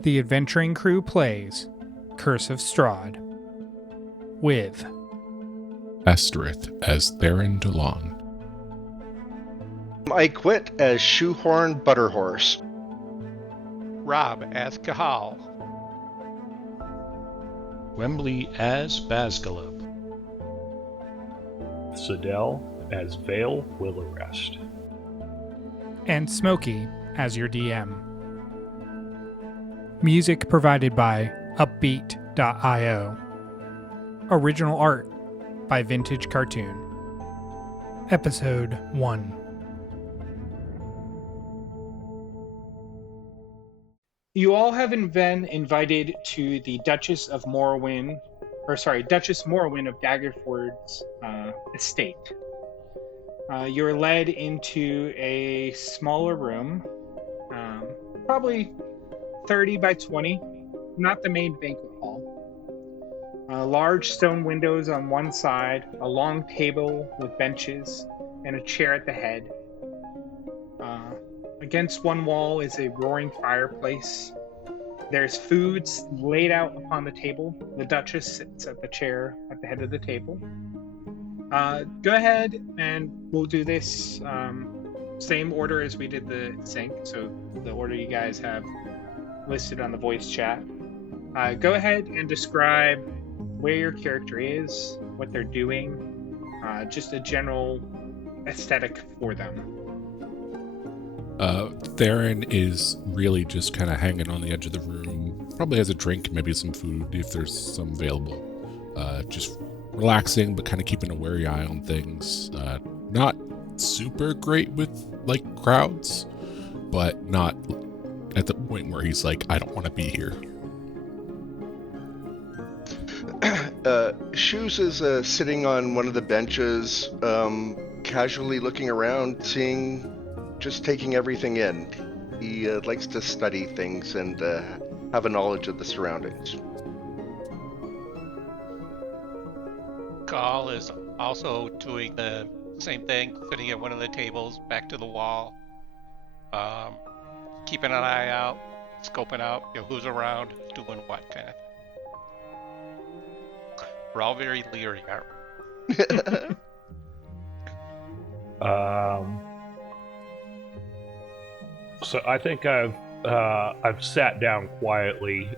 The adventuring crew plays Curse of Strahd with Esterith as Theron DeLong. I quit as Shoehorn Butterhorse. Rob as Kahal. Wembley as Basgalub. Sidel as Vale Willarest. and Smokey as your DM. Music provided by Upbeat.io. Original art by Vintage Cartoon. Episode 1. You all have been invited to the Duchess Morrowind of Daggerford's estate. You're led into a smaller room, probably 30 by 20, not the main banquet hall. Large stone windows on one side, a long table with benches, and a chair at the head. Against one wall is a roaring fireplace. There's foods laid out upon the table. The Duchess sits at the chair at the head of the table. Go ahead and we'll do this same order as we did the sync, so the order you guys have listed on the voice chat. Go ahead and describe where your character is, what they're doing, just a general aesthetic for them. Theron is really just kind of hanging on the edge of the room. Probably has a drink, maybe some food if there's some available. Just relaxing, but kind of keeping a wary eye on things. Not super great with like crowds, but not at the point where he's like, I don't want to be here. Shoes is sitting on one of the benches, casually looking around, taking everything in. He likes to study things and have a knowledge of the surroundings. Kahal is also doing the same thing, sitting at one of the tables, back to the wall, keeping an eye out, scoping out, who's around, doing what kind of thing. We're all very leery, aren't we? So I think I've sat down quietly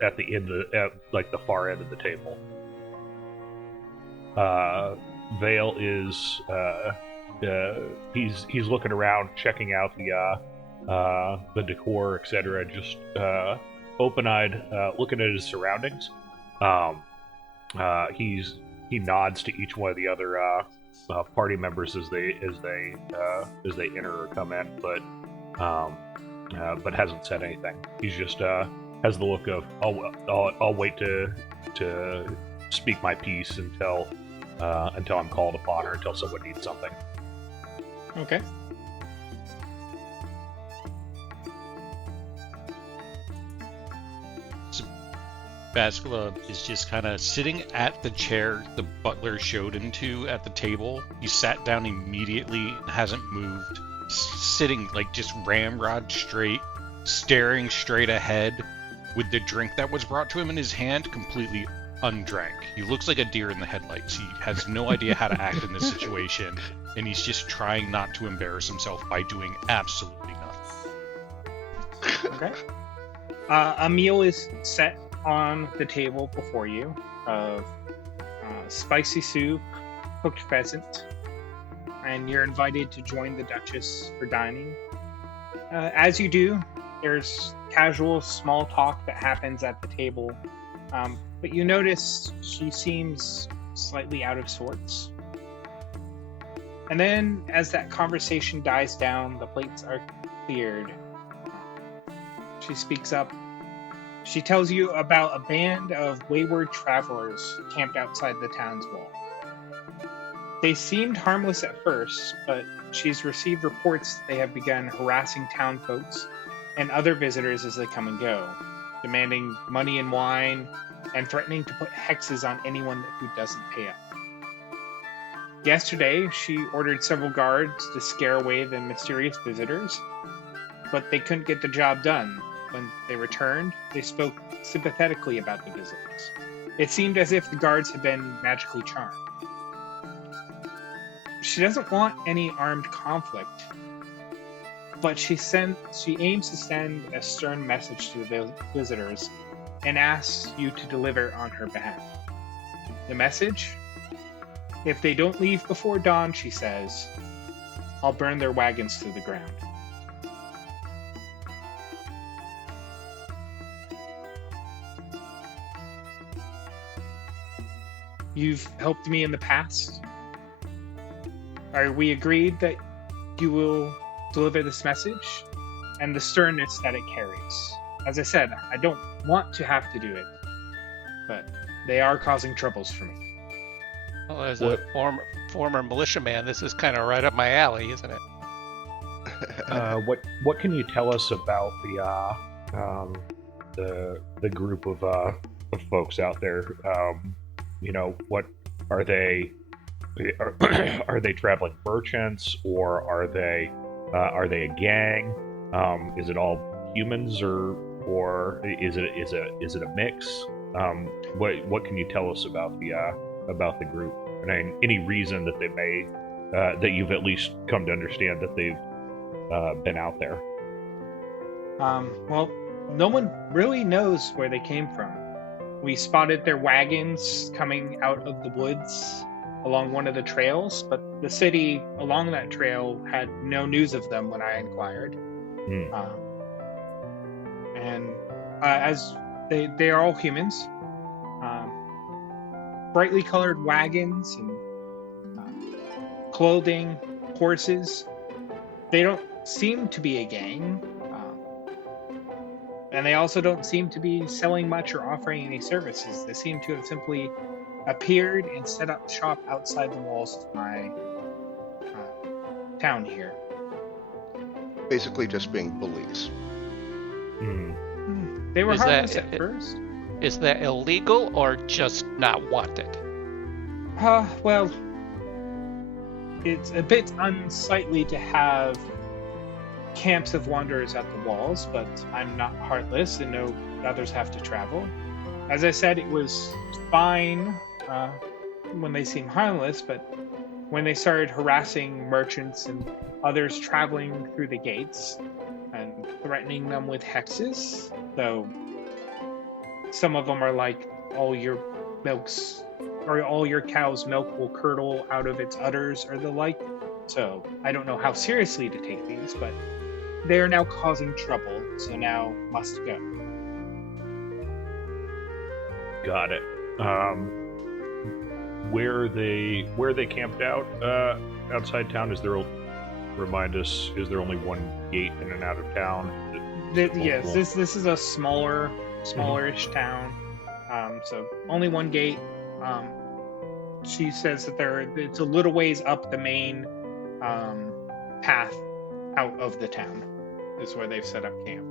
at the end at like the far end of the table. Vale is he's looking around, checking out the decor, etc. Just open-eyed, looking at his surroundings. He nods to each one of the other party members as they enter or come in, but hasn't said anything. He's just has the look of I'll wait to speak my piece until I'm called upon or until someone needs something. Okay. Basculub is just kind of sitting at the chair the butler showed him to at the table. He sat down immediately and hasn't moved, sitting like just ramrod straight, staring straight ahead with the drink that was brought to him in his hand completely undrank. He looks like a deer in the headlights. He has no idea how to act in this situation, and he's just trying not to embarrass himself by doing absolutely nothing. Okay. A meal is set on the table before you of spicy soup, cooked pheasant, and you're invited to join the Duchess for dining. As you do, there's casual small talk that happens at the table, but you notice she seems slightly out of sorts. And then as that conversation dies down, the plates are cleared. She speaks up. She tells you about a band of wayward travelers camped outside the town's wall. They seemed harmless at first, but she's received reports that they have begun harassing town folks and other visitors as they come and go, demanding money and wine, and threatening to put hexes on anyone who doesn't pay up. Yesterday, she ordered several guards to scare away the mysterious visitors, but they couldn't get the job done. When they returned, they spoke sympathetically about the visitors. It seemed as if the guards had been magically charmed. She doesn't want any armed conflict, but she aims to send a stern message to the visitors and asks you to deliver on her behalf. The message? If they don't leave before dawn, she says, I'll burn their wagons to the ground. You've helped me in the past. Are we agreed that you will deliver this message and the sternness that it carries? As I said, I don't want to have to do it, but they are causing troubles for me. Well, as a former militiaman, this is kind of right up my alley, isn't it? What can you tell us about the group of folks out there? What are they? Are they traveling merchants, or are they a gang? Is it all humans, or is it a mix? What can you tell us about the group? And any reason that they may that you've at least come to understand that they've been out there? Well, no one really knows where they came from. We spotted their wagons coming out of the woods along one of the trails, but the city along that trail had no news of them when I inquired. As they are all humans, brightly colored wagons and clothing, horses. They don't seem to be a gang, and they also don't seem to be selling much or offering any services. They seem to have simply appeared and set up shop outside the walls of my town here. Basically just being bullies. They were Is harmless that- at first. Is that illegal or just not wanted? Well, it's a bit unsightly to have camps of wanderers at the walls, but I'm not heartless and know others have to travel. As I said, it was fine when they seemed harmless, but when they started harassing merchants and others traveling through the gates and threatening them with hexes, though some of them are like, all your cow's milk will curdle out of its udders or the like. So I don't know how seriously to take these, but they are now causing trouble, so now must go. Got it. Where they camped out outside town? Remind us, is there only one gate in and out of town? Yes, this is a smallerish town. So only one gate. She says that it's a little ways up the main path out of the town is where they've set up camp.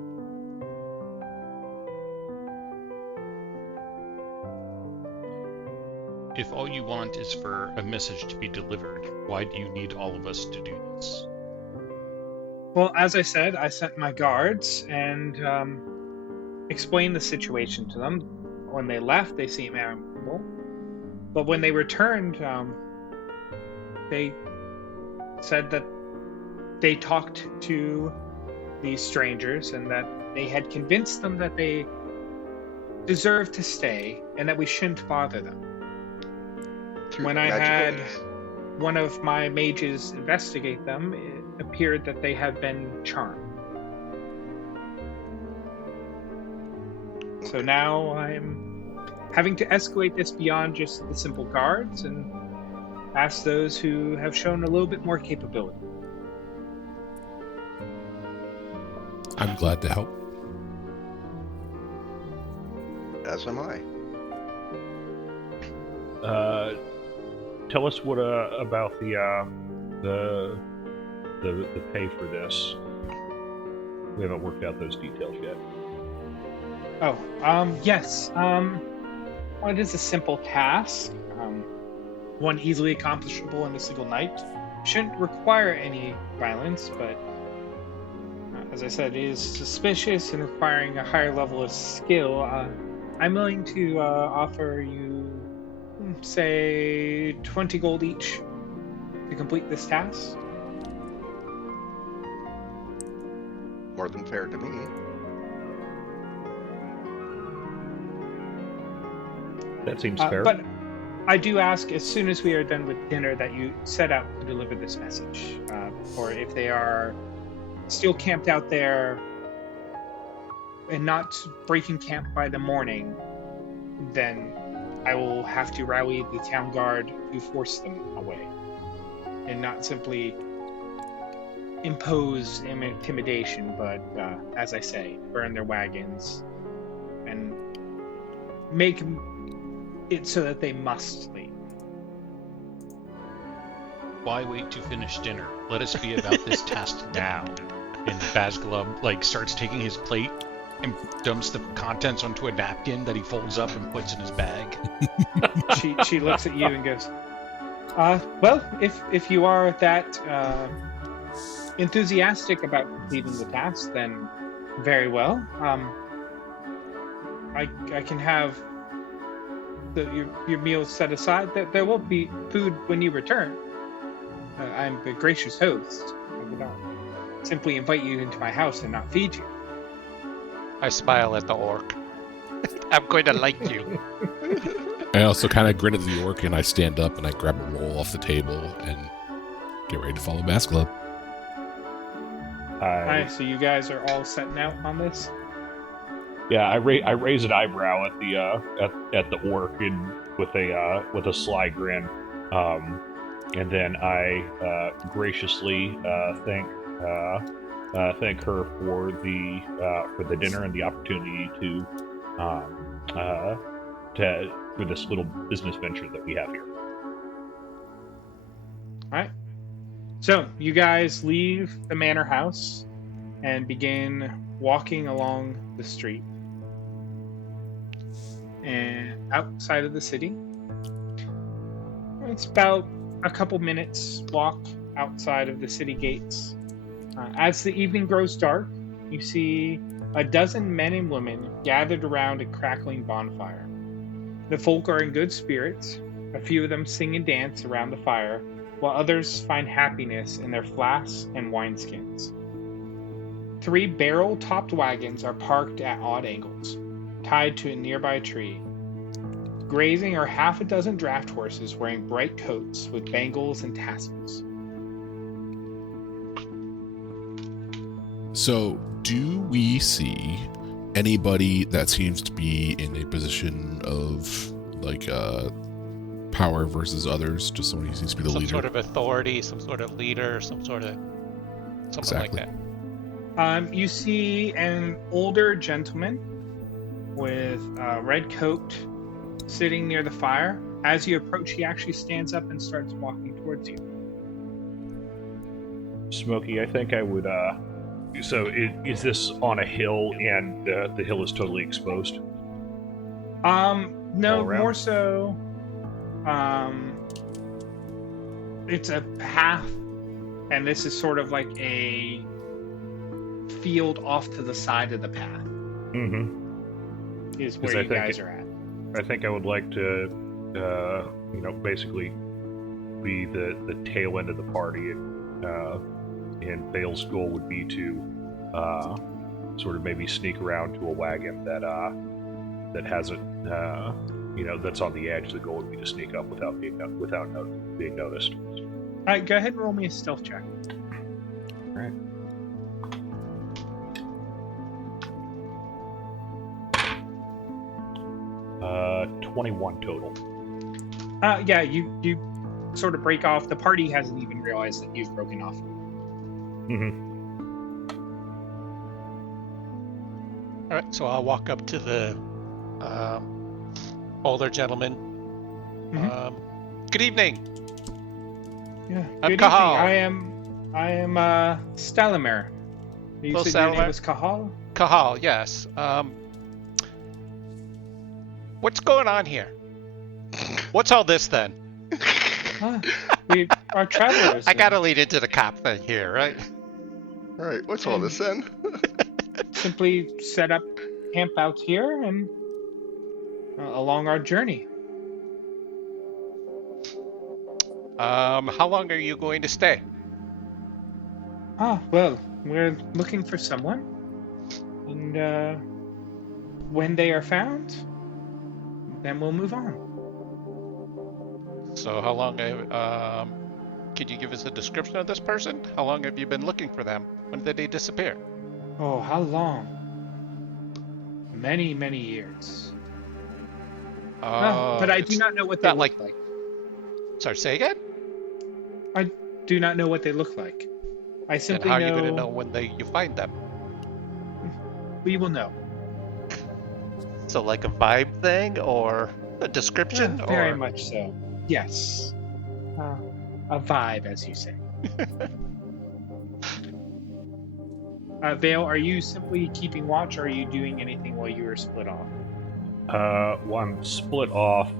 If all you want is for a message to be delivered, why do you need all of us to do this? Well, as I said, I sent my guards and explained the situation to them. When they left, they seemed amicable. But when they returned, they said that they talked to these strangers and that they had convinced them that they deserved to stay and that we shouldn't bother them. When I had one of my mages investigate them, it appeared that they had been charmed. So now I'm having to escalate this beyond just the simple guards and ask those who have shown a little bit more capability. I'm glad to help. As am I. Tell us what about the pay for this. We haven't worked out those details yet. Yes. Well, it is a simple task. One easily accomplishable in a single night. Shouldn't require any violence, but as I said, is suspicious and requiring a higher level of skill, I'm willing to offer you, say, 20 gold each to complete this task. More than fair to me. That seems fair. But I do ask, as soon as we are done with dinner, that you set out to deliver this message. Or if they are still camped out there and not breaking camp by the morning, then I will have to rally the town guard to force them away, and not simply impose intimidation, but as I say, burn their wagons and make it so that they must leave. Why wait to finish dinner? Let us be about this task now. And Basgula starts taking his plate and dumps the contents onto a napkin that he folds up and puts in his bag. She looks at you and goes, well, if you are that enthusiastic about completing the task, then very well. I can have your meals set aside. There will be food when you return. I'm a gracious host. I would not simply invite you into my house and not feed you. I smile at the orc. I'm going to like you. I also kind of grin at the orc, and I stand up and I grab a roll off the table and get ready to follow Basgula. Alright, so you guys are all setting out on this? Yeah, I raise an eyebrow at the at the orc and with a sly grin, and then I graciously thank her for the dinner and the opportunity for this little business venture that we have here. All right. So you guys leave the manor house and begin walking along the street and outside of the city. It's about a couple minutes walk outside of the city gates. As the evening grows dark, you see a dozen men and women gathered around a crackling bonfire. The folk are in good spirits. A few of them sing and dance around the fire, while others find happiness in their flasks and wineskins. 3 barrel-topped wagons are parked at odd angles, tied to a nearby tree. Grazing are half a dozen draft horses wearing bright coats with bangles and tassels. So, do we see anybody that seems to be in a position of power versus others? Just someone who seems to be the leader. Some sort of authority, some sort of leader, something Exactly. like that. You see an older gentleman with a red coat sitting near the fire. As you approach, he actually stands up and starts walking towards you. Smokey, I think I would. So is this on a hill and the hill is totally exposed? No, more so. It's a path, and this is sort of like a field off to the side of the path. Mm-hmm. Is where you guys are at. I think I would like to, basically be the tail end of the party, and Bale's goal would be to sort of maybe sneak around to a wagon that hasn't, that's on the edge. The goal would be to sneak up without being noticed. All right, go ahead and roll me a stealth check. All right. Uh, 21 total. Yeah, you sort of break off. The party hasn't even realized that you've broken off. Mm-hmm. All right, so I'll walk up to the older gentleman. Mm-hmm. Good evening. Yeah. I'm Good Kahal. evening. I am Stalamir. You Hello, said your name Stalamir. was Kahal? Kahal, yes. What's going on here? What's all this then? We are travelers. I gotta lead into the cop thing here, right? All right, what's all this then? Simply set up camp out here and along our journey. How long are you going to stay? Ah, well, we're looking for someone, and when they are found, then we'll move on. So how long, could you give us a description of this person? How long have you been looking for them? When did they disappear? Oh, how long? Many, many years. But I do It's not know what they not look like. Sorry, say again? I do not know what they look like. I Then simply how are know, you going to know when you find them? we will know. So like a vibe thing or a description Very or much so. Yes. A vibe, as you say. Vale, are you simply keeping watch, or are you doing anything while you are split off? Well, I'm split off.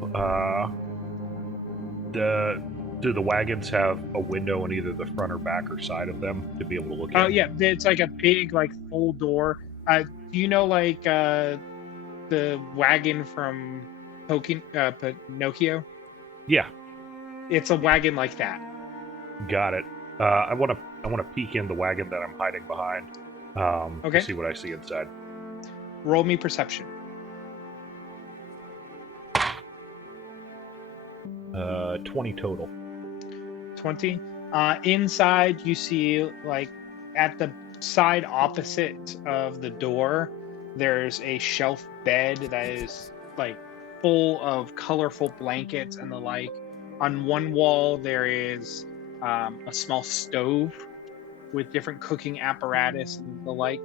Do the wagons have a window in either the front or back or side of them to be able to look in? Oh, yeah, it's like a big, like, full door. Do you know, like, the wagon from Pinocchio? Yeah, It's a wagon like that. got it. I want to peek in the wagon that I'm hiding behind. Okay. To see what I see inside. Roll me perception. 20 total. 20. Inside, you see, like, at the side opposite of the door, there's a shelf bed that is, like, full of colorful blankets and the like. On one wall, there is a small stove with different cooking apparatus and the like.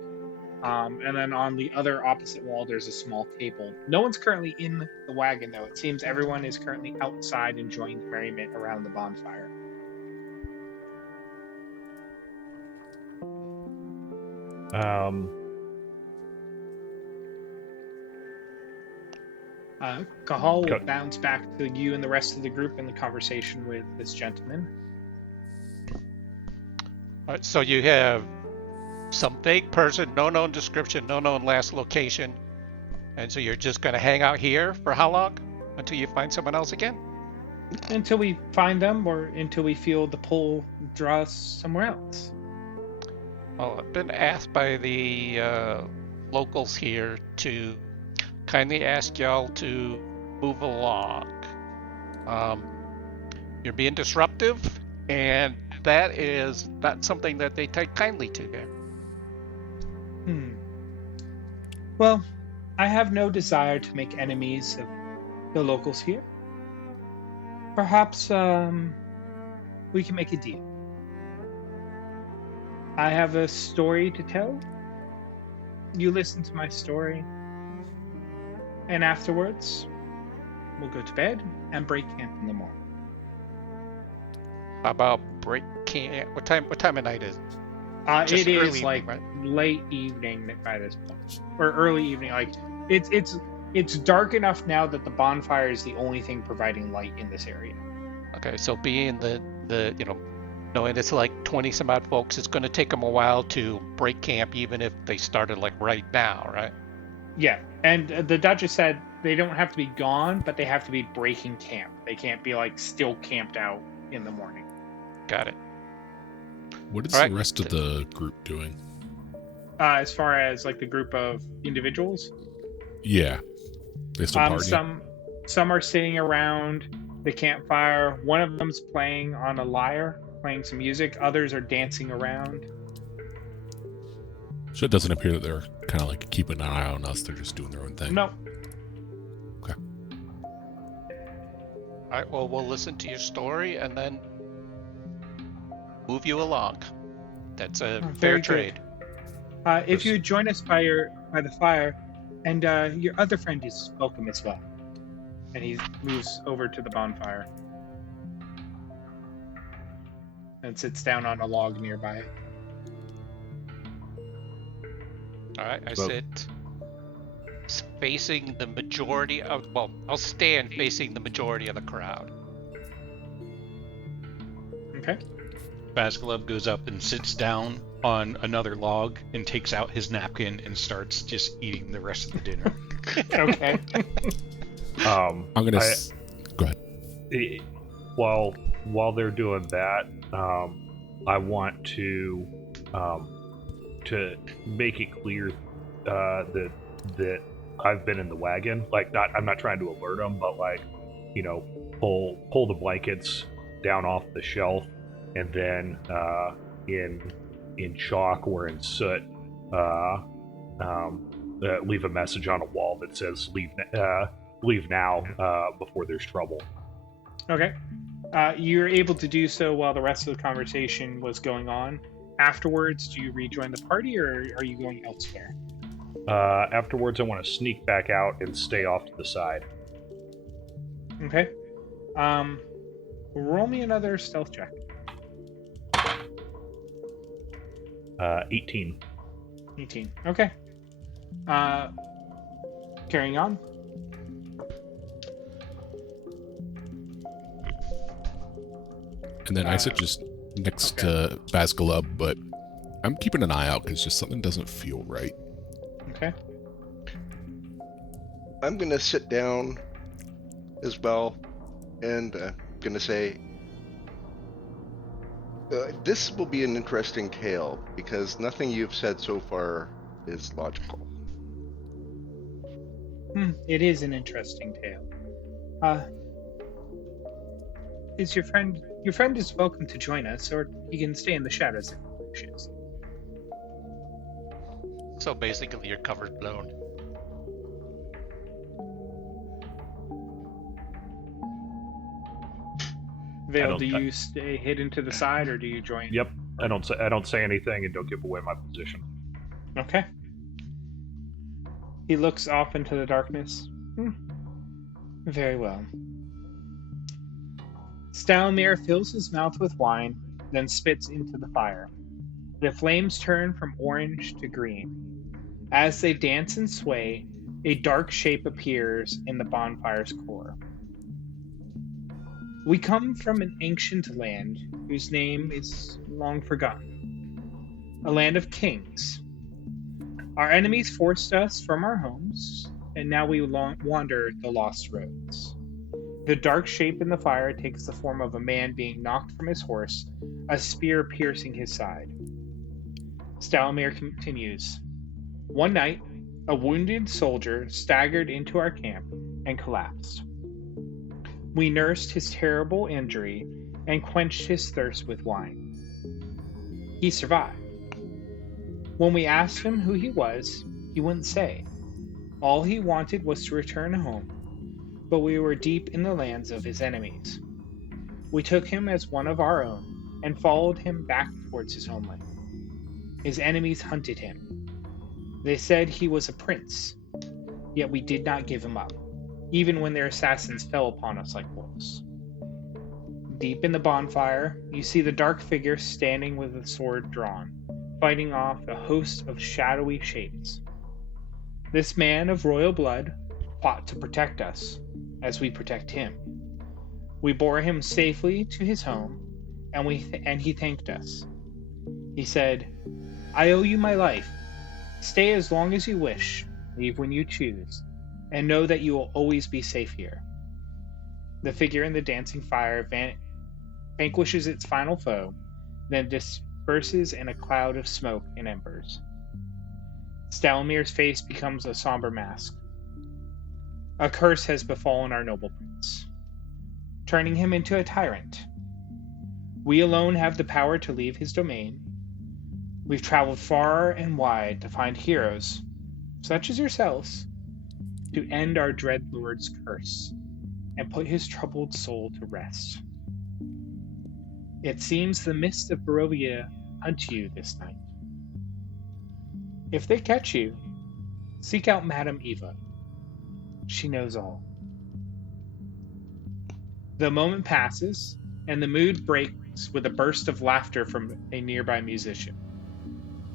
And then on the other opposite wall, there's a small table. No one's currently in the wagon, though. It seems everyone is currently outside enjoying the merriment around the bonfire. Cahal will bounce back to you and the rest of the group in the conversation with this gentleman. All right, so you have some vague person, no known description, no known last location, and so you're just going to hang out here for how long? Until you find someone else again? Until we find them, or until we feel the pull draw us somewhere else. Well, I've been asked by the locals here to kindly ask y'all to move along. You're being disruptive, and that is not something that they take kindly to here. Well, I have no desire to make enemies of the locals here. Perhaps we can make a deal. I have a story to tell. You listen to my story, and afterwards, we'll go to bed and break camp in the morning. How about break camp? What time of night is it? It is evening, like right? late evening by this point, or early evening. Like it's dark enough now that the bonfire is the only thing providing light in this area. Okay, so being the knowing it's like 20 some odd folks, it's going to take them a while to break camp, even if they started like right now, right? Yeah, and the Duchess said they don't have to be gone, but they have to be breaking camp. They can't be like still camped out in the morning. Got it. What is All right. the rest of the group doing? As far as like the group of individuals, Yeah, they still partying? some are sitting around the campfire. One of them's playing on a lyre, playing some music. Others are dancing around. So it doesn't appear that they're kind of like keeping an eye on us. They're just doing their own thing. No. Okay. All right, well, we'll listen to your story and then move you along. That's a fair Very good. trade. If you join us by the fire, and your other friend is welcome as well. And he moves over to the bonfire and sits down on a log nearby. All right, I Well- sit facing the majority of, well, I'll stand facing the majority of the crowd. Okay. Basculub goes up and sits down on another log and takes out his napkin and starts just eating the rest of the dinner. Okay. I'm gonna. Go ahead. While they're doing that, I want to make it clear that I've been in the wagon. Like, I'm not trying to alert them, but like, pull the blankets down off the shelf, and then in chalk or in soot, leave a message on a wall that says leave now before there's trouble. Okay. You're able to do so while the rest of the conversation was going on. Afterwards, do you rejoin the party, or are you going elsewhere? Afterwards, I want to sneak back out and stay off to the side. Okay. Roll me another stealth check. 18. 18. Okay. Carrying on. And then I sit just next to Basculub, but I'm keeping an eye out because just something doesn't feel right. Okay. I'm going to sit down as well and going to say, this will be an interesting tale because nothing you've said so far is logical. It is an interesting tale. Is your friend is welcome to join us, or he can stay in the shadows if he wishes. So basically, you're covered blown. Vale, do you stay hidden to the side, or do you join? Yep. I don't say anything and don't give away my position. Okay. He looks off into the darkness. Very well. Stalmir fills his mouth with wine, then spits into the fire. The flames turn from orange to green. As they dance and sway, a dark shape appears in the bonfire's core. We come from an ancient land whose name is long forgotten. A land of kings. Our enemies forced us from our homes, and now we wander the lost roads. The dark shape in the fire takes the form of a man being knocked from his horse, a spear piercing his side. Stalmir continues. One night, a wounded soldier staggered into our camp and collapsed. We nursed his terrible injury and quenched his thirst with wine. He survived. When we asked him who he was, he wouldn't say. All he wanted was to return home, but we were deep in the lands of his enemies. We took him as one of our own and followed him back towards his homeland. His enemies hunted him. They said he was a prince, yet we did not give him up, even when their assassins fell upon us like wolves. Deep in the bonfire, you see the dark figure standing with a sword drawn, fighting off a host of shadowy shapes. This man of royal blood fought to protect us, as we protect him. We bore him safely to his home, and he thanked us. He said, "I owe you my life. Stay as long as you wish, leave when you choose, and know that you will always be safe here." The figure in the dancing fire vanquishes its final foe, then disperses in a cloud of smoke and embers. Stalmir's face becomes a somber mask. A curse has befallen our noble prince, turning him into a tyrant. We alone have the power to leave his domain. We've traveled far and wide to find heroes, such as yourselves, to end our dread lord's curse and put his troubled soul to rest. It seems the mist of Barovia hunt you this night. If they catch you, seek out Madame Eva. She knows all. The moment passes, and the mood breaks with a burst of laughter from a nearby musician.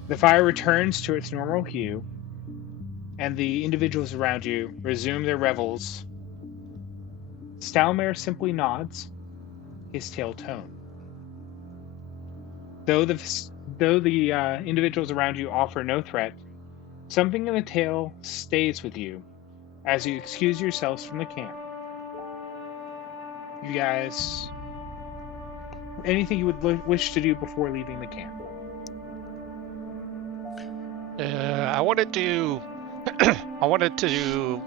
The fire returns to its normal hue, and the individuals around you resume their revels. Stalmir simply nods, his tail tone. Though the individuals around you offer no threat, something in the tale stays with you as you excuse yourselves from the camp. You guys, anything you would wish to do before leaving the camp? I wanted to.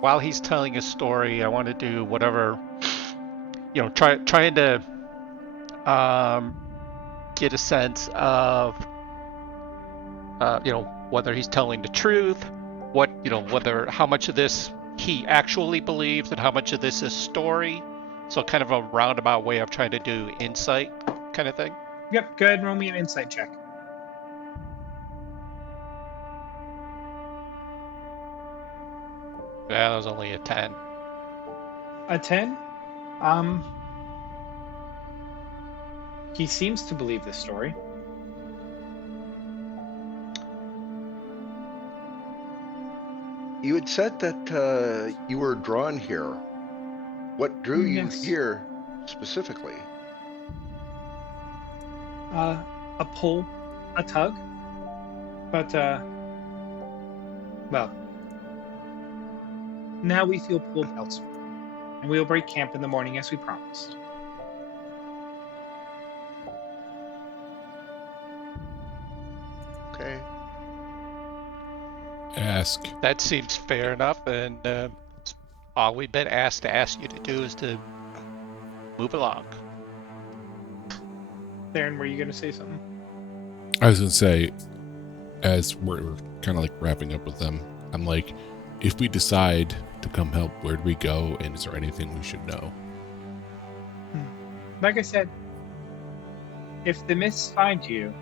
While he's telling his story, I want to do whatever. Trying to get a sense of whether he's telling the truth, how much of this he actually believes and how much of this is story. So kind of a roundabout way of trying to do insight kind of thing. Yep, go ahead and roll me an insight check. Yeah, that was only a 10. A 10? He seems to believe this story. You had said that you were drawn here. What drew you here specifically? A pull, a tug. But, well, now we feel pulled elsewhere. And we'll break camp in the morning as we promised. Okay. Ask. That seems fair enough, and all we've been asked to ask you to do is to move along. Theron, were you going to say something? I was going to say, as we're kind of like wrapping up with them, I'm like, if we decide to come help, where do we go, and is there anything we should know? Like I said, if the mists find you,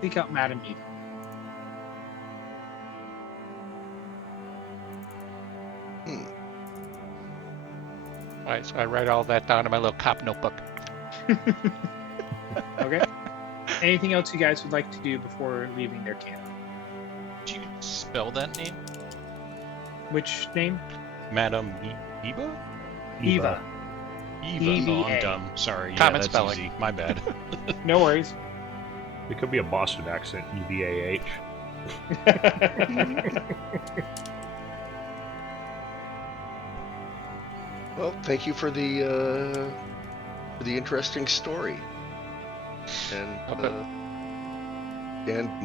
seek out Madame Eva. Alright, so I write all that down in my little cop notebook. Okay. Anything else you guys would like to do before leaving their camp? Did you spell that name? Which name? Madame Eva? Eva. Eva. Oh, I'm dumb. Sorry. Yeah, Common that's spelling. easy. My bad. No worries. It could be a Boston accent, EVAH. Well, thank you for the interesting story, and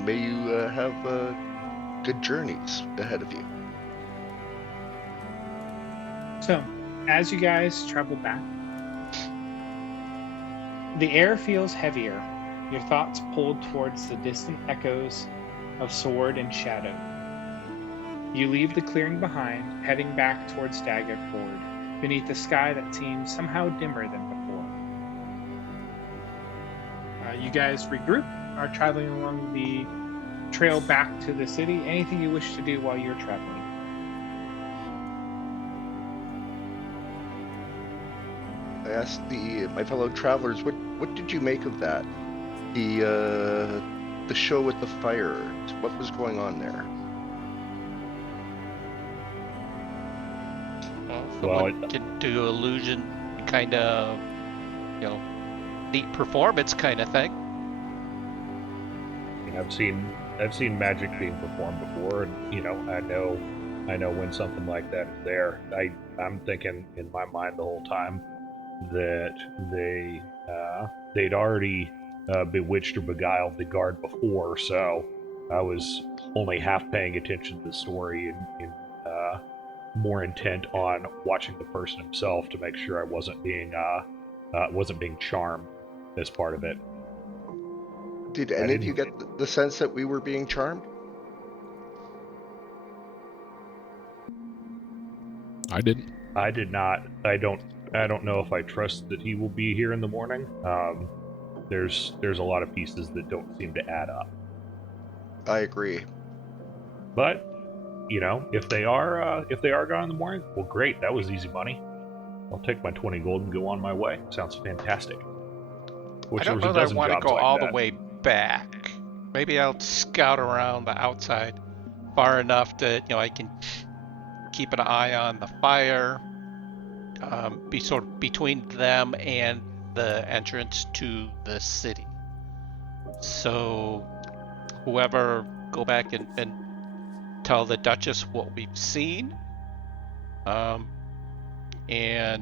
may you have good journeys ahead of you. So, as you guys travel back, the air feels heavier, your thoughts pulled towards the distant echoes of sword and shadow. You leave the clearing behind, heading back towards Daggerford, beneath a sky that seems somehow dimmer than before. You guys regroup, are traveling along the trail back to the city. Anything you wish to do while you're traveling? I asked my fellow travelers, what did you make of that? The show with the fire. What was going on there? Well, someone can do illusion, kind of, neat performance kind of thing. I've seen magic being performed before, and I know when something like that is there. I'm thinking in my mind the whole time that they'd already bewitched or beguiled the guard before, so I was only half paying attention to the story and more intent on watching the person himself to make sure I wasn't being charmed as part of it. Did any of you get the sense that we were being charmed? I didn't. I did not. I don't know if I trust that he will be here in the morning. There's a lot of pieces that don't seem to add up. I agree. But if they are gone in the morning, well, great. That was easy money. I'll take my 20 gold and go on my way. Sounds fantastic. I don't know that I want to go all the way back. Maybe I'll scout around the outside far enough that I can keep an eye on the fire, be sort of between them and the entrance to the city. So whoever, go back and tell the Duchess what we've seen. And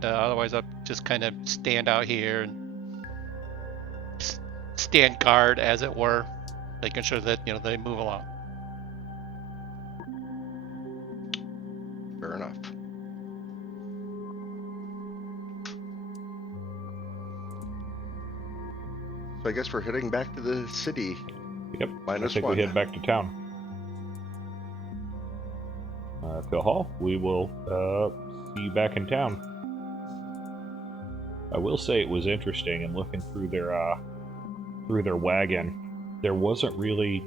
otherwise I'll just kind of stand out here and stand guard, as it were, making sure that, they move along. Fair enough. So I guess we're heading back to the city. Yep. -1. I think we head back to town. Phil Hall, we will see you back in town. I will say it was interesting in looking through their wagon. There wasn't really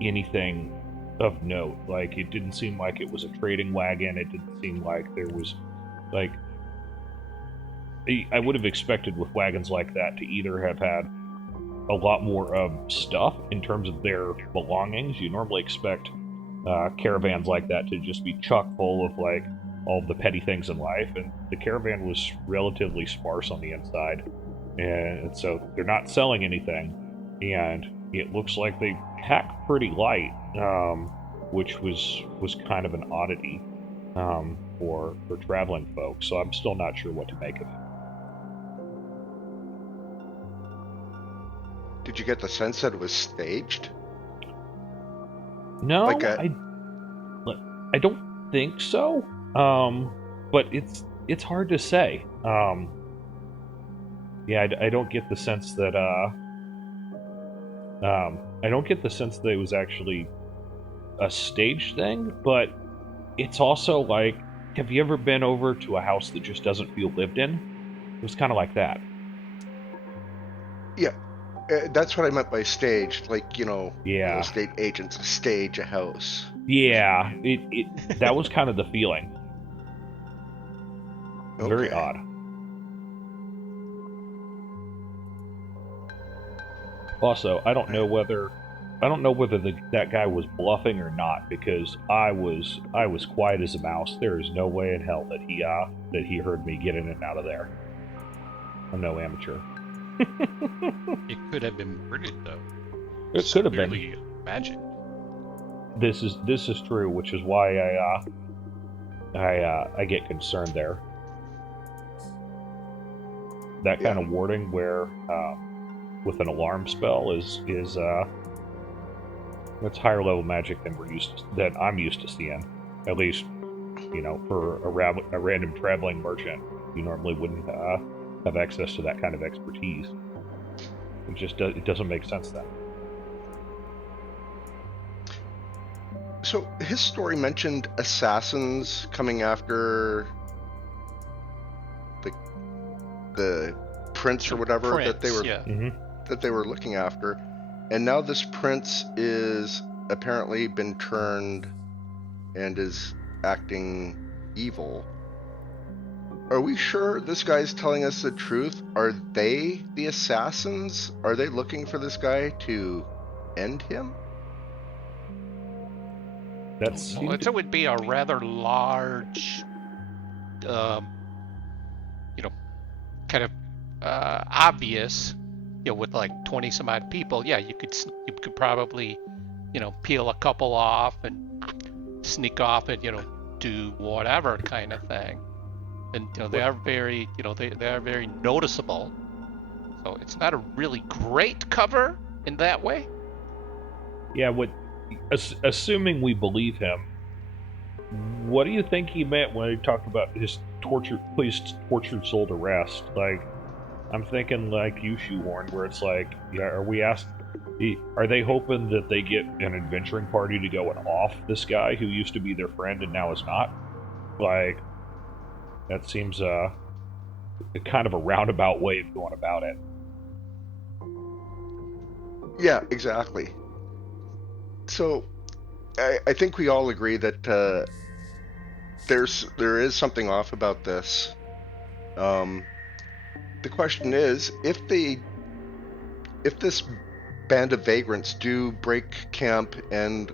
anything of note. Like, it didn't seem like it was a trading wagon. It didn't seem like there was, like, I would have expected with wagons like that to either have had a lot more stuff in terms of their belongings. You normally expect caravans like that to just be chock full of, like, all the petty things in life, and the caravan was relatively sparse on the inside, and so they're not selling anything, and it looks like they pack pretty light, which was kind of an oddity for traveling folks. So I'm still not sure what to make of it. Did you get the sense that it was staged? No, Like I don't think so. But it's hard to say. Yeah, I don't get the sense that I don't get the sense that it was actually a staged thing, but it's also like, have you ever been over to a house that just doesn't feel lived in? It was kind of like that. Yeah, that's what I meant by staged. Like, Yeah. real estate agents stage a house. Yeah, it that was kind of the feeling. Okay. Very odd. Also, I don't know whether that guy was bluffing or not, because I was quiet as a mouse. There is no way in hell that he heard me get in and out of there. I'm no amateur. It could have been murdered, though. It could have been magic. This is true, which is why I get concerned there. That kind of warding where with an alarm spell is that's higher level magic than I'm used to seeing. At least, for a random traveling merchant, you normally wouldn't have access to that kind of expertise. It doesn't make sense then. So his story mentioned assassins coming after the prince or whatever that they were that they were looking after, and now this prince is apparently been turned and is acting evil. Are we sure this guy's telling us the truth? Are they the assassins? Are they looking for this guy to end him? It would be a rather large, kind of obvious, with like 20 some odd people. Yeah, you could probably, peel a couple off and sneak off and do whatever kind of thing. And they are very, they are very noticeable. So it's not a really great cover in that way. Yeah, assuming we believe him, what do you think he meant when he talked about his tortured soul to rest? Like, I'm thinking like you shoehorned, where it's like, are they hoping that they get an adventuring party to go and off this guy who used to be their friend and now is not? Like, that seems kind of a roundabout way of going about it. Yeah, exactly. So, I think we all agree that there is something off about this. The question is, if this band of vagrants do break camp and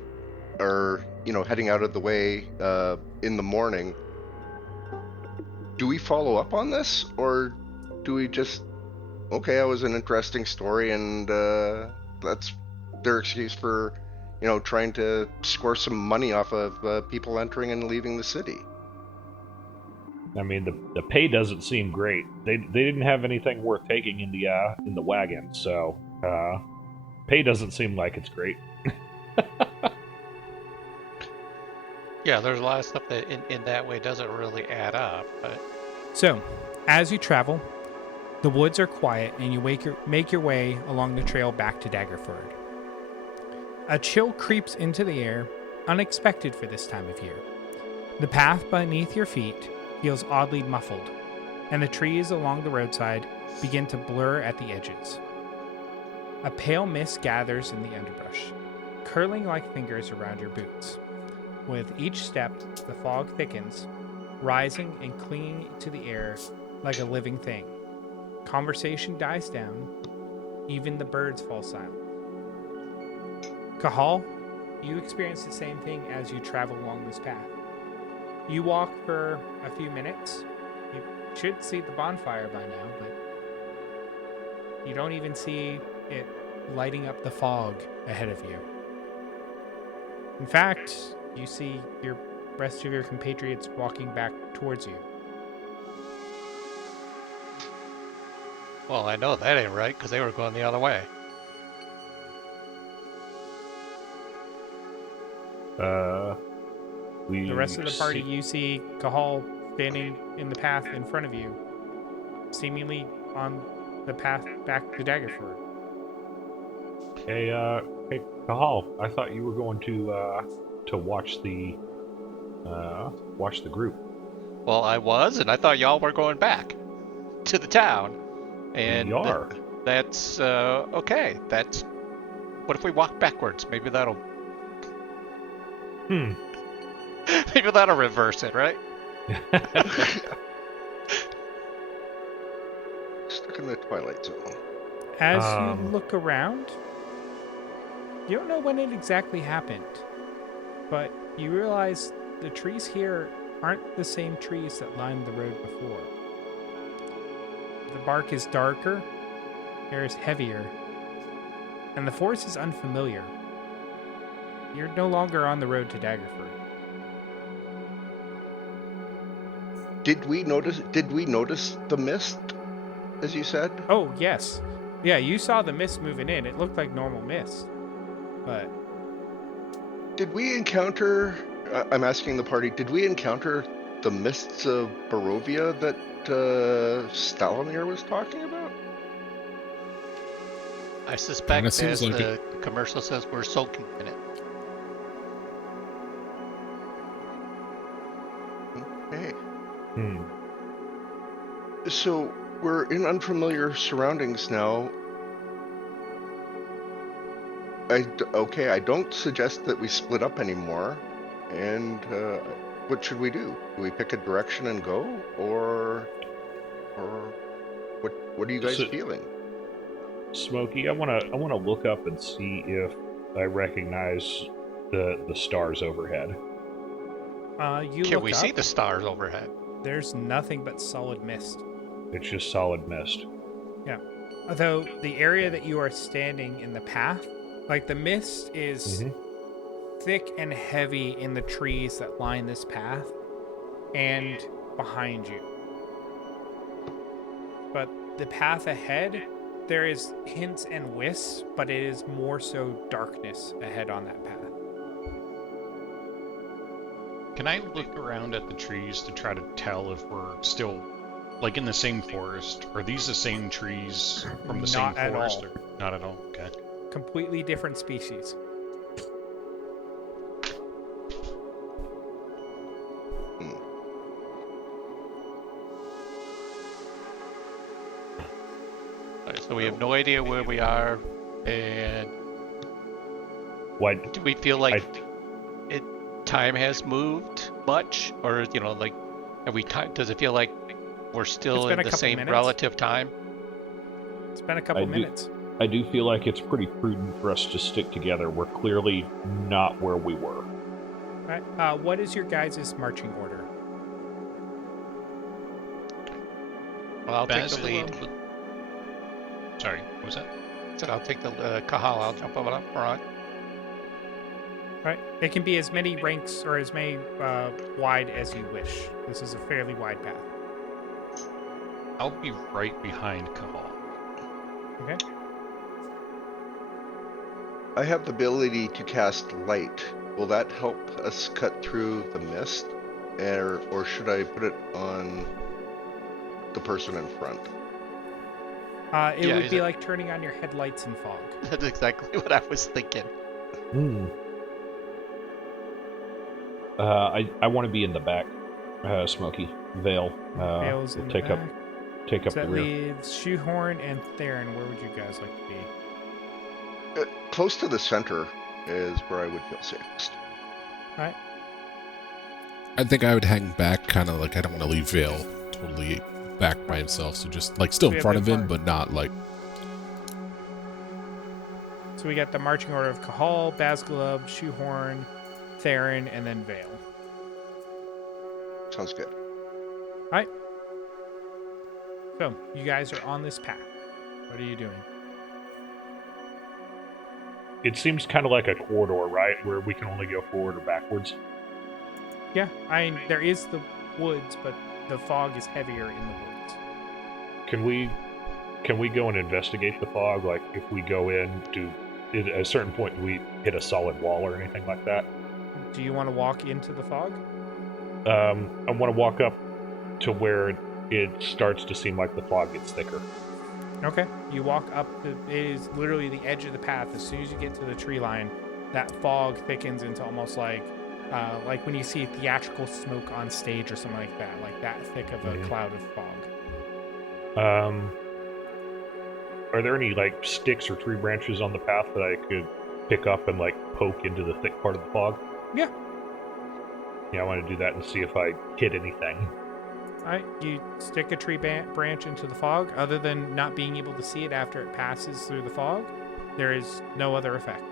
are heading out of the way in the morning, do we follow up on this, or do we just, okay, that was an interesting story and that's their excuse for, trying to score some money off of people entering and leaving the city. I mean, the pay doesn't seem great. They didn't have anything worth taking in the wagon, so pay doesn't seem like it's great. Yeah, there's a lot of stuff that in that way doesn't really add up. But So, as you travel, the woods are quiet and you make your way along the trail back to Daggerford. A chill creeps into the air, unexpected for this time of year. The path beneath your feet feels oddly muffled, and the trees along the roadside begin to blur at the edges. A pale mist gathers in the underbrush, curling like fingers around your boots. With each step, the fog thickens, rising and clinging to the air like a living thing. Conversation dies down, even the birds fall silent. Cahal, you experience the same thing as you travel along this path. You walk for a few minutes. You should see the bonfire by now, but you don't even see it lighting up the fog ahead of you. In fact, you see your rest of your compatriots walking back towards you. well, I know that ain't right because they were going the other way. The rest of the party, you see Cahal standing in the path in front of you, seemingly on the path back to Daggerford. Hey, Cahal, I thought you were going to watch the group. Well, I was, and I thought y'all were going back to the town. And We are. That's okay. That's. What if we walk backwards? Maybe that'll. Maybe that'll reverse it, right? Stuck in the Twilight Zone. As you look around, you don't know when it exactly happened, but you realize the trees here aren't the same trees that lined the road before. The bark is darker, air is heavier, and the forest is unfamiliar. You're no longer on the road to Daggerford. Did we notice the mist, as you said? Oh, yes. Yeah, you saw the mist moving in. It looked like normal mist. But Did we encounter... I'm asking the party, did we encounter the mists of Barovia that Stalamir was talking about? I suspect, as like the commercial says, we're soaking in it. Okay. Hmm. So, we're in unfamiliar surroundings now. I don't suggest that we split up anymore. And what should we do? Do we pick a direction and go, or what are you guys feeling? Smokey, I wanna look up and see if I recognize the stars overhead. Can we see the stars overhead? There's nothing but solid mist. It's just solid mist. Yeah. Although the area that you are standing in the path, like the mist is thick and heavy in the trees that line this path and behind you. But the path ahead, there is hints and wisps, but it is more so darkness ahead on that path. Can I look around at the trees to try to tell if we're still, like, in the same forest? Are these the same trees from the same Not at forest? all. Or not at all? Okay. Completely different species. Right, so we have no idea where we are, and What? do we feel like time has moved much, or like, have we? Does it feel like we're still in the same relative time? It's been a couple minutes. I do feel like it's pretty prudent for us to stick together. We're clearly not where we were. All right. What is your guys' marching order? Well, I'll take the lead. Sorry, what was that? So I'll take the Kahal. I'll jump up front. Right. It can be as many ranks or as many wide as you wish. This is a fairly wide path. I'll be right behind Kahal. Okay. I have the ability to cast light. Will that help us cut through the mist? Or should I put it on the person in front? It would be like turning on your headlights in fog. That's exactly what I was thinking. I want to be in the back, Smokey. Vale. Vale's in the back. Take up So the that rear. leaves Shoehorn and Theron. Where would you guys like to be? Close to the center is where I would feel safest. All right. I think I would hang back, kind of like I don't want to leave Vale totally back by himself. So just like still in front of him, but not like. So we got the marching order of Kahal, Bazglub, Shoehorn, Theron, and then Vale. Sounds good. All right. So you guys are on this path. What are you doing? It seems kind of like a corridor, right? Where we can only go forward or backwards. Yeah, I mean, there is the woods, but the fog is heavier in the woods. Can we go and investigate the fog? Like, if we go in, at a certain point, do we hit a solid wall or anything like that? Do you want to walk into the fog? I want to walk up to where it starts to seem like the fog gets thicker. Okay. You walk up. It is literally the edge of the path. As soon as you get to the tree line, that fog thickens into almost like when you see theatrical smoke on stage or something like that thick of a cloud of fog. Are there any like sticks or tree branches on the path that I could pick up and like poke into the thick part of the fog? Yeah. Yeah, I want to do that and see if I hit anything. All right, you stick a tree branch into the fog. Other than not being able to see it after it passes through the fog, there is no other effect.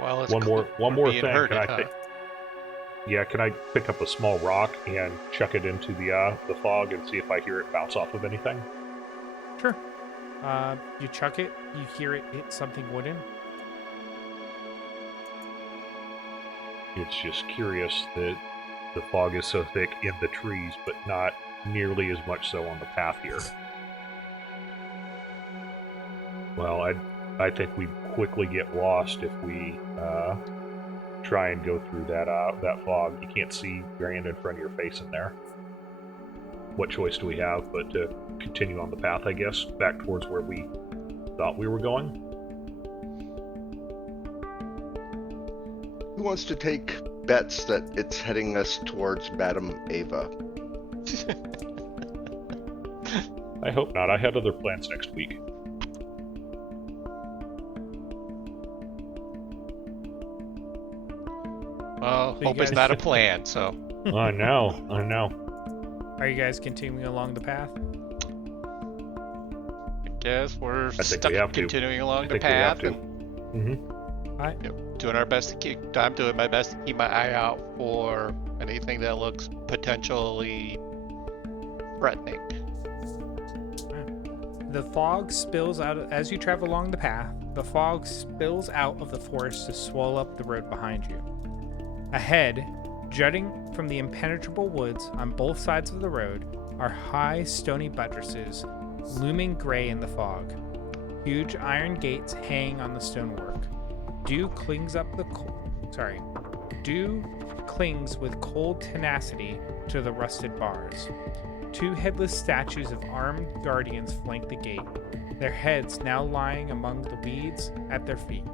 Well, one more thing. Can I pick up a small rock and chuck it into the fog and see if I hear it bounce off of anything? Sure. You chuck it. You hear it hit something wooden. It's just curious that the fog is so thick in the trees, but not nearly as much so on the path here. Well, I think we quickly get lost if we try and go through that fog. You can't see your hand in front of your face in there. What choice do we have but to continue on the path, I guess, back towards where we thought we were going? Who wants to take bets that it's heading us towards Madame Ava? I hope not. I had other plans next week. Well, hope is not a plan, so. I know. Are you guys continuing along the path? I guess we're stuck continuing along the path. Doing our best to I'm doing my best to keep my eye out for anything that looks potentially threatening. The fog spills out as you travel along the path. The fog spills out of the forest to swallow up the road behind you. Ahead, jutting from the impenetrable woods on both sides of the road, are high stony buttresses, looming gray in the fog. Huge iron gates hang on the stonework. Dew clings with cold tenacity to the rusted bars. Two headless statues of armed guardians flank the gate, their heads now lying among the weeds at their feet.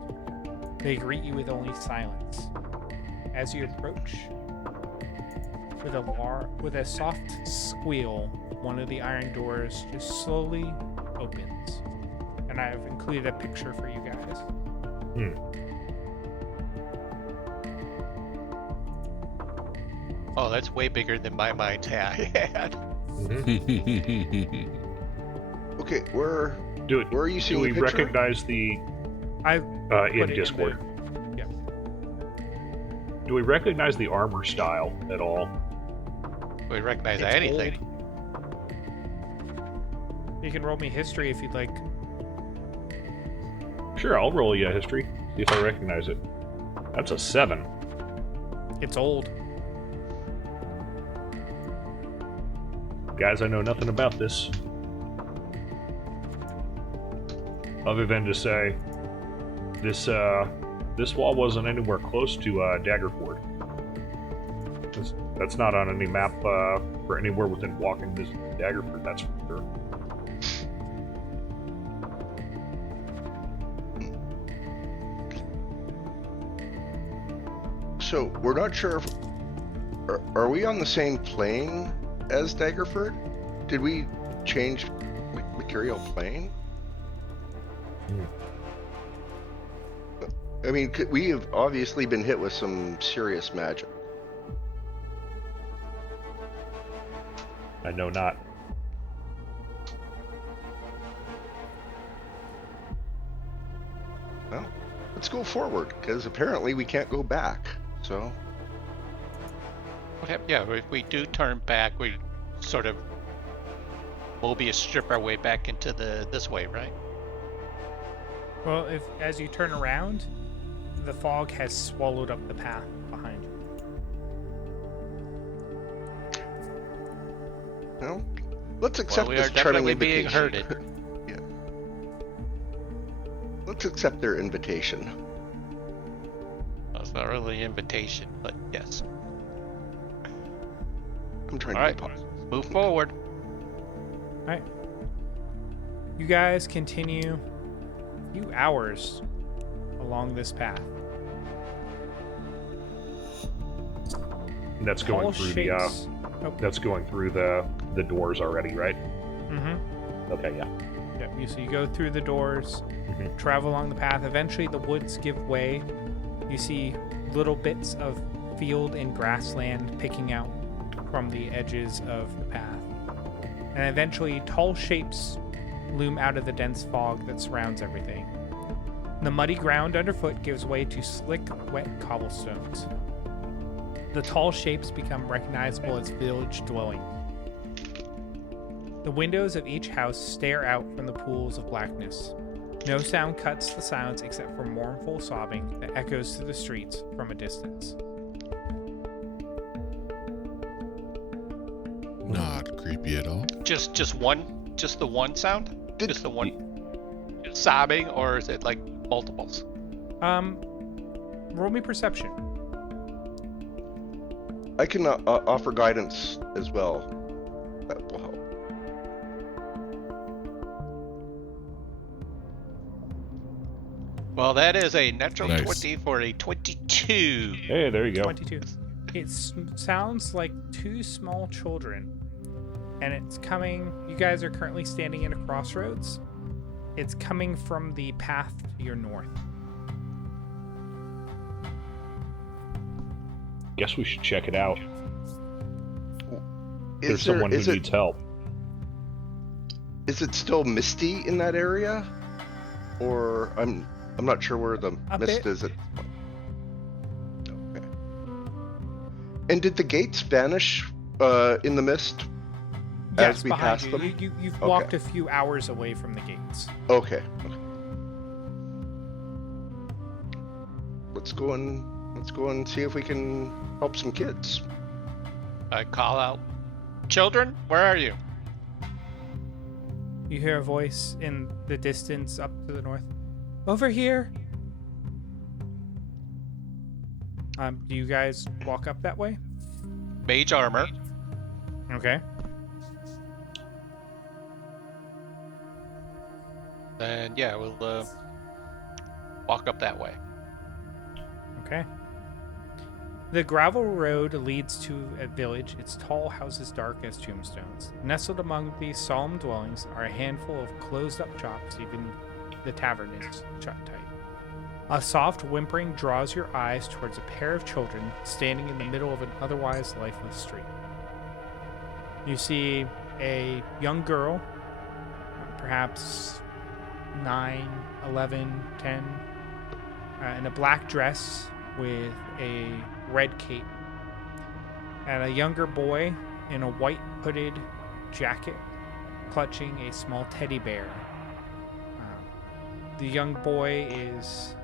They greet you with only silence. As you approach, with a soft squeal, one of the iron doors just slowly opens. And I have included a picture for you guys. Oh, that's way bigger than my mind had. Okay, where are you seeing the picture? Do we recognize the... in Discord. Yep. Do we recognize the armor style at all? Do we recognize anything? You can roll me history if you'd like. Sure, I'll roll you a history. See if I recognize it. That's a 7. It's old. Guys, I know nothing about this. Other than to say, this wall wasn't anywhere close to Daggerford. That's not on any map for anywhere within walking distance of Daggerford, that's for sure. So, we're not sure if... Are we on the same plane as Daggerford? Did we change material plane? I mean, we have obviously been hit with some serious magic. I know not. Well, let's go forward, because apparently we can't go back, so... Yeah, if we do turn back, we sort of Mobius strip our way back into this way, right? Well, as you turn around, the fog has swallowed up the path behind you. Well, let's accept this charming invitation. We are definitely being herded. Yeah. Let's accept their invitation. Well, it's not really an invitation, but yes. I'm trying to be positive. Move forward. All right. You guys continue a few hours along this path. And that's going through that's going through the doors already, right? Mm-hmm. Okay, yeah. Yep. So you go through the doors, travel along the path. Eventually, the woods give way. You see little bits of field and grassland picking out from the edges of the path. And eventually, tall shapes loom out of the dense fog that surrounds everything. The muddy ground underfoot gives way to slick, wet cobblestones. The tall shapes become recognizable as village dwellings. The windows of each house stare out from the pools of blackness. No sound cuts the silence except for mournful sobbing that echoes through the streets from a distance. Not creepy at all. Just the one sound? Just the one sobbing, or is it like multiples? Roll me perception. I can offer guidance as well. That will help. Well, that is a natural 20 for a 22. Hey, there you go. 22. It sounds like two small children. And it's coming... You guys are currently standing in a crossroads. It's coming from the path to your north. Guess we should check it out. There's someone who needs help. Is it still misty in that area? Or I'm not sure where the mist is. Okay. And did the gates vanish in the mist as we passed them? You've walked a few hours away from the gates. Okay. Let's go and see if we can help some kids. I call out, "Children, where are you?" You hear a voice in the distance up to the north. Over here. Do you guys walk up that way? Mage armor. Okay. And yeah, we'll walk up that way. Okay. The gravel road leads to a village, its tall houses dark as tombstones. Nestled among these solemn dwellings are a handful of closed-up shops, even the tavern is shut tight. A soft whimpering draws your eyes towards a pair of children standing in the middle of an otherwise lifeless street. You see a young girl, perhaps 9, 11, 10, in a black dress with a red cape, and a younger boy in a white hooded jacket clutching a small teddy bear. The young boy is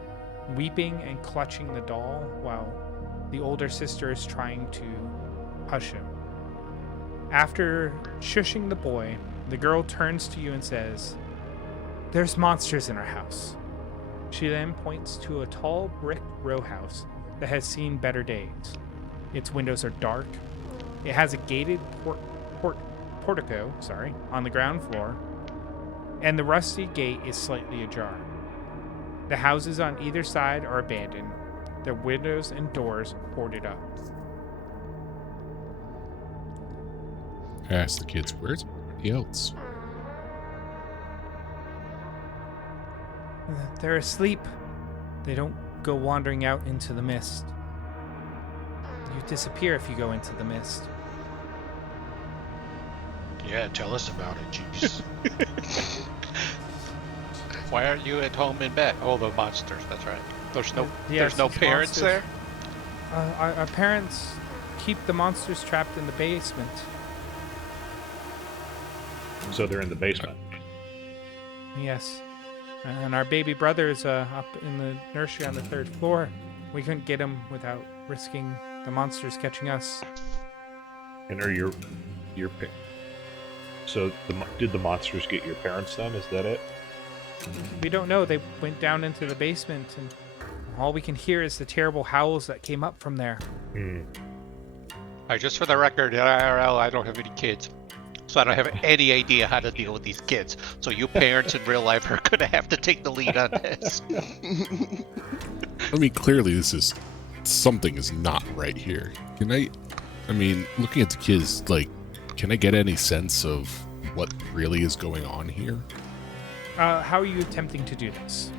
weeping and clutching the doll while the older sister is trying to hush him. After shushing the boy, the girl turns to you and says, "There's monsters in our house." She then points to a tall brick row house that has seen better days. Its windows are dark. It has a gated portico on the ground floor, and the rusty gate is slightly ajar. The houses on either side are abandoned, their windows and doors boarded up. I asked the kids, where's everybody else? They're asleep. They don't go wandering out into the mist. You disappear if you go into the mist. Yeah, tell us about it, jeez. Why aren't you at home in bed? Oh, the monsters, that's right. There's no parents monsters. there? Our parents keep the monsters trapped in the basement. So they're in the basement. Yes. And our baby brother is up in the nursery on the 3rd floor. We couldn't get him without risking the monsters catching us. And are your so did the monsters get your parents then? Is that it? We don't know. They went down into the basement, and all we can hear is the terrible howls that came up from there. Alright, just for the record, in IRL, I don't have any kids. So I don't have any idea how to deal with these kids. So you parents in real life are going to have to take the lead on this. I mean, clearly something is not right here. Looking at the kids, can I get any sense of what really is going on here? How are you attempting to do this?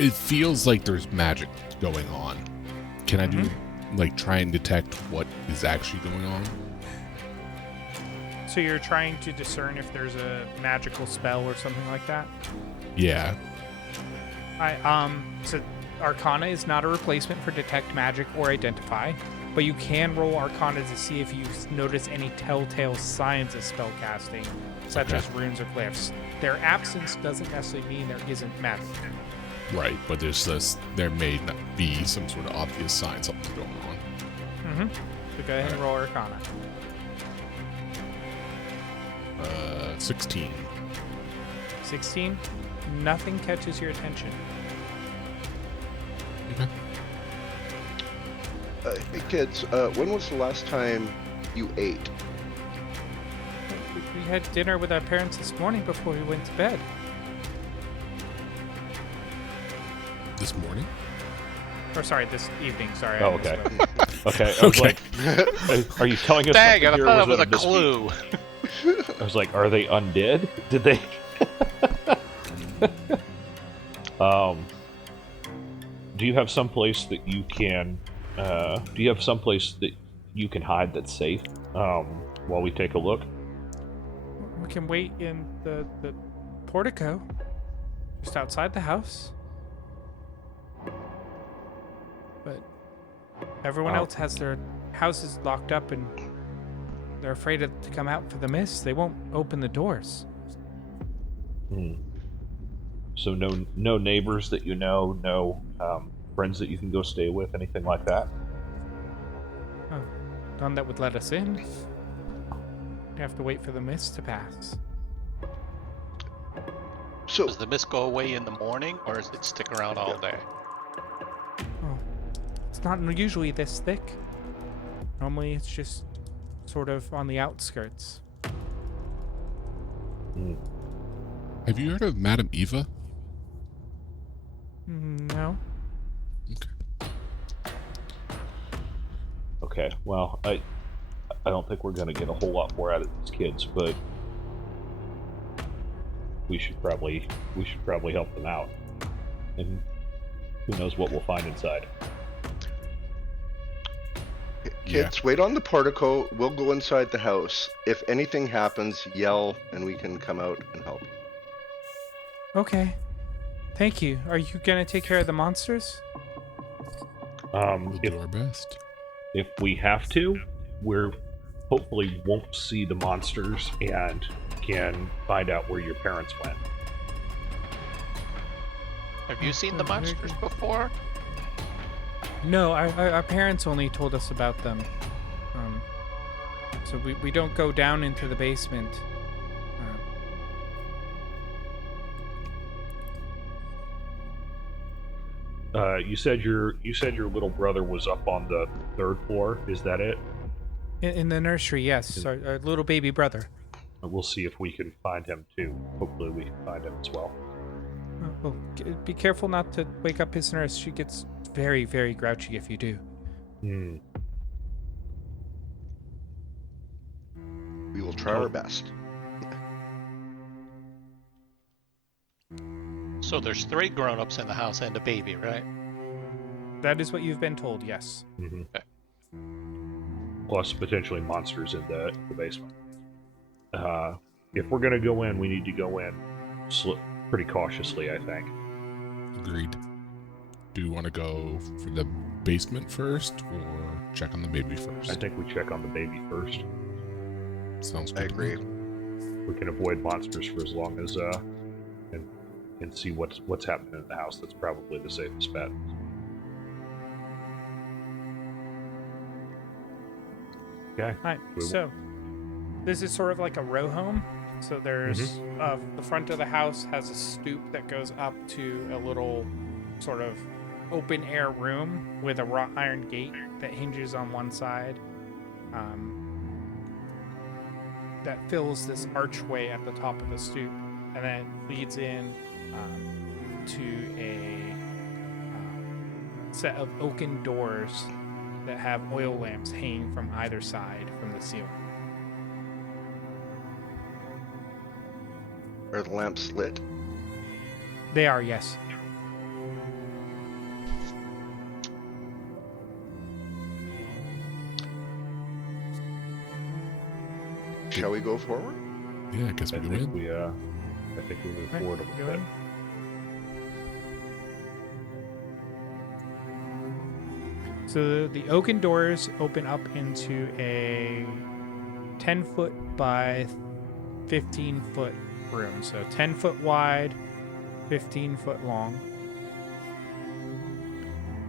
It feels like there's magic going on. Can I do, try and detect what is actually going on? So you're trying to discern if there's a magical spell or something like that? Yeah. So Arcana is not a replacement for detect magic or identify, but you can roll Arcana to see if you notice any telltale signs of spell casting, such as runes or glyphs. Their absence doesn't necessarily mean there isn't magic. Right, but there may not be some sort of obvious sign something's going on. So go ahead and roll Arcana. 16. 16? Nothing catches your attention. Okay. Hey kids, when was the last time you ate? We had dinner with our parents this morning before we went to bed. This morning? Or sorry, this evening. Sorry. Oh, okay. Okay. I was like, are you telling us Dang, something I here? thought that was it a clue. I was like, are they undead? Did they? Do you have someplace that you can? Do you have someplace that you can hide that's safe? While we take a look. We can wait in the portico, just outside the house. But everyone else has their houses locked up, and they're afraid to come out for the mist. They won't open the doors. So no neighbors that you know, no friends that you can go stay with, anything like that? Oh, none that would let us in. We have to wait for the mist to pass. So Does the mist go away in the morning, or does it stick around all day? Oh, it's not usually this thick. Normally it's just sort of on the outskirts. Have you heard of Madame Eva? No. Okay. Well, I don't think we're going to get a whole lot more out of these kids, but we should probably help them out. And who knows what we'll find inside. kids, wait on the portico. We'll go inside the house. If anything happens, yell, and we can come out and help. Okay. Thank you. Are you gonna take care of the monsters? We'll do our best. If we have to, we're hopefully won't see the monsters and can find out where your parents went. Have you seen the monsters before? No, our parents only told us about them. So we don't go down into the basement. You said your little brother was up on the 3rd floor. Is that it? In the nursery, yes. Our little baby brother. We'll see if we can find him too. Hopefully we can find him as well. Well, be careful not to wake up his nurse. She gets very, very grouchy if you do. We will try our best. So there's 3 grown-ups in the house and a baby, right? That is what you've been told, yes. Mm-hmm. Okay. Plus potentially monsters in the basement. If we're going to go in, we need to go in pretty cautiously, I think. Agreed. Do you want to go for the basement first, or check on the baby first? I think we check on the baby first. Sounds good. I agree. We can avoid monsters for as long as and see what's happening in the house. That's probably the safest bet. Okay. All right, so this is sort of like a row home. So there's the front of the house has a stoop that goes up to a little sort of open air room with a wrought iron gate that hinges on one side. That fills this archway at the top of the stoop, and then leads in to a set of oaken doors that have oil lamps hanging from either side from the ceiling. Are the lamps lit? They are, yes. Shall we go forward? Yeah, I guess we go in. I think we move forward a little bit. So the oaken doors open up into a 10-foot by 15-foot room. So 10-foot wide, 15-foot long.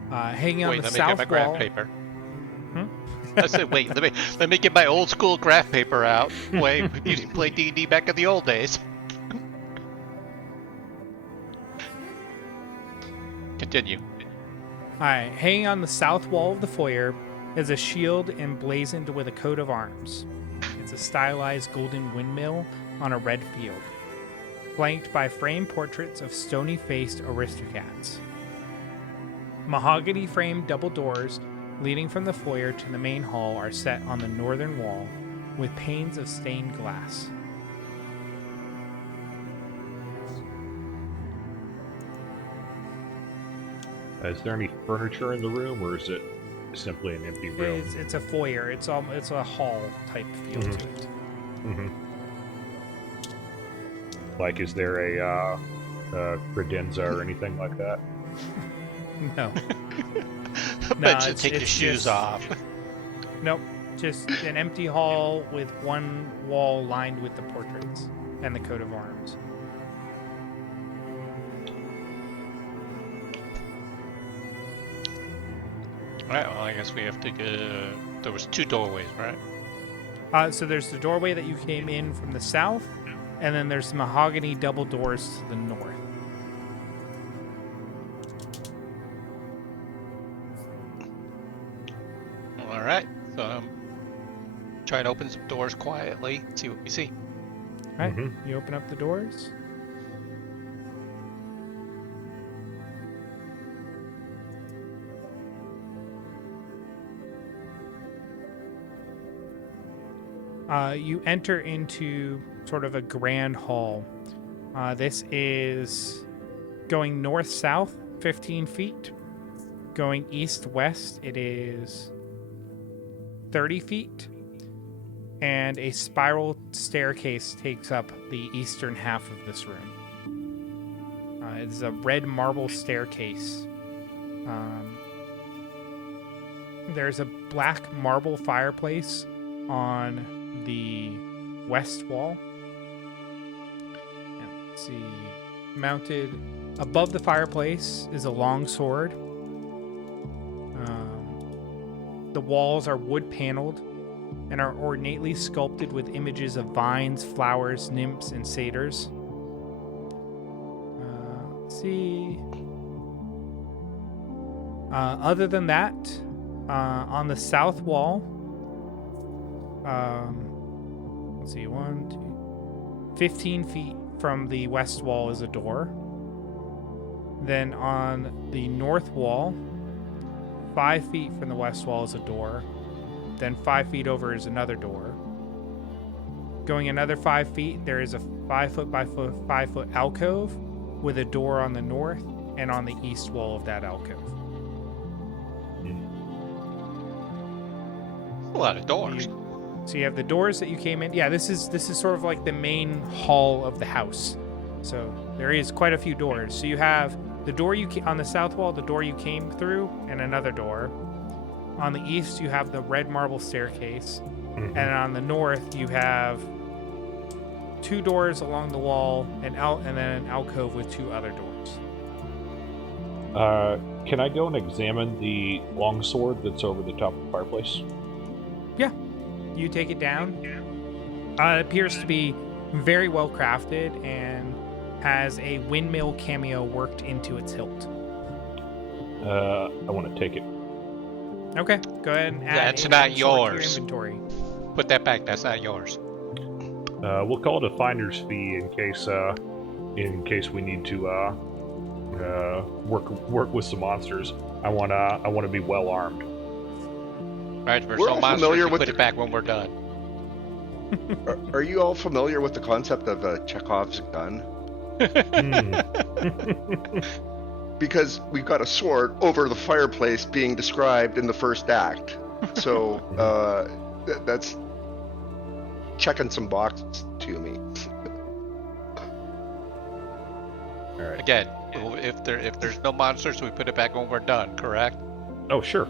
Hanging on the south wall. Let me get my graph paper. I said, wait, let me get my old school graph paper out. Wait, you didn't play D&D back in the old days. Continue. Alright, hanging on the south wall of the foyer is a shield emblazoned with a coat of arms. It's a stylized golden windmill on a red field, flanked by framed portraits of stony-faced aristocrats. Mahogany-framed double doors leading from the foyer to the main hall are set on the northern wall with panes of stained glass. Is there any furniture in the room, or is it simply an empty room? It's a foyer. It's a hall type feel to it. Mm-hmm. Like, is there a credenza or anything like that? No. I bet you take your shoes off. Nope. Just an empty hall with one wall lined with the portraits and the coat of arms. Alright, well, I guess we have to go... There was 2 doorways, right? So there's the doorway that you came in from the south, and then there's mahogany double doors to the north. Alright, so try to open some doors quietly, see what we see. Alright, you open up the doors. You enter into sort of a grand hall. This is going north-south, 15 feet. Going east-west, it is 30 feet. And a spiral staircase takes up the eastern half of this room. It's a red marble staircase. There's a black marble fireplace on the west wall. And let's see. Mounted above the fireplace is a long sword. The walls are wood paneled and are ornately sculpted with images of vines, flowers, nymphs, and satyrs. Let's see. Other than that, on the south wall, let's see, 15 feet from the west wall is a door. Then on the north wall, 5 feet from the west wall is a door. Then 5 feet over is another door. Going another 5 feet, there is a 5 foot by 5 foot alcove with a door on the north and on the east wall of that alcove. A lot of doors. So you have the doors that you came in. Yeah, this is sort of like the main hall of the house. So there is quite a few doors. So you have the door on the south wall, the door you came through, and another door. On the east, you have the red marble staircase, and on the north, you have 2 doors along the wall, and then an alcove with 2 other doors. Can I go and examine the longsword that's over the top of the fireplace? Yeah, you take it down. It appears to be very well crafted and has a windmill cameo worked into its hilt. I want to take it. Okay, go ahead and add That's not yours. To your inventory. Put that back. That's not yours. We'll call it a finder's fee in case we need to work with some monsters. I wanna be well armed. All right, We're all monsters, familiar we with put it back when we're done. Are you all familiar with the concept of Chekhov's gun? Because we've got a sword over the fireplace being described in the first act. So that's checking some boxes to me. All right. Again, if there's no monsters, we put it back when we're done, correct? Oh, sure.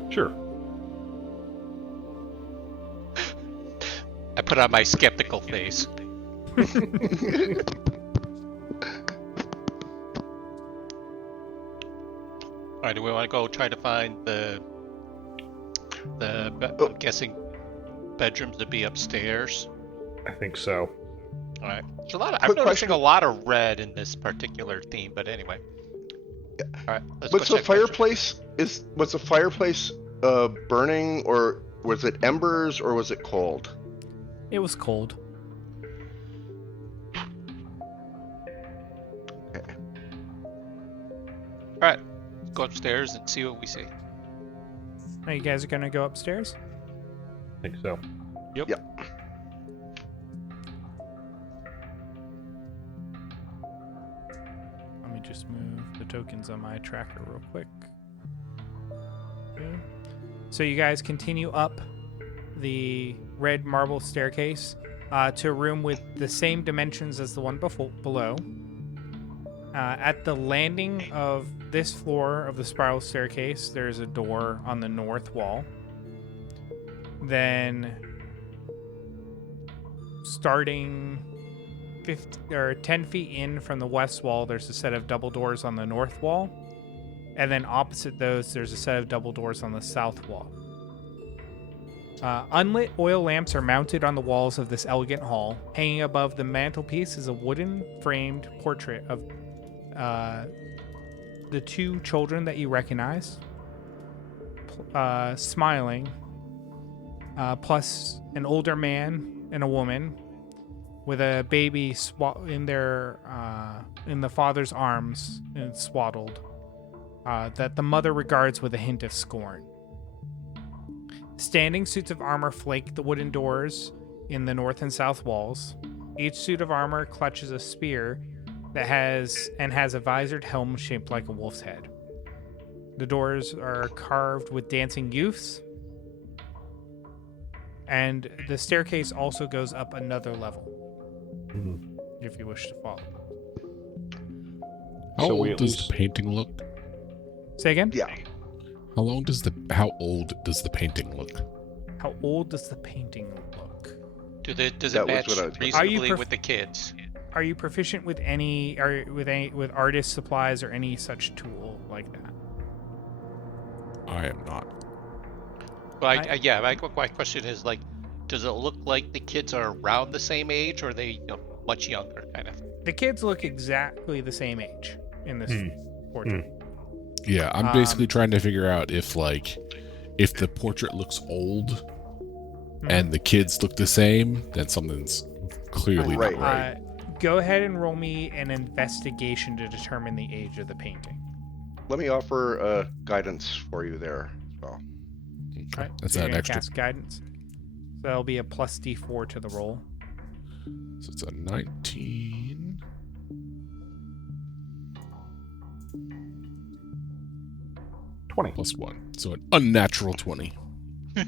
I put on my skeptical face. Alright, do we want to go try to find I'm guessing bedrooms to be upstairs? I think so. Alright. I'm noticing a lot of red in this particular theme, but anyway. Alright, let's go check Was the fireplace burning, or was it embers, or was it cold? It was cold. Okay. Alright, let's go upstairs and see what we see. Are you guys going to go upstairs? I think so. Yep. Let me just move the tokens on my tracker real quick. Okay. So you guys continue up the red marble staircase to a room with the same dimensions as the one below. At the landing of this floor of the spiral staircase, there's a door on the north wall. Then, starting 10 feet in from the west wall, there's a set of double doors on the north wall. And then opposite those, there's a set of double doors on the south wall. Unlit oil lamps are mounted on the walls of this elegant hall. Hanging above the mantelpiece is a wooden framed portrait of the 2 children that you recognize, smiling, plus an older man and a woman with a baby in the father's arms and swaddled, that the mother regards with a hint of scorn. Standing suits of armor flank the wooden doors in the north and south walls. Each suit of armor clutches a spear that has a visored helm shaped like a wolf's head. The doors are carved with dancing youths, and the staircase also goes up another level, if you wish to follow. How old does the painting look? Say again? Yeah. How old does the painting look? How old does the painting look? Does it match reasonably with the kids? Are you proficient with with artist supplies or any such tool like that? I am not. Well, my question is like, does it look like the kids are around the same age, or are they much younger, kind of? The kids look exactly the same age in this portrait. Yeah, I'm basically trying to figure out if the portrait looks old and the kids look the same, then something's clearly not right. Go ahead and roll me an investigation to determine the age of the painting. Let me offer guidance for you there as well. Okay. Right, that's so an extra. Cast guidance. So that'll be a plus D4 to the roll. So it's a 19. +1. So an unnatural 20.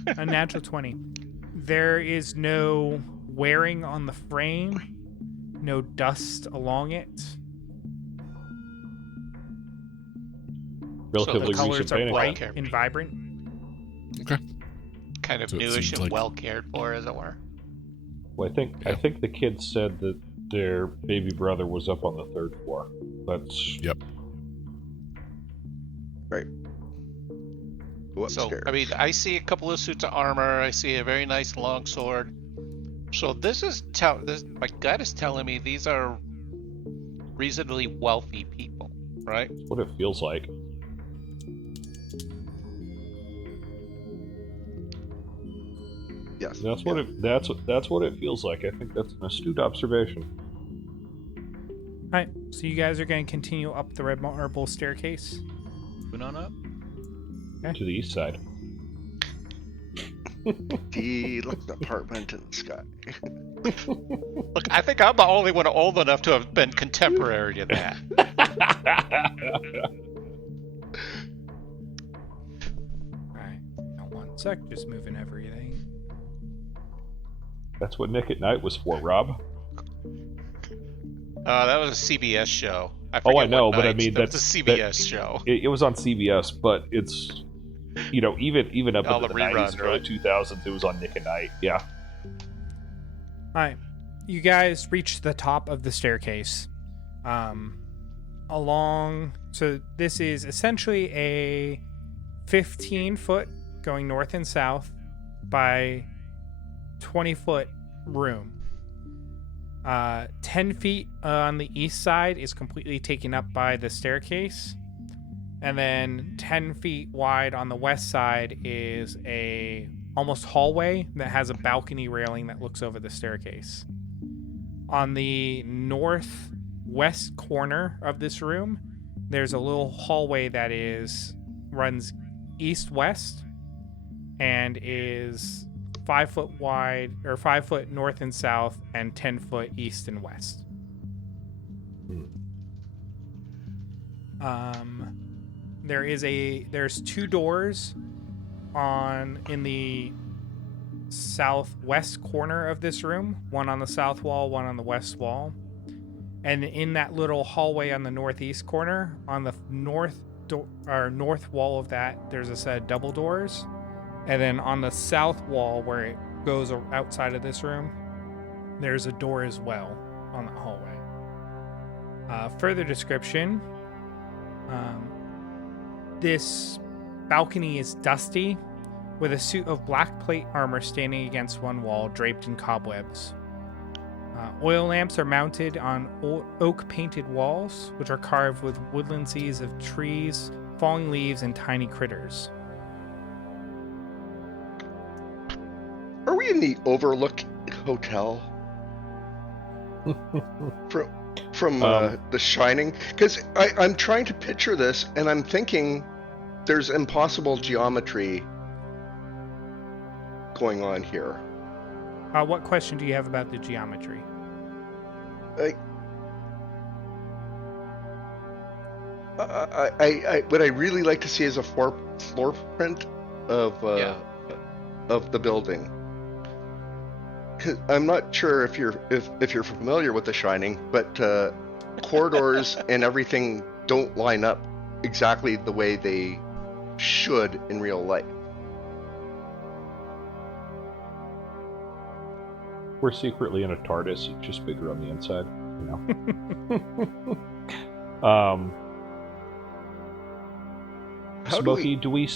Unnatural 20. There is no wearing on the frame, no dust along it. Relatively so the colors recent are painting. bright and vibrant. Okay. Kind of newish and well cared for, as it were. Well, I think the kids said that their baby brother was up on the 3rd floor. Yep. Right. So, I mean, I see a couple of suits of armor. I see a very nice long sword. So my gut is telling me these are reasonably wealthy people, right? That's what it feels like. Yes. That's what it feels like. I think that's an astute observation. All right. So you guys are going to continue up the red marble staircase. Moving on up. Okay. To the east side. The apartment in the sky. Look, I think I'm the only one old enough to have been contemporary to that. Alright, now 1 sec, just moving everything. That's what Nick at Night was for, Rob. That was a CBS show. I know, but I mean that's a CBS show. It was on CBS, but it's even up into the reruns, 90s and early 2000s, it was on Nick at Night. Yeah. Alright, you guys reach the top of the staircase. So this is essentially a 15-foot going north and south by 20-foot room. 10 feet on the east side is completely taken up by the staircase. And then 10 feet wide on the west side is a almost hallway that has a balcony railing that looks over the staircase. On the northwest corner of this room, there's a little hallway that runs east-west and is 5 foot wide, or 5 foot north and south, and 10 foot east and west. There's 2 doors in the southwest corner of this room, one on the south wall, one on the west wall. And in that little hallway on the northeast corner, on the north wall of that, there's a set of double doors. And then on the south wall, where it goes outside of this room, there's a door as well on the hallway. Further description. This balcony is dusty, with a suit of black plate armor standing against one wall, draped in cobwebs. Oil lamps are mounted on oak-painted walls, which are carved with woodland scenes of trees, falling leaves, and tiny critters. Are we in the Overlook Hotel? From The Shining? Because I'm trying to picture this, and I'm thinking there's impossible geometry going on here. What question do you have about the geometry? What I really like to see is a floor print of the building. I'm not sure if you're familiar with The Shining, but corridors and everything don't line up exactly the way they should in real life. We're secretly in a TARDIS. It's just bigger on the inside, Smokey, do we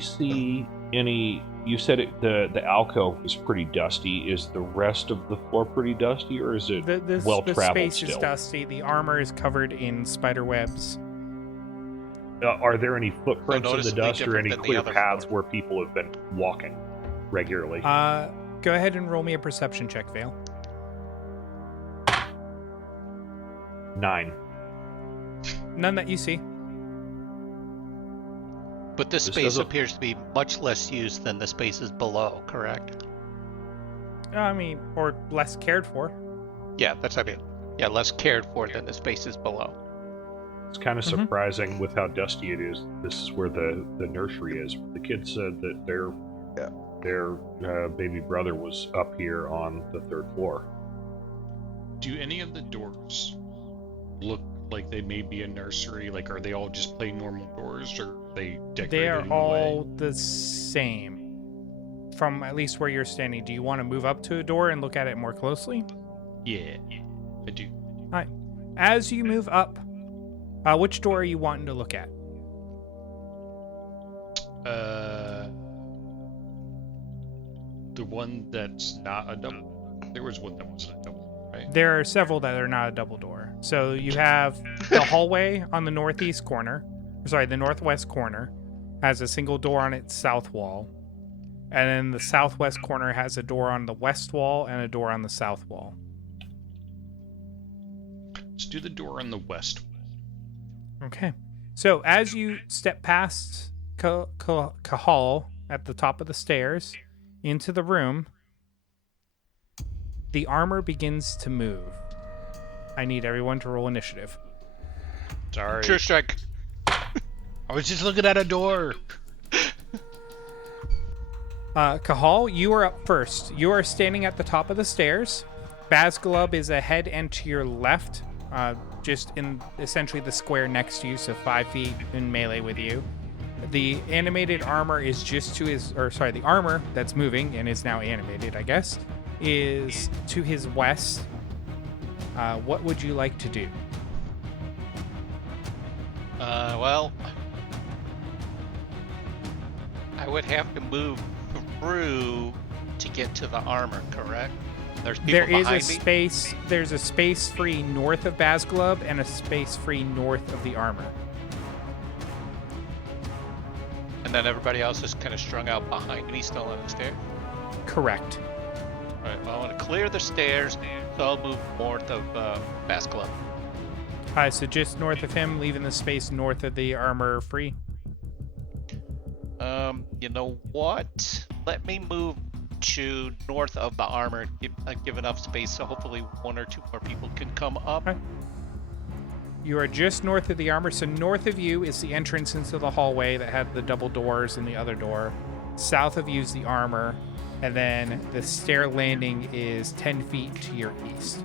see any? You said the alcove is pretty dusty. Is the rest of the floor pretty dusty, or is it well traveled? The space is dusty. The armor is covered in spider webs. Are there any footprints in the dust, or any clear paths where people have been walking regularly? Go ahead and roll me a perception check, Vale. 9. None that you see. But this space appears to be much less used than the spaces below, correct? I mean, or less cared for. Yeah, that's what I mean. Yeah, less cared for than the spaces below. It's kind of surprising with how dusty it is. This is where the nursery is. The kids said that their baby brother was up here on the 3rd floor. Do any of the doors look like they may be a nursery? Like, are they all just plain normal doors, or are they decorated? They are all the same. From at least where you're standing. Do you want to move up to a door and look at it more closely? Yeah, I do. All right. As you move up, which door are you wanting to look at? The one that's not a double. There was one that wasn't a double, right? There are several that are not a double door. So you have the hallway on the northwest corner has a single door on its south wall. And then the southwest corner has a door on the west wall and a door on the south wall. Let's do the door on the west wall. Okay. So as you step past Cahal at the top of the stairs into the room, the armor begins to move. I need everyone to roll initiative. Sorry. Sure strike. I was just looking at a door. Cahal, you are up first. You are standing at the top of the stairs. Bazglub is ahead and to your left, just in essentially the square next to you, so 5 feet in melee with you. The animated armor is just to the armor that's moving and is now animated, I guess, is to his west. What would you like to do? Well, I would have to move through to get to the armor, correct? There's There's a space free north of Bazglub and a space free north of the armor. And then everybody else is kind of strung out behind me, still on the stairs? Correct. Alright, well, I want to clear the stairs, so I'll move north of Bazglub. Alright, so just north of him, leaving the space north of the armor free. You know what? Let me move to north of the armor, give enough space so hopefully 1 or 2 more people can come up. Okay. You are just north of the armor, so north of you is the entrance into the hallway that had the double doors and the other door. South of you is the armor, and then the stair landing is 10 feet to your east.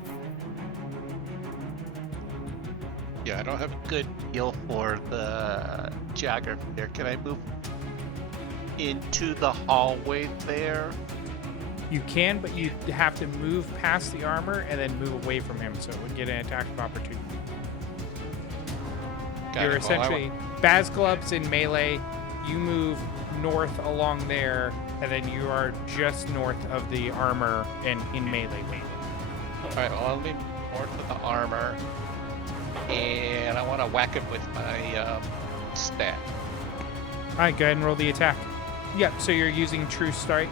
Yeah, I don't have a good feel for the geography there. Can I move into the hallway there? You can, but you have to move past the armor and then move away from him, so it would get an attack of opportunity. You're essentially Bazglub's in melee. You move north along there, and then you are just north of the armor and in melee. Alright, well, I'll move north of the armor, and I want to whack him with my staff. Alright, go ahead and roll the attack. Yep, so you're using True Strike.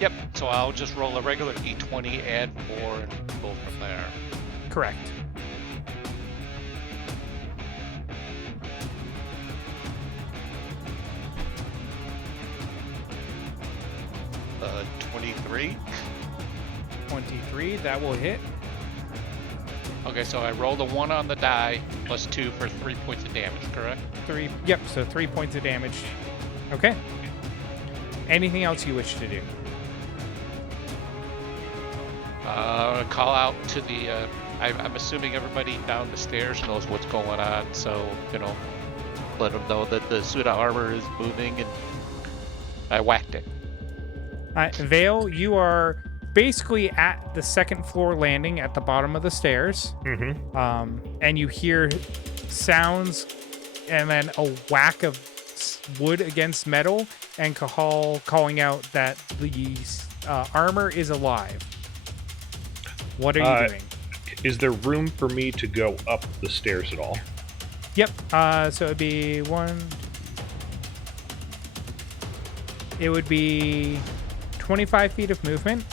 Yep, so I'll just roll a regular d20, add 4, and go from there. Correct. Uh, 23. 23, that will hit. Okay, so I rolled a 1 on the die, plus 2 for 3 points of damage, correct? 3, yep, so 3 points of damage. Okay. Anything else you wish to do? Call out to the, I'm assuming everybody down the stairs knows what's going on, so, let them know that the suit of armor is moving, and I whacked it. Vale, you are basically at the second floor landing at the bottom of the stairs. And you hear sounds and then a whack of wood against metal and Cahal calling out that the armor is alive. What are you doing? Is there room for me to go up the stairs at all? Yep. So it'd be it would be 25 feet of movement,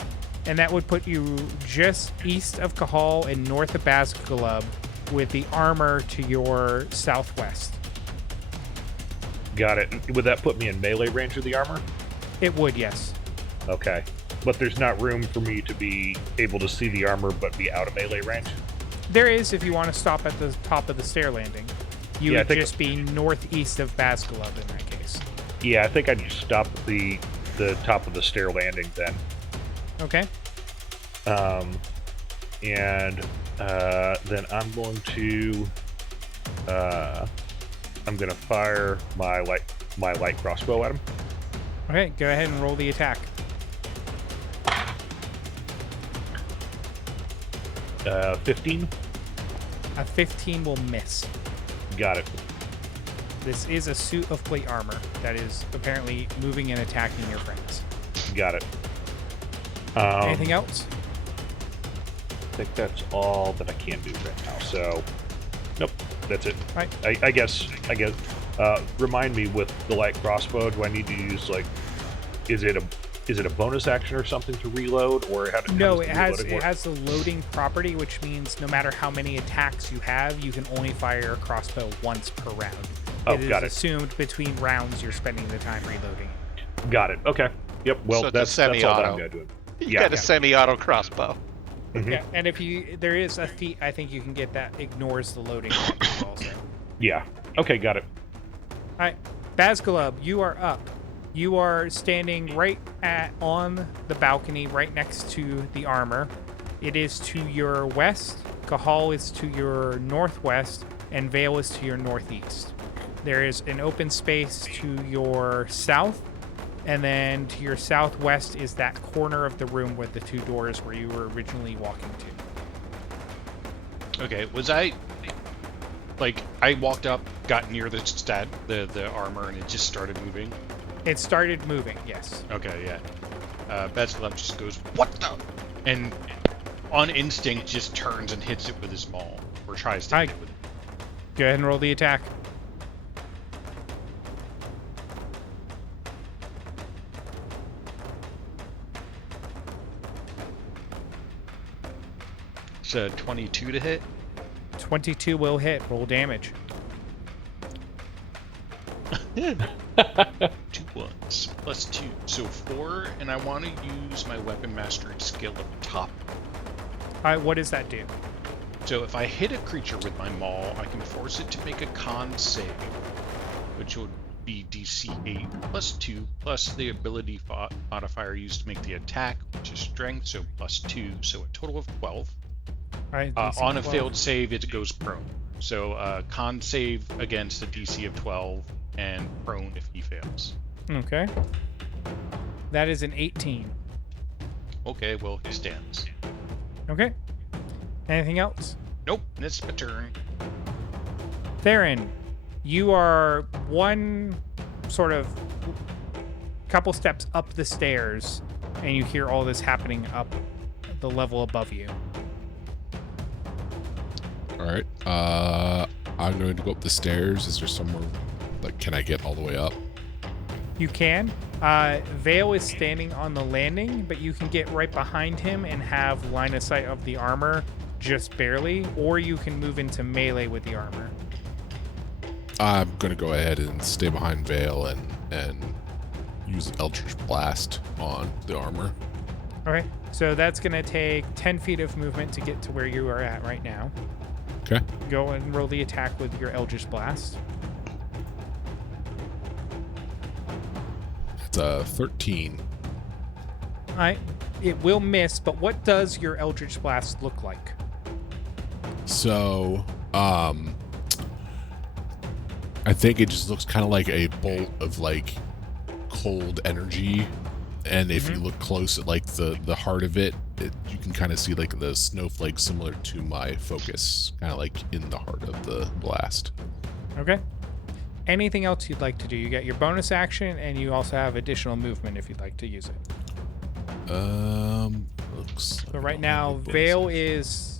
and that would put you just east of Cahal and north of Basgalub, with the armor to your southwest. Got it. Would that put me in melee range of the armor? It would, yes. Okay. But there's not room for me to be able to see the armor but be out of melee range? There is if you want to stop at the top of the stair landing. You would just be northeast of Basgalub in that case. Yeah, I think I'd just stop at the top of the stair landing then. Okay. And then I'm going to fire my light crossbow at him. Okay, go ahead and roll the attack. 15. A 15 will miss. Got it. This is a suit of plate armor that is apparently moving and attacking your friends. Got it. Anything else? I think that's all that I can do right now. So, nope, that's it. Right. I guess. Remind me with the light crossbow. Do I need to use is it a bonus action or something to reload, or how does No, it has the loading property, which means no matter how many attacks you have, you can only fire a crossbow once per round. Oh, got it. Assumed between rounds you're spending the time reloading. Got it. Okay. Yep. Well, so that's all that I'm gonna do. You got a semi-auto crossbow. Mm-hmm. Yeah, and there is a feat I think you can get that ignores the loading also. Yeah. Okay, got it. All right, Basgalub, you are up. You are standing right on the balcony, right next to the armor. It is to your west. Cahal is to your northwest, and Vale is to your northeast. There is an open space to your south, and then to your southwest is that corner of the room with the two doors where you were originally walking to. Okay, was I walked up, got near the armor, and it just started moving? It started moving, yes. Okay, yeah. Basgalub just goes, "What the?" And on instinct just turns and hits it with his maul, or tries to hit it with it. Go ahead and roll the attack. It's a 22 to hit. 22 will hit. Roll damage. 2 ones plus 2, so 4, and I want to use my weapon mastery skill at the top. Alright, what does that do? So if I hit a creature with my maul, I can force it to make a con save, which would be DC 8 plus 2 plus the ability modifier used to make the attack, which is strength, so plus 2, so a total of 12. Right, on a failed save, it goes prone. So con save against a DC of 12 and prone if he fails. Okay. That is an 18. Okay, well, he stands. Okay. Anything else? Nope, it's my turn. Theron, you are one sort of couple steps up the stairs, and you hear all this happening up the level above you. All right. I'm going to go up the stairs. Is there somewhere, can I get all the way up? You can. Vale is standing on the landing, but you can get right behind him and have line of sight of the armor just barely, or you can move into melee with the armor. I'm going to go ahead and stay behind Vale and use Eldritch Blast on the armor. Okay, so that's going to take 10 feet of movement to get to where you are at right now. Okay. Go and roll the attack with your Eldritch Blast. It's a 13. Alright, it will miss, but what does your Eldritch Blast look like? So, I think it just looks kind of like a bolt of cold energy And if you look close at like the heart of it, you can kind of see like the snowflake similar to my focus, kind of like in the heart of the blast. Okay. Anything else you'd like to do? You get your bonus action, and you also have additional movement if you'd like to use it. Looks. So right now, Vale is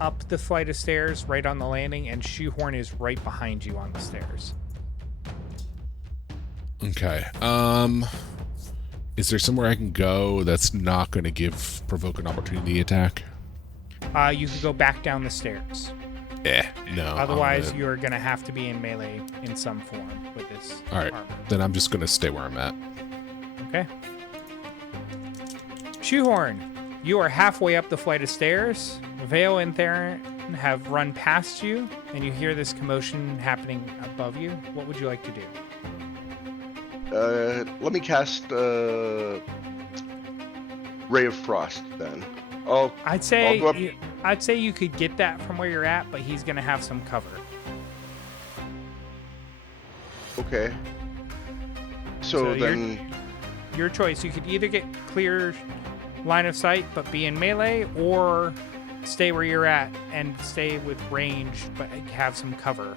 up the flight of stairs, right on the landing, and Shoehorn is right behind you on the stairs. Okay. Is there somewhere I can go that's not going to provoke an opportunity attack? You could go back down the stairs. No. Otherwise, you're going to have to be in melee in some form with this All right. armor. Then I'm just going to stay where I'm at. Okay. Shoehorn, you are halfway up the flight of stairs. Vale and Theron have run past you, and you hear this commotion happening above you. What would you like to do? Let me cast Ray of Frost then. I'd say go up. I'd say you could get that from where you're at, but he's gonna have some cover. Okay. So then, your choice. You could either get clear line of sight but be in melee, or stay where you're at and stay with range but have some cover.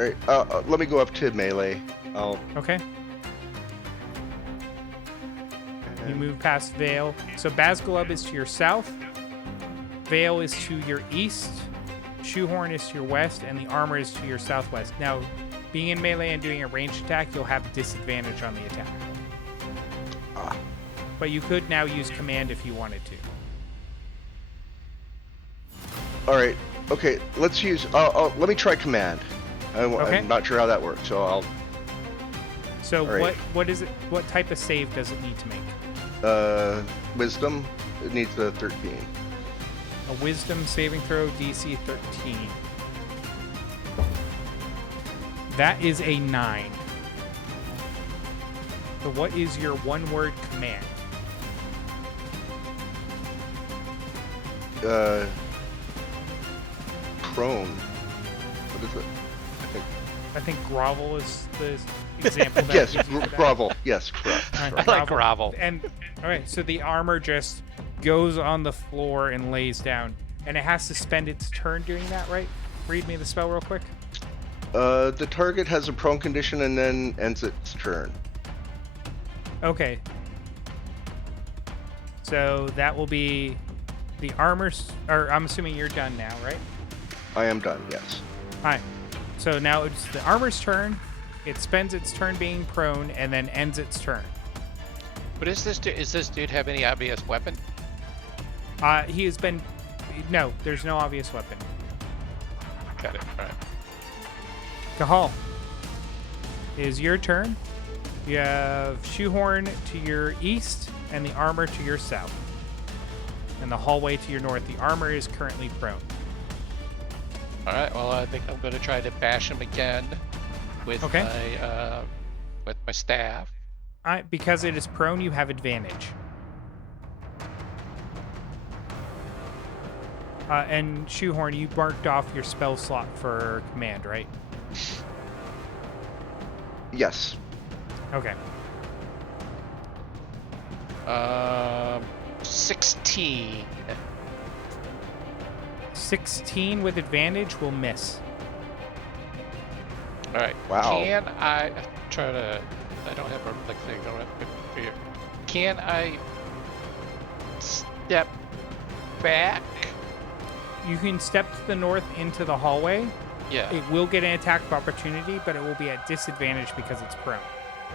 all right, let me go up to melee. Okay. You move past Vale. So Bazgalub is to your south. Vale is to your east. Shoehorn is to your west, and the armor is to your southwest. Now, being in melee and doing a ranged attack, you'll have disadvantage on the attack. But you could now use command if you wanted to. All right. Okay. Let's use. Let me try command. Okay. I'm not sure how that works, so I'll. So right. what is it? What type of save does it need to make? Wisdom. It needs a 13. A wisdom saving throw, DC 13. That is a 9. So what is your one-word command? Prone. What is it? I think grovel is the example. That Yes, gives you for that. grovel. Yes, correct. All I like grovel. And all right, so the armor just goes on the floor and lays down, and it has to spend its turn doing that, right? Read me the spell real quick. The target has a prone condition and then ends its turn. Okay. So that will be the armor's, or I'm assuming you're done now, right? I am done. Yes. All right. So now it's the armor's turn. It spends its turn being prone and then ends its turn. But is this dude have any obvious weapon? He has been. No, there's no obvious weapon. Got it. All right. Cahal, it is your turn. You have Shoehorn to your east and the armor to your south. And the hallway to your north. The armor is currently prone. All right. Well, I think I'm going to try to bash him again with my staff. Because it is prone, you have advantage. And Shoehorn, you marked off your spell slot for command, right? Yes. Okay. 16. 16 with advantage will miss. All right. Wow. Can I try to? I don't have a like thing. I don't have a here. Can I step back? You can step to the north into the hallway. Yeah. It will get an attack of opportunity, but it will be at disadvantage because it's prone.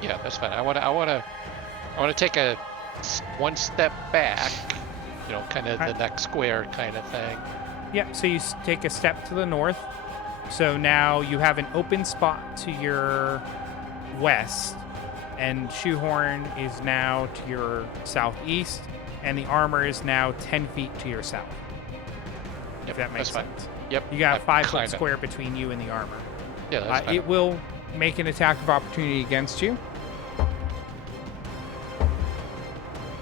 Yeah, that's fine. I want to take one step back. You know, kind of the next square kind of thing. Yeah. So you take a step to the north. So now you have an open spot to your west, and Shoehorn is now to your southeast, and the armor is now 10 feet to your south. Yep, If that makes that's fine. sense. Yep. You got a 5 foot kinda. square between you and the armor. Yeah, that's fine. It will make an attack of opportunity against you.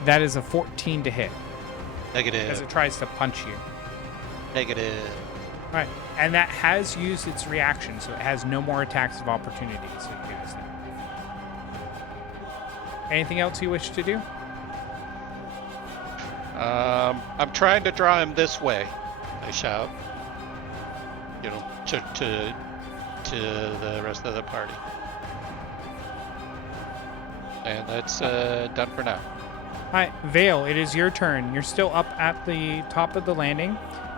That is a 14 to hit as Negative. it tries to punch you. Negative. All right, and that has used its reaction, so it has no more attacks of opportunity. So you guys Anything else you wish to do? I'm trying to draw him this way. I shout, to the rest of the party. And that's done for now. Hi, Vale, it is your turn. You're still up at the top of the landing.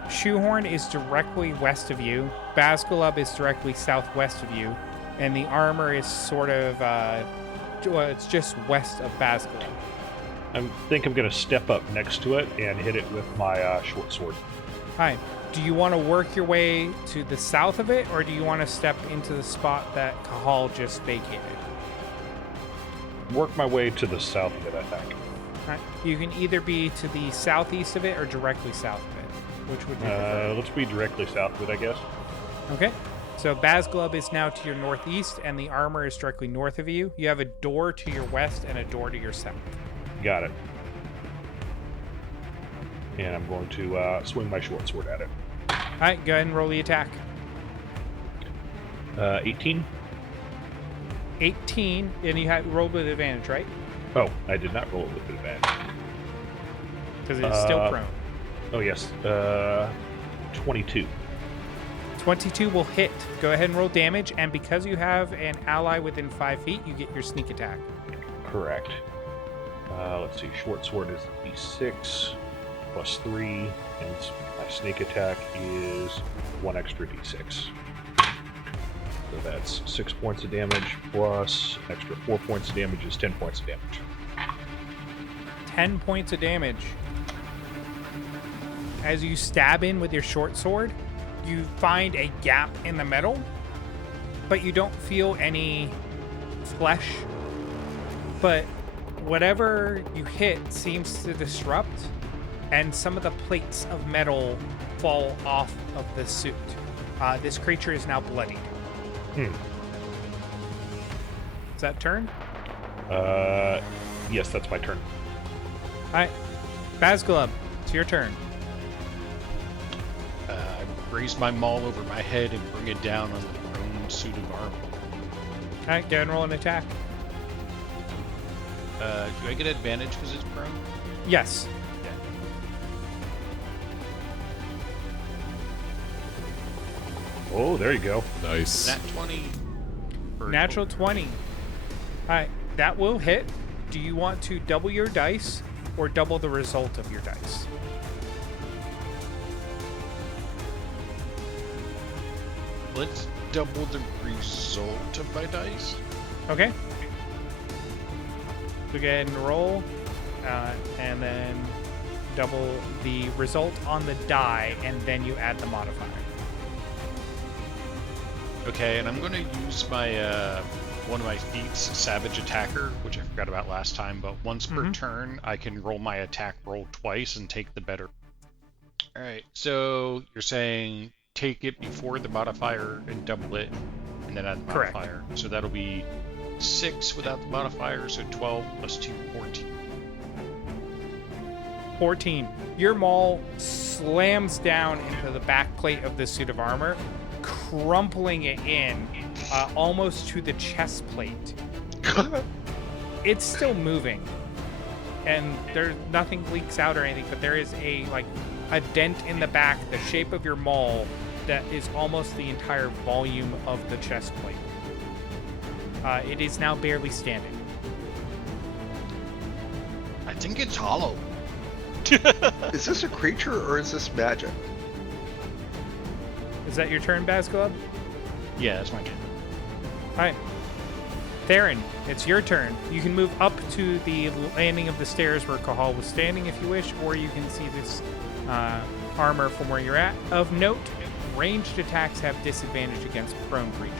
Shoehorn is directly west of you. Basculub is directly southwest of you. And the armor is sort of, it's just west of Basculub. I think I'm going to step up next to it and hit it with my short sword. Hi. Do you want to work your way to the south of it, or do you want to step into the spot that Kahal just vacated? Work my way to the south of it, I think. All right. You can either be to the southeast of it or directly south of it. Which would you prefer? Let's be directly south of it, I guess. Okay. So Basglub is now to your northeast, and the armor is directly north of you. You have a door to your west and a door to your south. Got it. And I'm going to swing my short sword at it. All right, go ahead and roll the attack. 18. 18, and you had rolled with advantage, right? Oh, I did not roll with advantage. Because it's still prone. Oh, yes. 22. 22 will hit. Go ahead and roll damage, and because you have an ally within 5 feet, you get your sneak attack. Correct. Let's see. Short sword is d6 plus 3, and my sneak attack is 1 extra d6. So that's 6 points of damage plus an extra 4 points of damage is 10 points of damage. 10 points of damage. As you stab in with your short sword, you find a gap in the metal, but you don't feel any flesh. But whatever you hit seems to disrupt, and some of the plates of metal fall off of the suit. This creature is now bloodied. Is that turn? Yes, that's my turn. All right. Basglub, it's your turn. I raise my maul over my head and bring it down on the prone suit of armor. All right, go ahead and roll an attack. Do I get advantage because it's prone? Yes. Yeah. Oh, there you go. Nice. Nat 20. Natural 20. All right, that will hit. Do you want to double your dice or double the result of your dice? Let's double the result of my dice. Okay. So go ahead and roll, and then double the result on the die, and then you add the modifier. Okay, and I'm going to use my one of my feats, Savage Attacker, which I forgot about last time, but once per turn, I can roll my attack roll twice and take the better. All right, so you're saying take it before the modifier and double it, and then add the modifier. So that'll be 6 without the modifier, so 12 plus 2, 14. 14. Your maul slams down into the back plate of the suit of armor, crumpling it in almost to the chest plate. It's still moving, and there's nothing leaks out or anything, but there is a dent in the back, the shape of your maul, that is almost the entire volume of the chest plate. It is now barely standing. I think it's hollow. Is this a creature or is this magic? Is that your turn, Basglub? Yeah, that's my turn. Alright. Theron, it's your turn. You can move up to the landing of the stairs where Kahal was standing if you wish, or you can see this armor from where you're at. Of note, ranged attacks have disadvantage against prone creatures.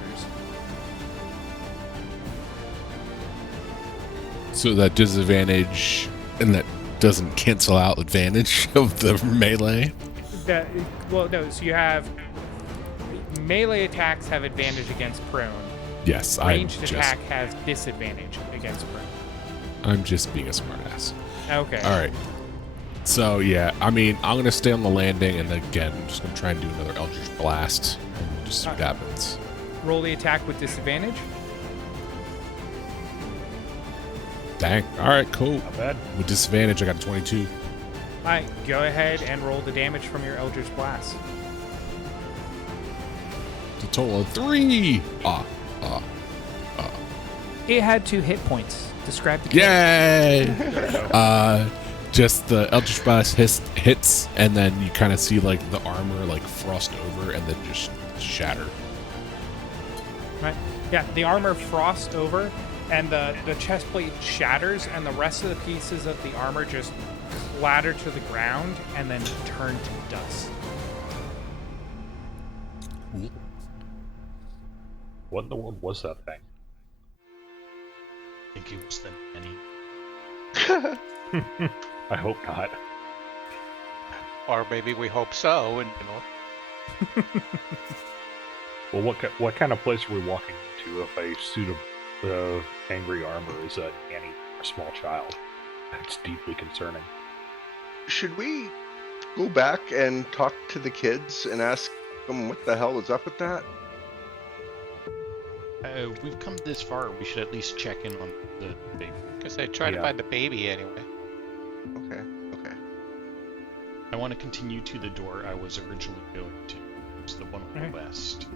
So that disadvantage, and that doesn't cancel out advantage of the melee? So you have melee attacks have advantage against prone. Yes, Ranged attack has disadvantage against prone. I'm just being a smartass. Okay. All right. So, yeah, I mean, I'm going to stay on the landing, and again, I'm just going to try and do another Eldritch Blast, and just see what happens. Roll the attack with disadvantage. Dang. All right, cool. Not bad. With disadvantage, I got a 22. All right, go ahead and roll the damage from your Eldritch Blast. It's a total of 3. It had 2 hit points. Describe the Yay! Just the Eldritch Blast hits, and then you kind of see like the armor like frost over and then just shatter. Right. Yeah, the armor frosts over, and the chest plate shatters, and the rest of the pieces of the armor just clatter to the ground and then turn to dust. What in the world was that thing? I think it was the nanny. I hope not. Or maybe we hope so, and Well, what kind of place are we walking into if a suit of angry armor is a nanny or a small child? That's deeply concerning. Should we go back and talk to the kids and ask them what the hell is up with that? We've come this far. We should at least check in on the baby. Because they try to find the baby anyway. Okay. I want to continue to the door I was originally going to. It's the one on the west.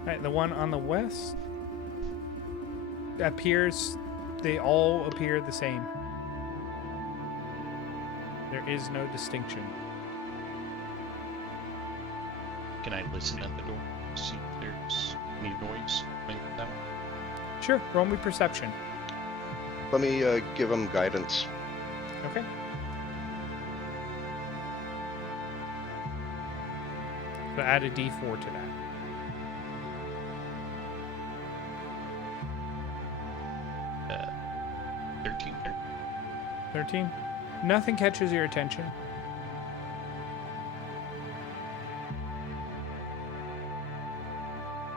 All right, the one on the west appears. They all appear the same. There is no distinction. Can I listen at the door? See if there's any noise coming from that one? Sure, roll me perception. Let me give them guidance. Okay. So add a d4 to that. Uh, 13. 13? Nothing catches your attention.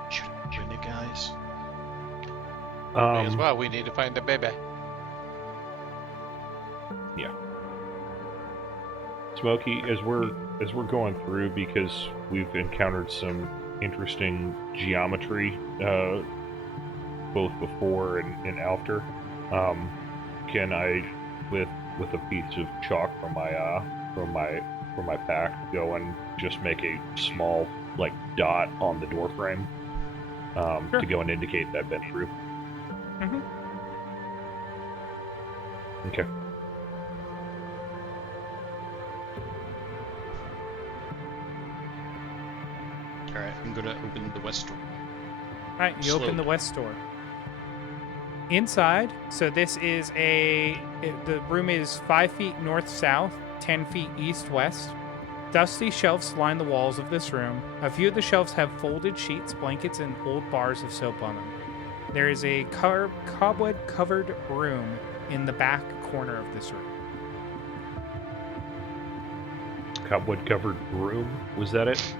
Should I join it, guys? May as well. We need to find the baby. Yeah. Smokey, as we're going through, because we've encountered some interesting geometry, both before and after. Can I, with a piece of chalk from my pack, go and just make a small dot on the door frame, Sure. to go and indicate that I've been through? Mm-hmm. Okay. Alright, I'm gonna open the west door. All right, you open the west door. Inside, so this is the room is 5 feet north-south, 10 feet east-west. Dusty shelves line the walls of this room. A few of the shelves have folded sheets, blankets, and old bars of soap on them. There is a cobweb-covered room in the back corner of this room. Cobweb-covered room? Was that it?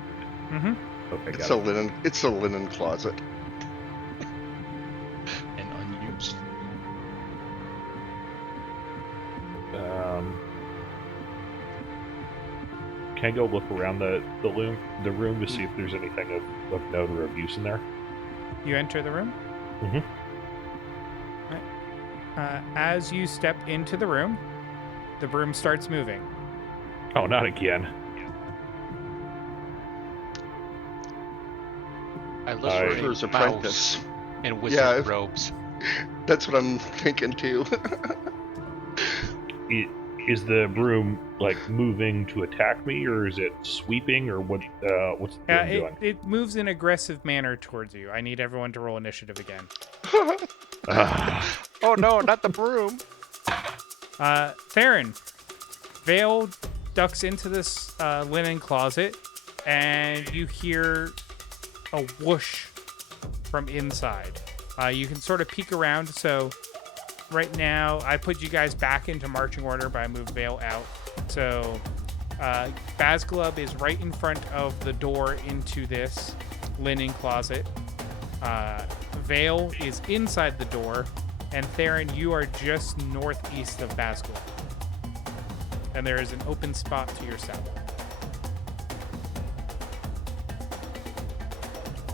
Mm-hmm. Okay, It's got it. It's a linen closet. And unused. Can I go look around the room to see if there's anything of note or of use in there? You enter the room. Mhm. As you step into the room starts moving. Oh, not again. I look for Sorcerer's a Apprentice. mouse in wizard Yeah, robes. That's what I'm thinking too. Is the broom moving to attack me, or is it sweeping, or what's the broom doing? It moves in aggressive manner towards you. I need everyone to roll initiative again. Oh no, not the broom! Theron, Vale ducks into this linen closet, and you hear a whoosh from inside. You can sort of peek around, so right now I put you guys back into marching order, but I moved Vale out. So Bazglub is right in front of the door into this linen closet. Vale is inside the door, and Theron, you are just northeast of Bazglub. And there is an open spot to your south.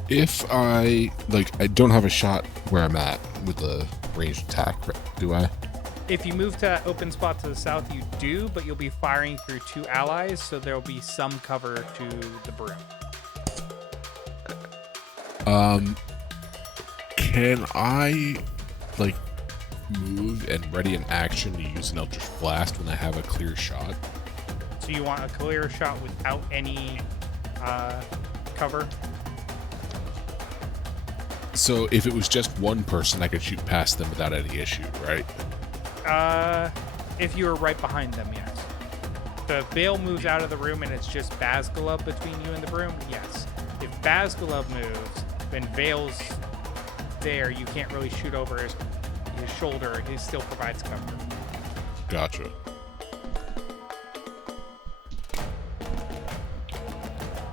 If I don't have a shot where I'm at with the ranged attack, do I? If you move to that open spot to the south, you do, but you'll be firing through 2 allies, so there will be some cover to the Broom. Can I, move and ready an action to use an Eldritch Blast when I have a clear shot? So you want a clear shot without any cover? So if it was just one person, I could shoot past them without any issue, right? If you were right behind them, yes. The Vale moves out of the room and it's just Bazgalub between you and the Broom, yes. If Bazgalub moves, then Vale's there. You can't really shoot over his shoulder. He still provides cover. Gotcha.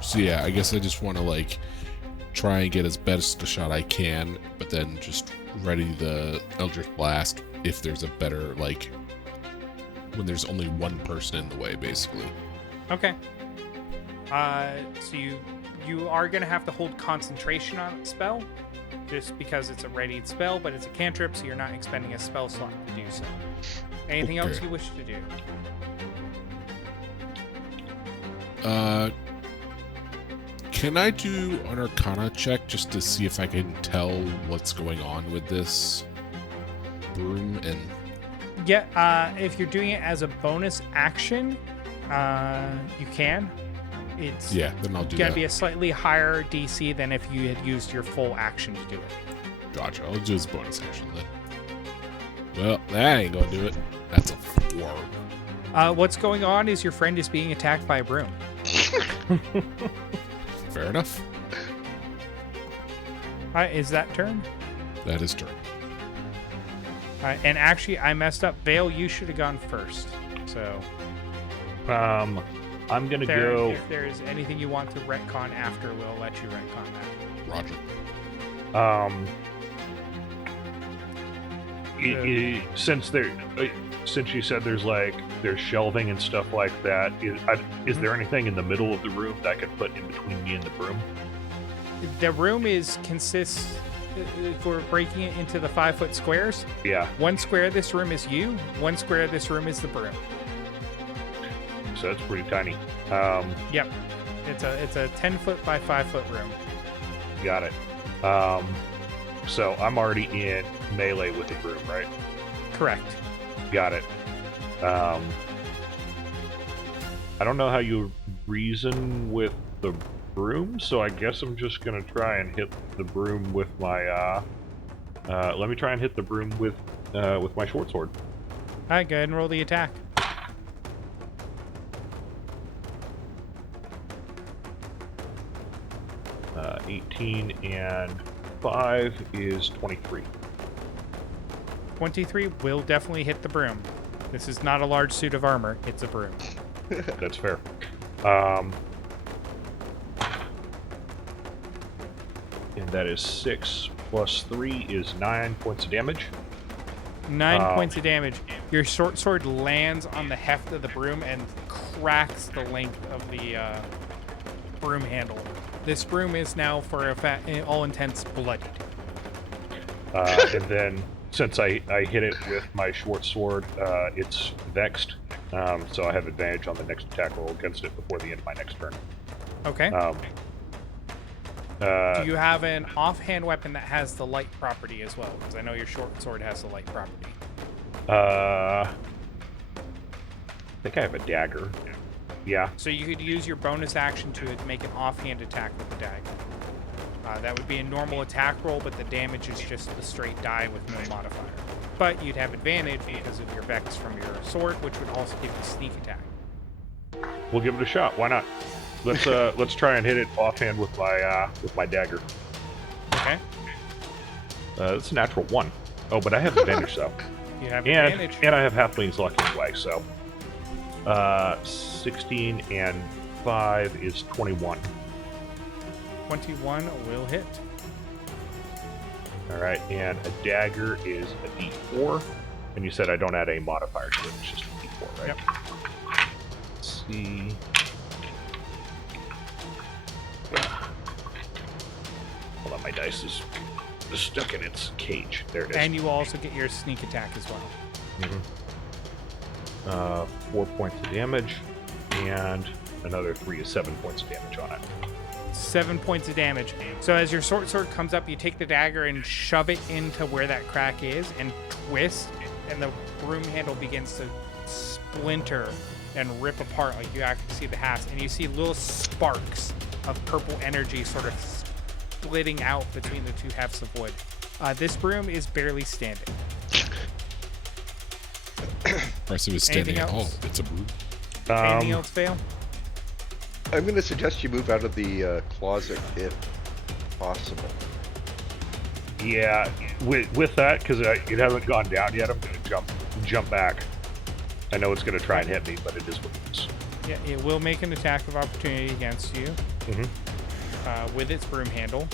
So yeah, I guess I just want to try and get as best a shot I can, but then just ready the Eldritch Blast if there's a better, when there's only one person in the way, basically. Okay. So you are going to have to hold concentration on the spell, just because it's a readied spell, but it's a cantrip, so you're not expending a spell slot to do so. Anything else you wish to do? Can I do an Arcana check just to see if I can tell what's going on with this Broom? And yeah, if you're doing it as a bonus action, you can. It's then I'll do that. Gonna be a slightly higher DC than if you had used your full action to do it. Gotcha. I'll do this bonus action then. Well, that ain't gonna do it. That's a 4. What's going on is your friend is being attacked by a Broom. Fair enough. Is that turn? That is turn. And actually, I messed up. Vale, you should have gone first. So, I'm gonna go. If there's anything you want to retcon after, we'll let you retcon that. Roger. Since you said there's shelving and stuff like that, is there anything in the middle of the room that I could put in between me and the Broom? The room consists, if we're breaking it into the 5-foot squares. Yeah. 1 square of this room is you. 1 square of this room is the Broom. So it's pretty tiny. Yep. It's a 10-foot by 5-foot room. Got it. So I'm already in melee with the Broom, right? Correct. Got it. I don't know how you reason with the Broom, so I guess I'm just gonna try and hit the Broom with my. Let me try and hit the Broom with my short sword. All right, go ahead and roll the attack. 18 and 5 is 23. 23 will definitely hit the Broom. This is not a large suit of armor, it's a Broom. That's fair. And that is 6 plus 3 is 9 points of damage. 9 points of damage. Your short sword lands on the heft of the Broom and cracks the length of the broom handle. This Broom is now, for all intents, bloodied. And then, since I hit it with my short sword, it's vexed, so I have advantage on the next attack roll against it before the end of my next turn. Okay. Do you have an offhand weapon that has the light property as well? Because I know your short sword has the light property. I think I have a dagger. Yeah. So you could use your bonus action to make an offhand attack with the dagger. That would be a normal attack roll, but the damage is just the straight die with no modifier. But you'd have advantage because of your vex from your sword, which would also give you sneak attack. We'll give it a shot. Why not? Let's try and hit it offhand with my dagger. Okay. It's a natural 1. Oh, but I have advantage though. You have advantage. And I have halfling's luck anyway, so 16 and 5 is 21. 21 will hit. All right, and a dagger is a D4, and you said I don't add a modifier to it; it's just a D4, right? Yep. Let's see. Hold on, my dice is stuck in its cage. There it is. And you also get your sneak attack as well. Mm-hmm. 4 points of damage, and another 3 is 7 points of damage on it. 7 points of damage. So as your sword comes up, you take the dagger and shove it into where that crack is and twist, and the broom handle begins to splinter and rip apart. Like you actually see the halves, and you see little sparks of purple energy sort of splitting out between the two halves of wood. This broom is barely standing. Impressive is standing at all. It's a broom. Anything else fail? I'm going to suggest you move out of the closet if possible. Yeah, with that, because it hasn't gone down yet, I'm going to jump back. I know it's going to try and hit me, but it is what it is. Yeah, it will make an attack of opportunity against you with its broom handle.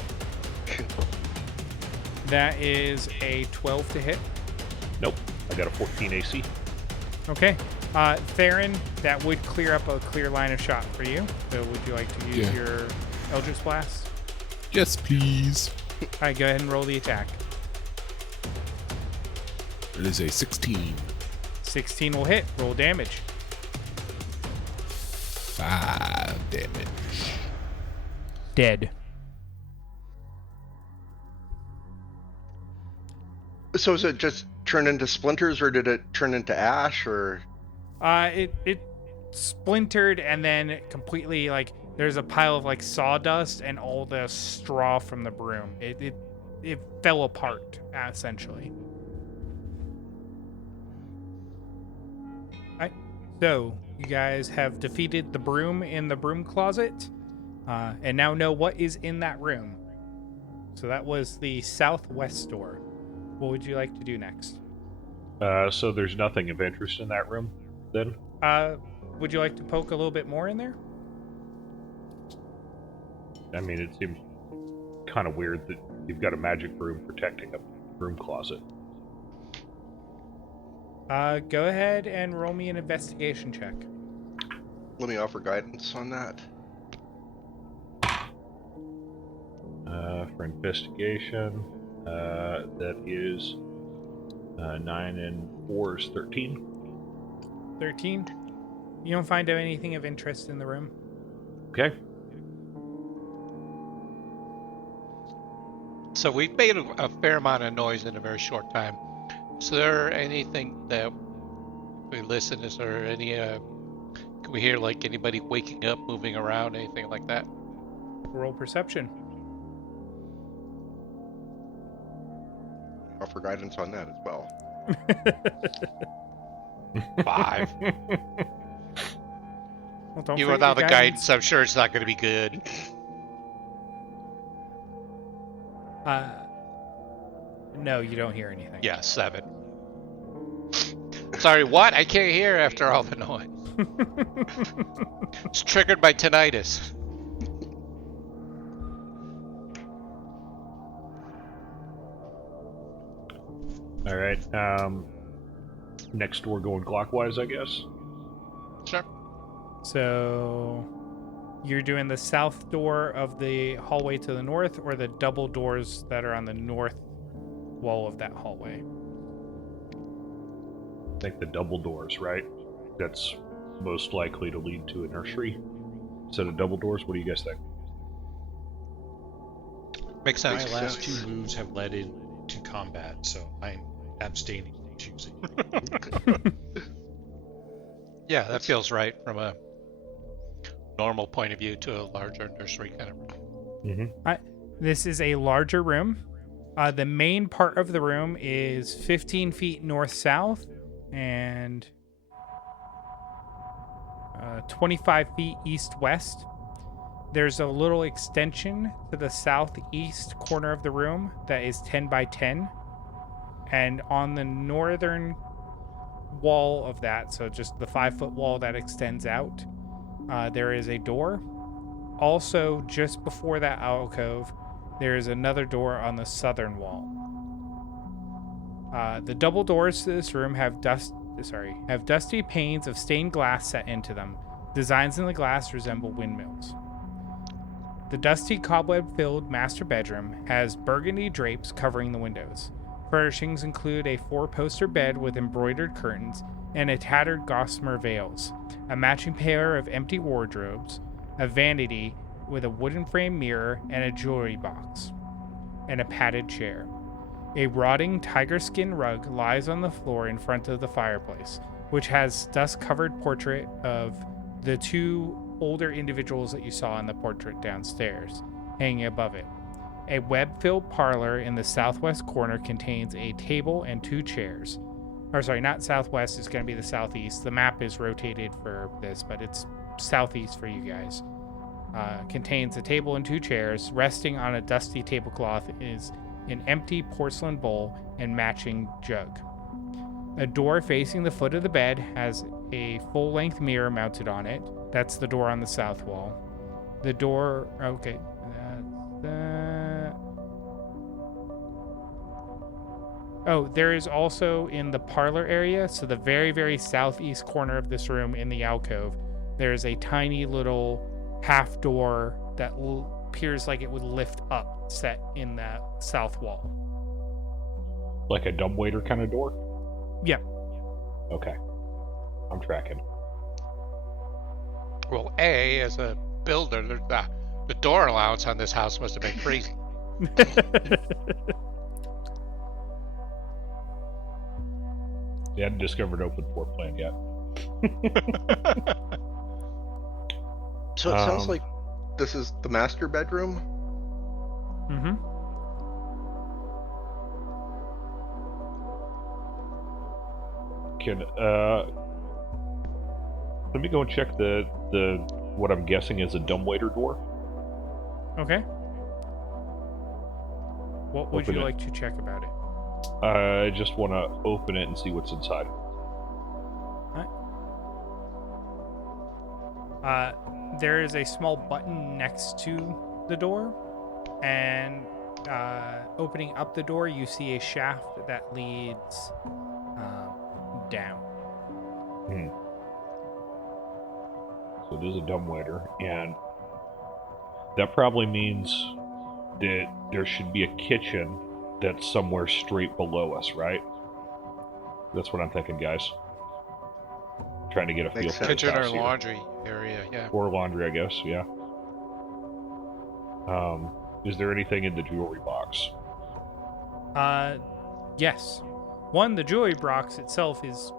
That is a 12 to hit. Nope, I got a 14 AC. Okay. Theron, that would clear up a clear line of shot for you. So would you like to use your Eldritch Blast? Yes, please. All right, go ahead and roll the attack. It is a 16. 16 will hit. Roll damage. 5 damage. Dead. So is it just turn into splinters, or did it turn into ash, or? It splintered, and then completely, like, there's a pile of like sawdust and all the straw from the broom. It fell apart essentially. All right. So you guys have defeated the broom in the broom closet, and now know what is in that room. So that was the southwest door. What would you like to do next? So there's nothing of interest in that room, then? Would you like to poke a little bit more in there? I mean, it seems kind of weird that you've got a magic broom protecting a broom closet. Go ahead and roll me an investigation check. Let me offer guidance on that. For investigation, that is 9 and 4 is 13. 13? You don't find anything of interest in the room? Okay. So we've made a fair amount of noise in a very short time. Is there anything that we listen? Is there any? Can we hear like anybody waking up, moving around, anything like that? Roll perception. Offer guidance on that as well. 5. Well, don't Even forget without the your guidance, I'm sure it's not going to be good. No, you don't hear anything. Yeah, 7. Sorry, what? I can't hear after all the noise. It's triggered by tinnitus. All right. Next door going clockwise, I guess. Sure. So you're doing the south door of the hallway to the north, or the double doors that are on the north wall of that hallway? I think the double doors, right? That's most likely to lead to a nursery. Instead of double doors, what do you guys think? Makes sense. My last 2 moves have led into combat, so I'm abstaining from choosing. Yeah, that feels right from a normal point of view to a larger nursery kind of room. Mm-hmm. This is a larger room. The main part of the room is 15 feet north-south and 25 feet east-west. There's a little extension to the southeast corner of the room that is 10 by 10. And on the northern wall of that, so just the 5-foot wall that extends out, there is a door. Also, just before that alcove, there is another door on the southern wall. The double doors to this room have dusty panes of stained glass set into them. Designs in the glass resemble windmills. The dusty cobweb-filled master bedroom has burgundy drapes covering the windows. Furnishings include a 4-poster bed with embroidered curtains and a tattered gossamer veils, a matching pair of empty wardrobes, a vanity with a wooden frame mirror and a jewelry box, and a padded chair. A rotting tiger skin rug lies on the floor in front of the fireplace, which has dust-covered portrait of the 2 older individuals that you saw in the portrait downstairs, hanging above it. A web-filled parlor in the southwest corner contains a table and 2 chairs. Or sorry, not southwest, it's going to be the southeast. The map is rotated for this, but it's southeast for you guys. Contains a table and 2 chairs. Resting on a dusty tablecloth is an empty porcelain bowl and matching jug. A door facing the foot of the bed has a full-length mirror mounted on it. That's the door on the south wall. The door... Okay. Oh, there is also in the parlor area, so the very, very southeast corner of this room in the alcove, there's a tiny little half door that appears like it would lift up, set in that south wall. Like a dumbwaiter kind of door? Yeah. Okay. I'm tracking. Well, as a builder, the door allowance on this house must have been crazy. They hadn't discovered open floor plan yet. So it sounds like this is the master bedroom? Mm-hmm. Let me go and check the what I'm guessing is a dumbwaiter door. Okay. What would Open you it. like to check about it? I just want to open it and see what's inside. There is a small button next to the door, and opening up the door, you see a shaft that leads down. So it is a dumbwaiter, and that probably means that there should be a kitchen that's somewhere straight below us, right? That's what I'm thinking, guys. Trying to get a feel for this Kitchen or house here. laundry area, yeah. Or laundry, I guess, yeah. Is there anything in the jewelry box? Yes. One, the jewelry box itself is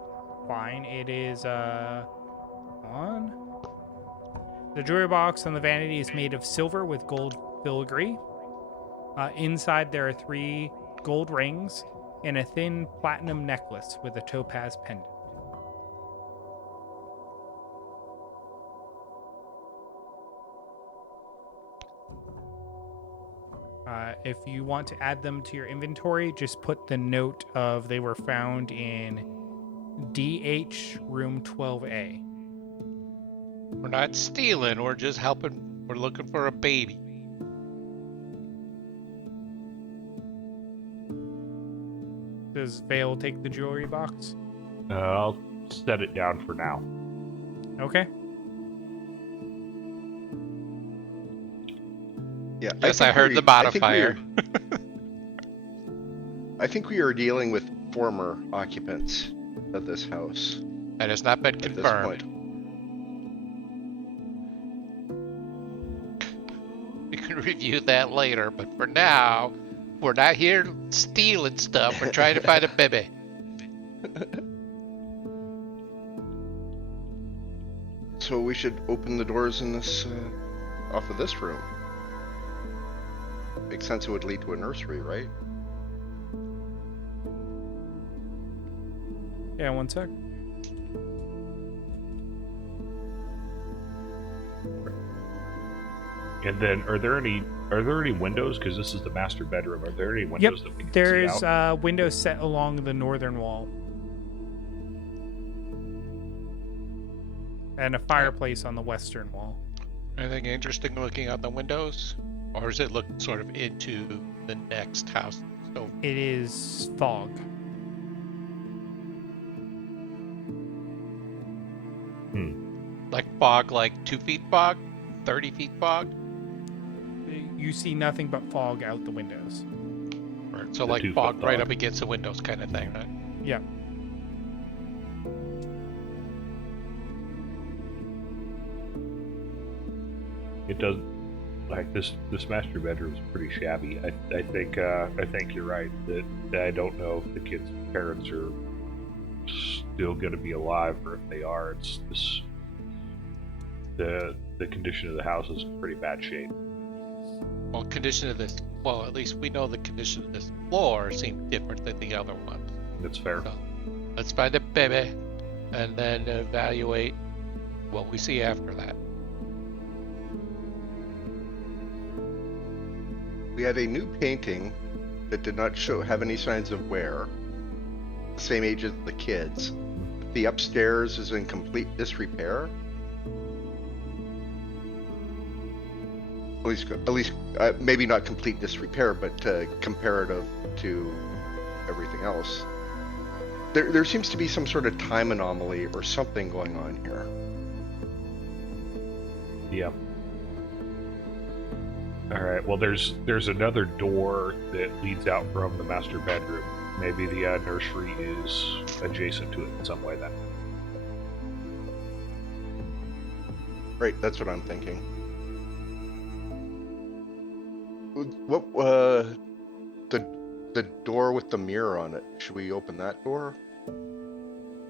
fine. It is on. The jewelry box on the vanity is made of silver with gold filigree. Inside there are 3 gold rings and a thin platinum necklace with a topaz pendant. If you want to add them to your inventory, just put the note of they were found in DH room 12A. We're not stealing, we're just helping. We're looking for a baby. Does Vale take the jewelry box? I'll set it down for now. Okay. Yeah. Yes, I heard the modifier. I think we are dealing with former occupants of this house. That has not been at this confirmed. point. We can review that later, but for now, we're not here stealing stuff. We're trying to find a baby. So we should open the doors in this, off of this room. Makes sense it would lead to a nursery, right? Yeah, one sec. And then, are there any windows? Because this is the master bedroom. Are there any windows that we can There see is out? windows set along the northern wall. And a fireplace on the western wall. Anything interesting looking out the windows? Or is it looking sort of into the next house? So It is fog. like fog, like 2 feet fog? 30 feet fog? You see nothing but fog out the windows. Right. So like fog right up against the windows kind of thing, right? Yeah. It does. Like this master bedroom is pretty shabby. I think you're right that I don't know if the kids' parents are still going to be alive, or if they are. It's this the condition of the house is in pretty bad shape. Well, at least we know the condition of this floor seems different than the other ones. That's fair. So, let's find a baby, and then evaluate what we see after that. We had a new painting that did not have any signs of wear. The same age as the kids. The upstairs is in complete disrepair. At least, maybe not complete disrepair, but comparative to everything else. There seems to be some sort of time anomaly or something going on here. Yeah. All right. Well, there's another door that leads out from the master bedroom. Maybe the nursery is adjacent to it in some way then. Right, that's what I'm thinking. What the door with the mirror on it? Should we open that door?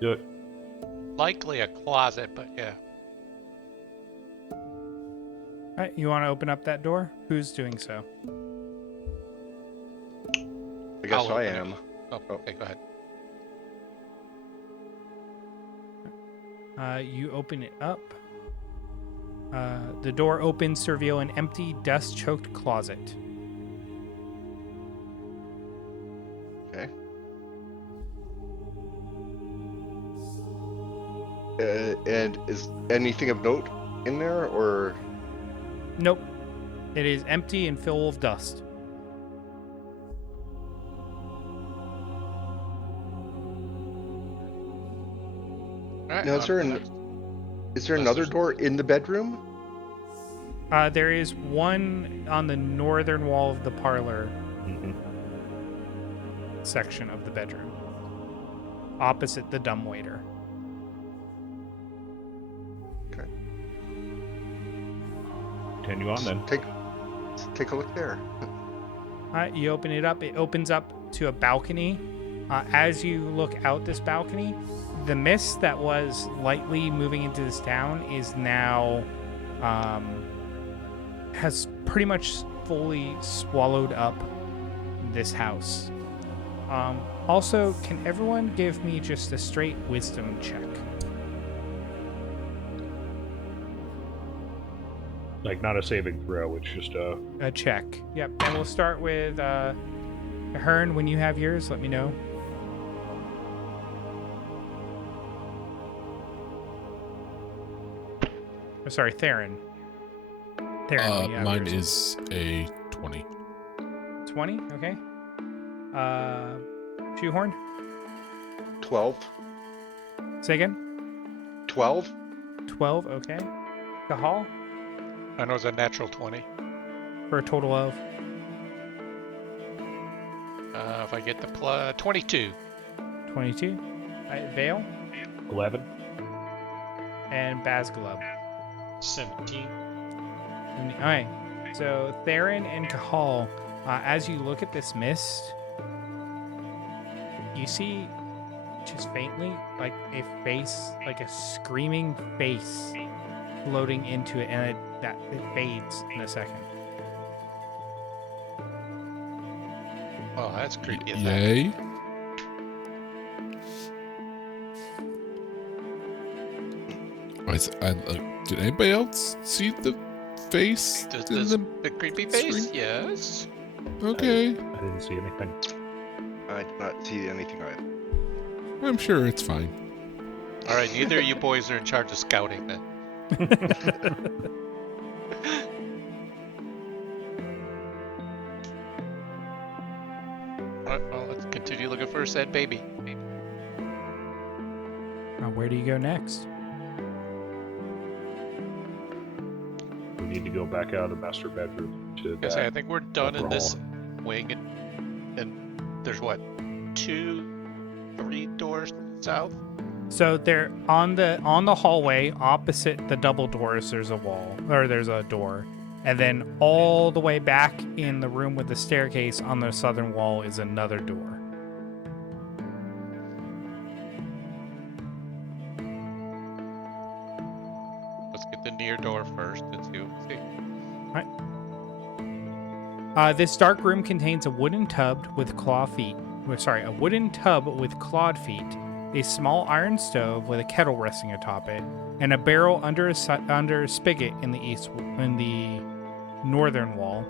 Do it. Likely a closet, but yeah. All right, you want to open up that door? Who's doing so? I guess I am. Oh, okay, go ahead. You open it up. The door opens to reveal an empty, dust-choked closet. Okay. And is anything of note in there, or? Nope. It is empty and full of dust. Now, is there another door in the bedroom? There is one on the northern wall of the parlor section of the bedroom, opposite the dumbwaiter. Okay. Continue on then. Take a look there. You open it up. It opens up to a balcony. As you look out this balcony, the mist that was lightly moving into this town is now has pretty much fully swallowed up this house. Also, can everyone give me just a straight wisdom check? Like not a saving throw, it's just a check. Yep, and we'll start with Hearn. When you have yours, let me know. Oh, sorry, Theron. Mine is a 20. 20, okay. Shoehorn? 12. Say again? 12. 12, okay. Kahal? I know it's a natural 20. For a total of? If I get the 22. 22. Vale? 11. And Bazgalub? 17. All right. So Theron and Kahal, as you look at this mist, you see just faintly like a face, like a screaming face floating into it, and it fades in a second. Oh, that's creepy. Yay. Did anybody else see the face? The creepy face? Screen? Yes. Okay. I didn't see anything. I did not see anything either. I'm sure it's fine. All right, neither of you boys are in charge of scouting then. All right, well, let's continue looking for said baby. Where do you go next? We need to go back out of the master bedroom to I think we're done in this wing. And there's what, 2, 3 doors south? So they're on the hallway opposite the double doors. There's a wall, or there's a door, and then all the way back in the room with the staircase on the southern wall is another door. Let's get the near door first and see what we see. All right. This dark room contains a wooden tub with clawed feet, a small iron stove with a kettle resting atop it, and a barrel under a spigot in the northern wall.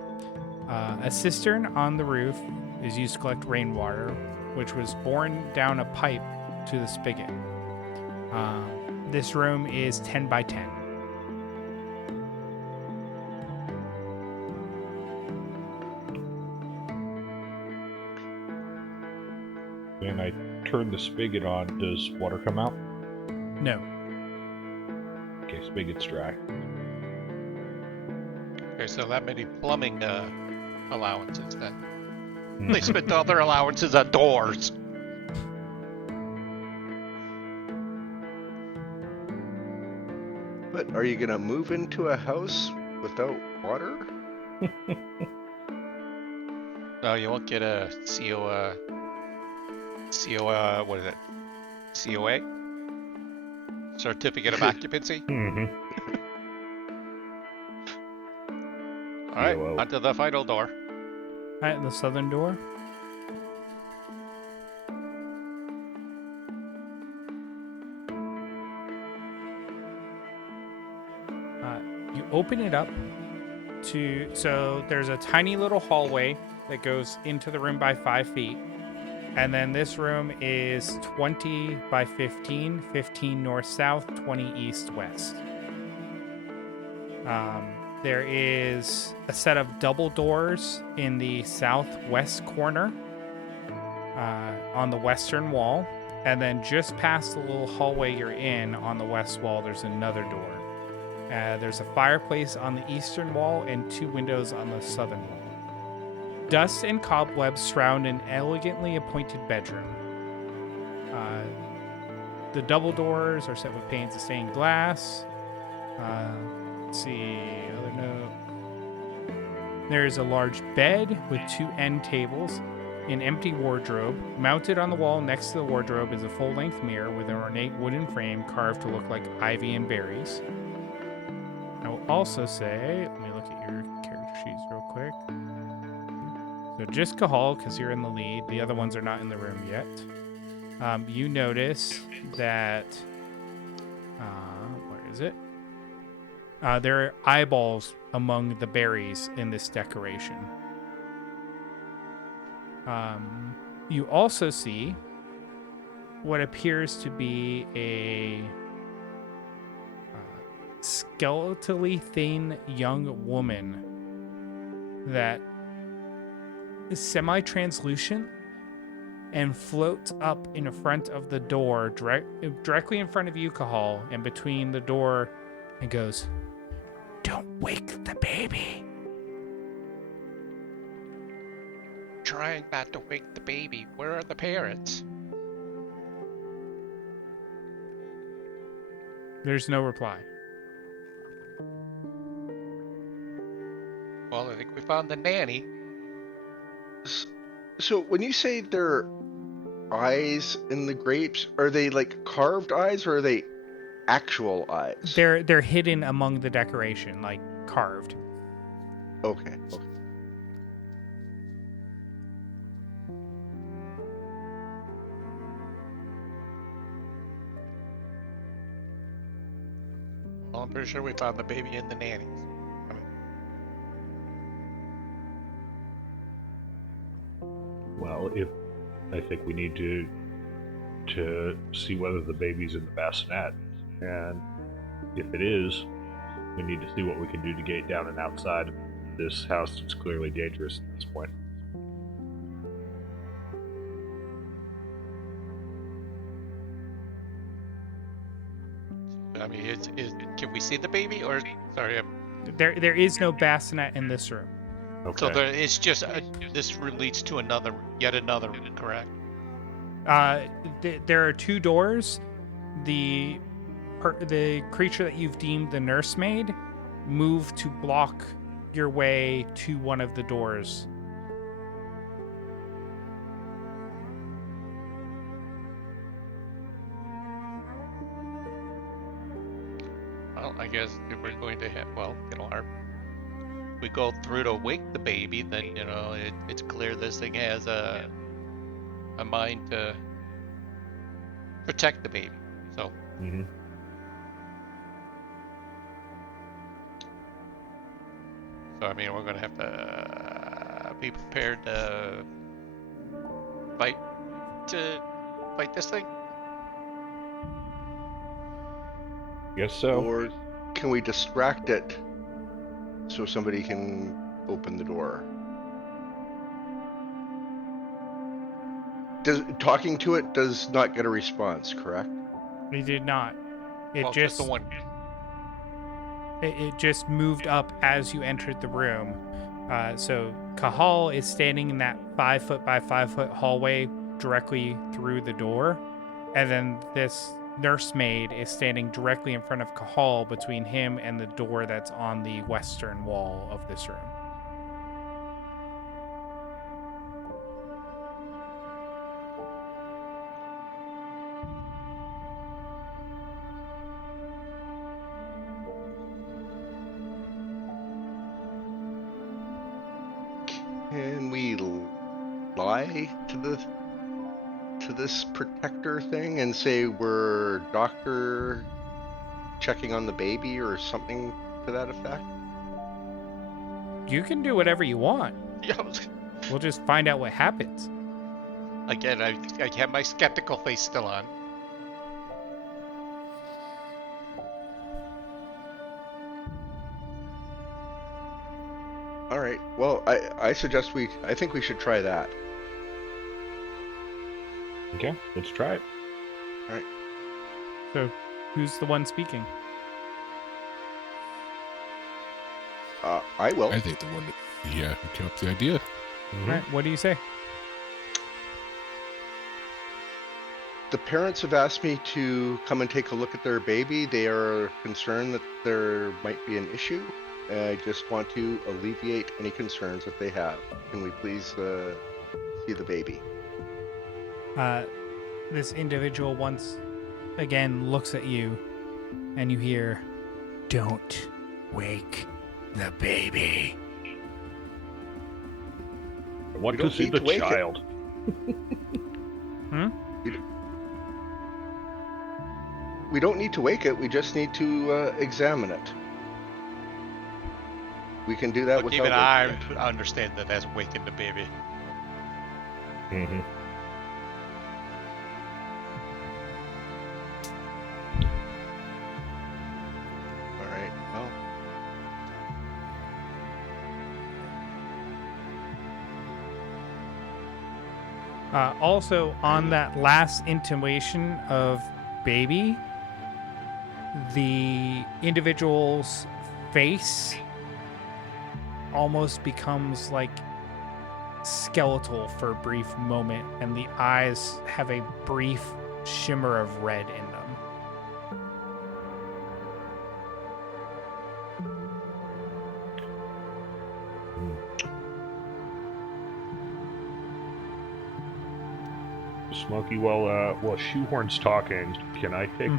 A cistern on the roof is used to collect rainwater, which was borne down a pipe to the spigot. This room is 10 by 10. And I turn the spigot on. Does water come out? No. Okay, spigot's dry. Okay, so that many plumbing allowances then. They spent all their allowances on doors. But are you gonna move into a house without water? No, you won't get a what is it? COA? Certificate of Occupancy? Mm-hmm. Alright, onto the final door. Alright, the southern door. You open it up so there's a tiny little hallway that goes into the room by 5 feet. And then this room is 20 by 15, 15 north-south, 20 east-west. There is a set of double doors in the southwest corner on the western wall. And then just past the little hallway you're in on the west wall, there's another door. There's a fireplace on the eastern wall and 2 windows on the southern wall. Dust and cobwebs surround an elegantly appointed bedroom. The double doors are set with panes of stained glass. Let's see, other note. There's a large bed with 2 end tables, an empty wardrobe. Mounted on the wall next to the wardrobe is a full-length mirror with an ornate wooden frame carved to look like ivy and berries. I will also say, let me look at your character sheets real quick. So just Cahal, because you're in the lead. The other ones are not in the room yet. You notice that... where is it? There are eyeballs among the berries in this decoration. You also see what appears to be a skeletally thin young woman that is semi-translucent and floats up in front of the door, directly in front of you, Cahal, and between the door, and goes, "Don't wake the baby." Trying not to wake the baby. Where are the parents? There's no reply. Well, I think we found the nanny. So when you say they're eyes in the grapes, are they like carved eyes or are they actual eyes? They're hidden among the decoration, like carved. Okay. Well, I'm pretty sure we found the baby and the nannies. Well, I think we need to see whether the baby's in the bassinet, and if it is, we need to see what we can do to gate down and outside of this house. It's clearly dangerous at this point. I mean, can we see the baby, or sorry? There is no bassinet in this room. Okay. So it's just this leads to yet another, correct? There are two doors. The creature that you've deemed the nursemaid moved to block your way to one of the doors. Well, I guess if we're going to have, we go through to wake the baby, then it's clear this thing has a mind to protect the baby. So. Mm-hmm. So I mean, we're gonna have to be prepared to fight this thing. Guess so. Or can we distract it so somebody can open the door? Talking to it does not get a response, correct? It did not. It just the one. It just moved up as you entered the room. So Kahal is standing in that 5 foot by 5 foot hallway directly through the door, and then this nursemaid is standing directly in front of Kahal between him and the door that's on the western wall of this room. Can we lie to this protector thing and say we're doctor checking on the baby or something to that effect? You can do whatever you want. Yeah. We'll just find out what happens. Again, I have my skeptical face still on. All right. Well, I suggest I think we should try that. Okay, let's try it. All right. So, who's the one speaking? I will. I think the one who came up with the idea. All right, what do you say? The parents have asked me to come and take a look at their baby. They are concerned that there might be an issue. I just want to alleviate any concerns that they have. Can we please see the baby? This individual once again looks at you, and you hear, "Don't wake the baby." I want to see the child. We don't need to wake it. We just need to examine it. We can do that without. Even I understand that as waking the baby. Mm-hmm. All right. Well. Also, on that last intimation of baby, the individual's face almost becomes like skeletal for a brief moment, and the eyes have a brief shimmer of red in them. Smokey, while Shoehorn's talking, can I take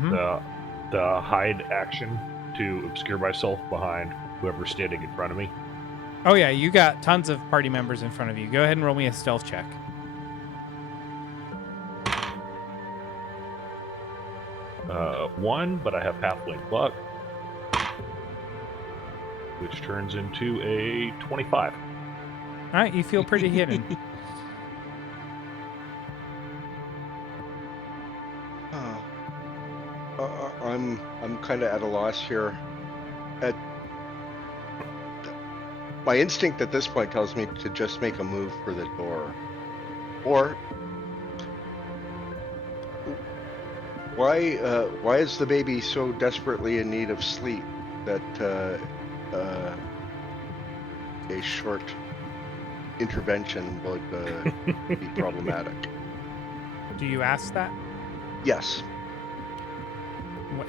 the hide action to obscure myself behind whoever's standing in front of me? Oh yeah, you got tons of party members in front of you. Go ahead and roll me a stealth check. One, but I have halfling luck, which turns into a 25. All right, you feel pretty hidden. I'm kind of at a loss here. My instinct at this point tells me to just make a move for the door. Or why is the baby so desperately in need of sleep that a short intervention would be problematic. Do you ask that? Yes.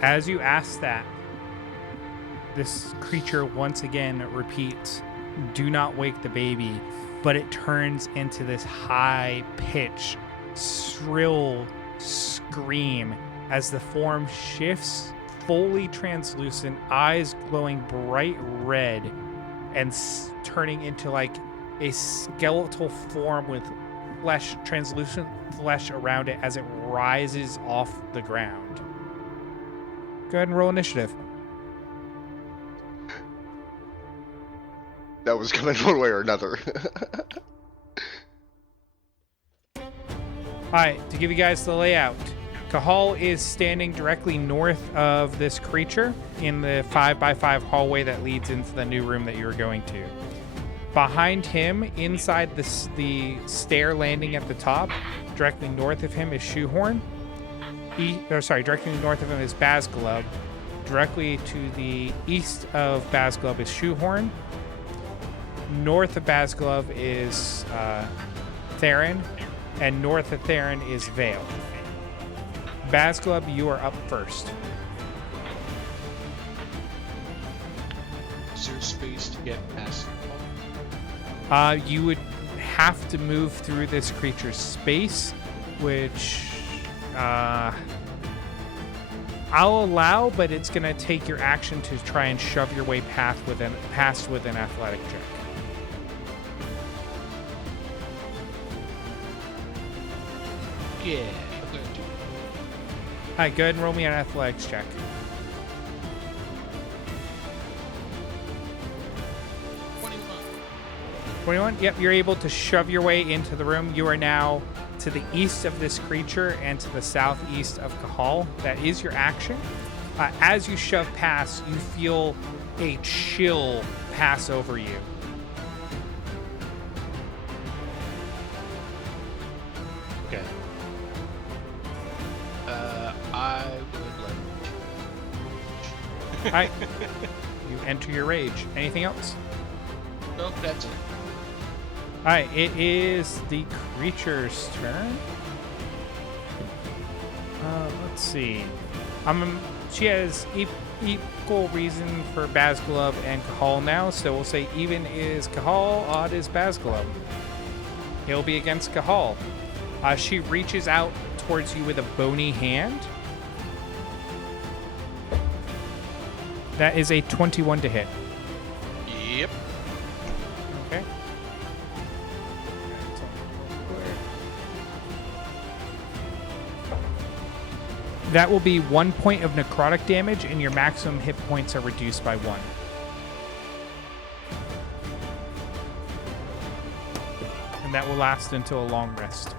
As you ask that, this creature once again repeats, "Do not wake the baby," but it turns into this high-pitched, shrill scream as the form shifts, fully translucent, eyes glowing bright red, and turning into like a skeletal form with flesh, translucent flesh around it as it rises off the ground. Go ahead and roll initiative. That was coming one way or another. Alright, to give you guys the layout, Cahal is standing directly north of this creature in the 5x5 hallway that leads into the new room that you were going to. Behind him, inside the stair landing at the top, directly north of him is Shoehorn. Directly north of him is Bazglub. Directly to the east of Bazglub is Shoehorn. North of Bazglub is Theron. And north of Theron is Vale. Bazglub, you are up first. Is there space to get past? You would have to move through this creature's space, which I'll allow, but it's going to take your action to try and shove your way past with an athletic check. Yeah, I'm gonna do it. Alright, go ahead and roll me an athletics check. 21? Yep, you're able to shove your way into the room. You are now to the east of this creature and to the southeast of Cahal. That is your action. As you shove past, you feel a chill pass over you. Okay. I would like. Alright. You enter your rage. Anything else? Nope, that's it. Alright, it is the creature's turn. Let's see. She has equal reason for Bazglub and Cahal now, so we'll say even is Cahal, odd is Bazglub. He'll be against Cahal. She reaches out towards you with a bony hand. That is a 21 to hit. Yep. Okay. That will be 1 point of necrotic damage, and your maximum hit points are reduced by 1. And that will last until a long rest.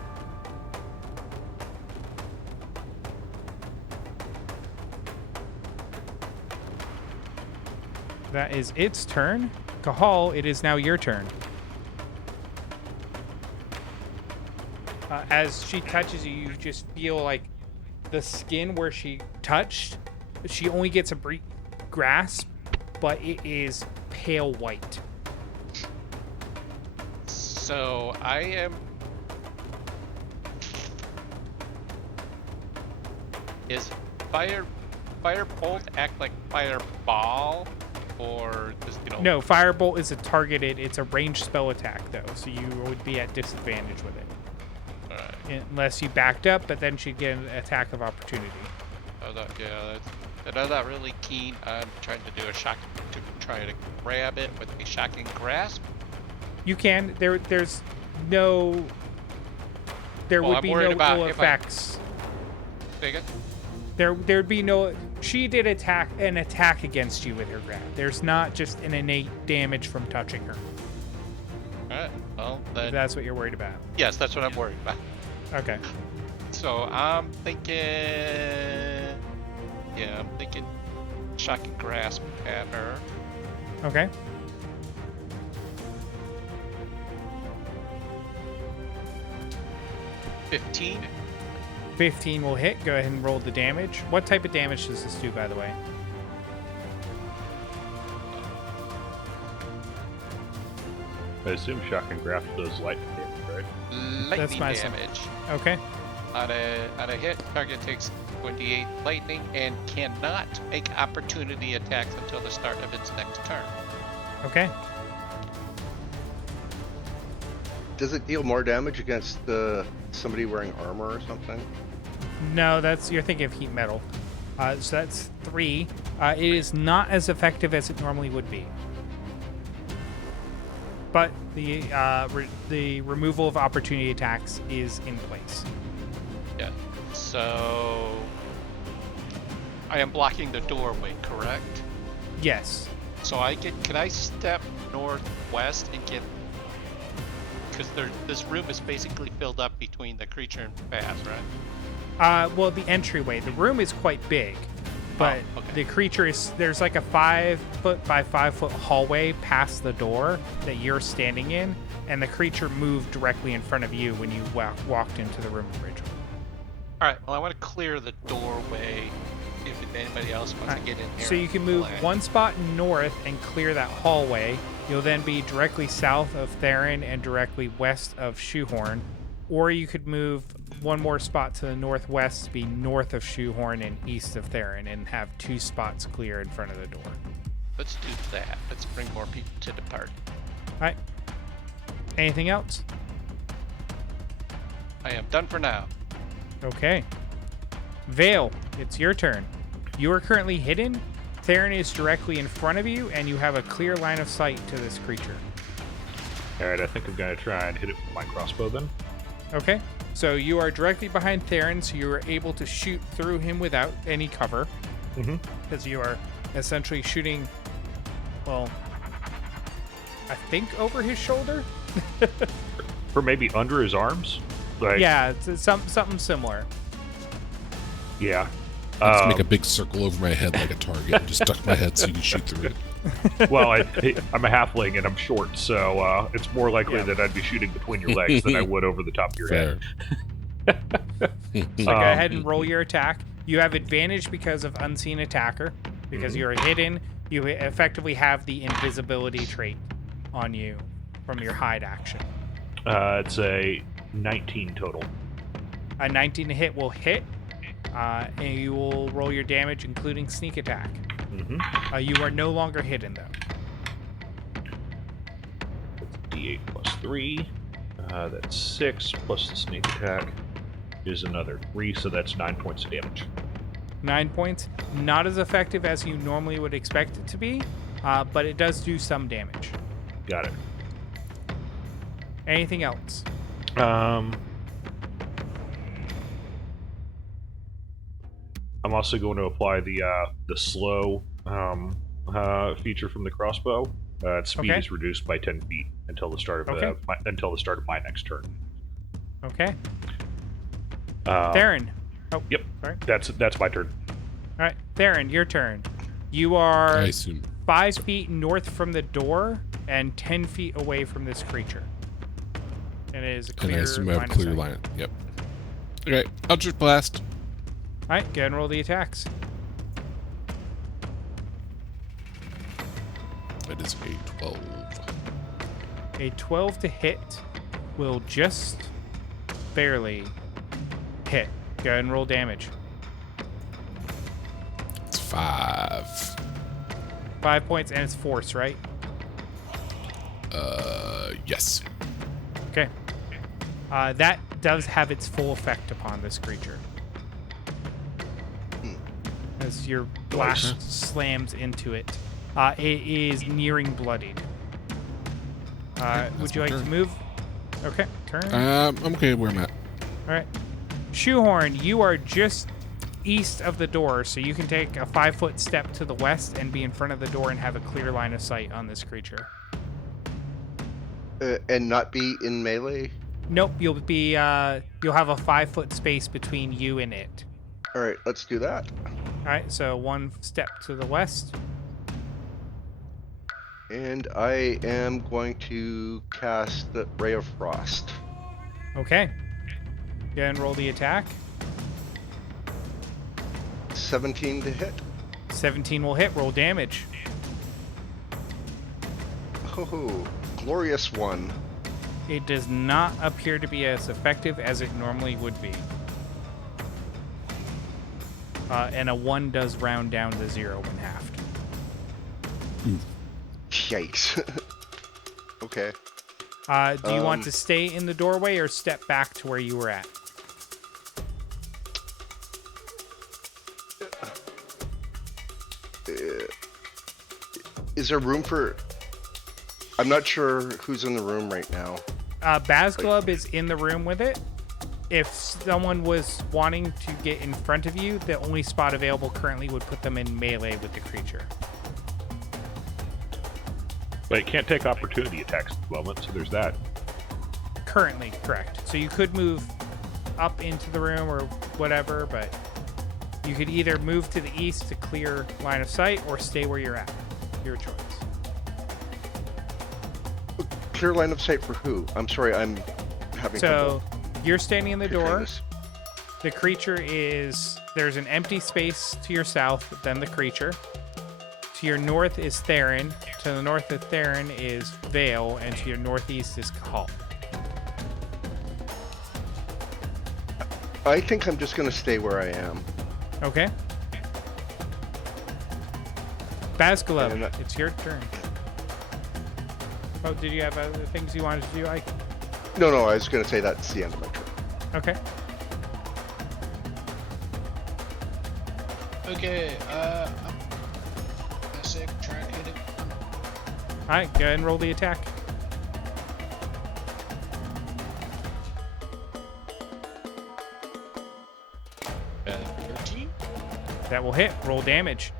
That is its turn. Cahal, it is now your turn. As she touches you, you just feel like the skin where she touched, she only gets a brief grasp, but it is pale white. So I am... Is Firebolt act like Fireball? Or just, No, Firebolt is it's a ranged spell attack, though, so you would be at disadvantage with it. Unless you backed up, but then she'd get an attack of opportunity. I'm not really keen on trying to do to try to grab it with a shocking grasp. You can. There would be no ill effects. There'd be no. She did an attack against you with her grab. There's not just an innate damage from touching her. Alright, well then. If that's what you're worried about. Yes, that's what I'm worried about. Okay. So I'm thinking shocking grasp at her. Okay. $15. 15 will hit. Go ahead and roll the damage. What type of damage does this do, by the way? I assume shotgun graph does lightning damage, right? Lightning damage. Okay. On a hit, target takes 28 lightning and cannot make opportunity attacks until the start of its next turn. Okay. Does it deal more damage against somebody wearing armor or something? No, you're thinking of heat metal. So that's 3. It is not as effective as it normally would be. But the removal of opportunity attacks is in place. Yeah. So I am blocking the doorway, correct? Yes. So can I step northwest and get, because this room is basically filled up between the creature and path, right? Well, the entryway. The room is quite big, but the creature there's like a 5-foot by 5-foot hallway past the door that you're standing in, and the creature moved directly in front of you when you walked into the room originally. All right. Well, I want to clear the doorway if anybody else wants to get in here. So you can move one spot north and clear that hallway. You'll then be directly south of Theron and directly west of Shoehorn. Or you could move one more spot to the northwest to be north of Shoehorn and east of Theron and have 2 spots clear in front of the door. Let's do that. Let's bring more people to the party. All right. Anything else? I am done for now. Okay. Vale, it's your turn. You are currently hidden. Theron is directly in front of you, and you have a clear line of sight to this creature. Alright, I think I'm going to try and hit it with my crossbow then. Okay. So you are directly behind Theron, so you are able to shoot through him without any cover. Because you are essentially shooting, well, I think over his shoulder? Or maybe under his arms? Yeah, it's something similar. Yeah. Let's make a big circle over my head like a target and just duck my head so you can shoot through it. Well, I'm a halfling and I'm short, so it's more likely that I'd be shooting between your legs than I would over the top of your head. So go ahead and roll your attack. You have advantage because of unseen attacker. Because you're hidden, you effectively have the invisibility trait on you from your hide action. It's a 19 total. A 19 to hit will hit, and you will roll your damage, including sneak attack. You are no longer hidden, though. D8 plus 3. That's 6 plus the sneak attack is another 3, so that's 9 points of damage. 9 points. Not as effective as you normally would expect it to be, but it does do some damage. Got it. Anything else? I'm also going to apply the slow feature from the crossbow. Its speed is reduced by 10 feet until the start of my next turn. Okay. Theron. Oh, yep. Sorry. That's my turn. All right, Theron, your turn. You are I assume 5 feet north from the door and 10 feet away from this creature. And it is a clear and I assume I have a line of clear sight. line. Yep. Okay, Eldritch Blast. All right, go ahead and roll the attacks. That is a 12. A 12 to hit will just barely hit. Go ahead and roll damage. It's 5. 5 points, and it's force, right? Yes. Okay. That does have its full effect upon this creature. As your blast slams into it. It is nearing bloodied. Would you like to move? Okay, turn. I'm okay where I'm at. All right. Shoehorn, you are just east of the door, so you can take a 5-foot step to the west and be in front of the door and have a clear line of sight on this creature. And not be in melee? Nope, you'll have a 5-foot space between you and it. All right, let's do that. All right, so 1 step to the west. And I am going to cast the Ray of Frost. Okay. Go ahead and roll the attack. 17 to hit. 17 will hit. Roll damage. Oh, glorious one. It does not appear to be as effective as it normally would be. And a 1 does round down to 0 when halved. Yikes. Okay. Do you want to stay in the doorway or step back to where you were at? Is there room for... I'm not sure who's in the room right now. Bazglub is in the room with it. If someone was wanting to get in front of you, the only spot available currently would put them in melee with the creature. But it can't take opportunity attacks at the moment, so there's that. Currently, correct. So you could move up into the room or whatever, but you could either move to the east to clear line of sight or stay where you're at. Your choice. Clear line of sight for who? I'm sorry, I'm having trouble. You're standing in the door. This. The creature is... There's an empty space to your south, then the creature. To your north is Theron. To the north of Theron is Vale, and to your northeast is Cahal. I think I'm just going to stay where I am. Okay. Bazglub, it's your turn. Oh, did you have other things you wanted to do, Ike? No, I was going to say that's the end of my turn. Okay. Okay, I say try and hit it. Alright, go ahead and roll the attack. Uh, 13? That will hit. Roll damage.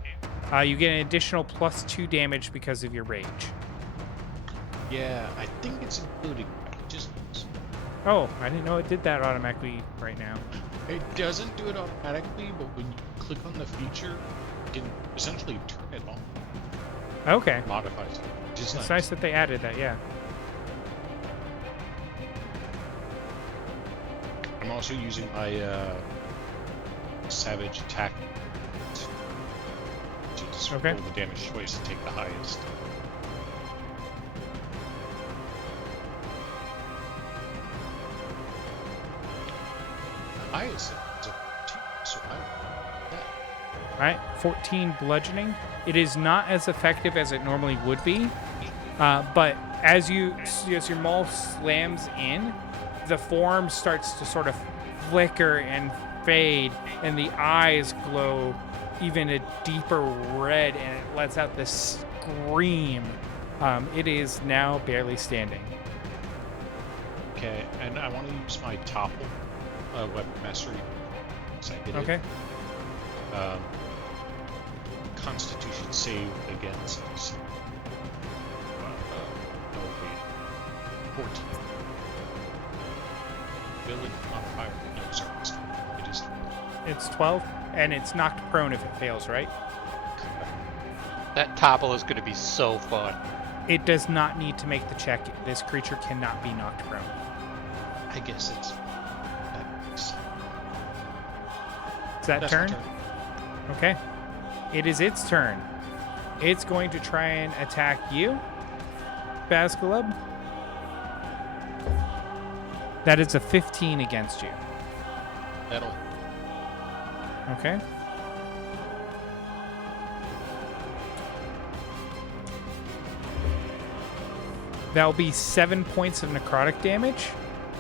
You get an additional +2 damage because of your rage. Yeah, I think it's including just. Oh, I didn't know it did that automatically right now. It doesn't do it automatically, but when you click on the feature, you can essentially turn it on. Okay. Modifies it. Just It's nice that they added that, yeah. I'm also using my savage attack to just Okay. roll the damage twice to take the highest. The highest is a 14, so I want that. Alright, 14 bludgeoning. It is not as effective as it normally would be, but as your maul slams in, the form starts to sort of flicker and fade, and the eyes glow even a deeper red, and it lets out this scream. It is now barely standing. Okay, and I want to use my topple weapon mastery. So I get Okay. it. Constitution save against. No, wait. 14. Ability modifier. No, sorry. It is. It's 12, and it's knocked prone if it fails, right? That topple is going to be so fun. It does not need to make the check. This creature cannot be knocked prone. I guess it's. Is that That's turn? my turn. Okay. It is its turn. It's going to try and attack you, Bazglub. That is a 15 against you. That'll. Okay. That'll be 7 points of necrotic damage,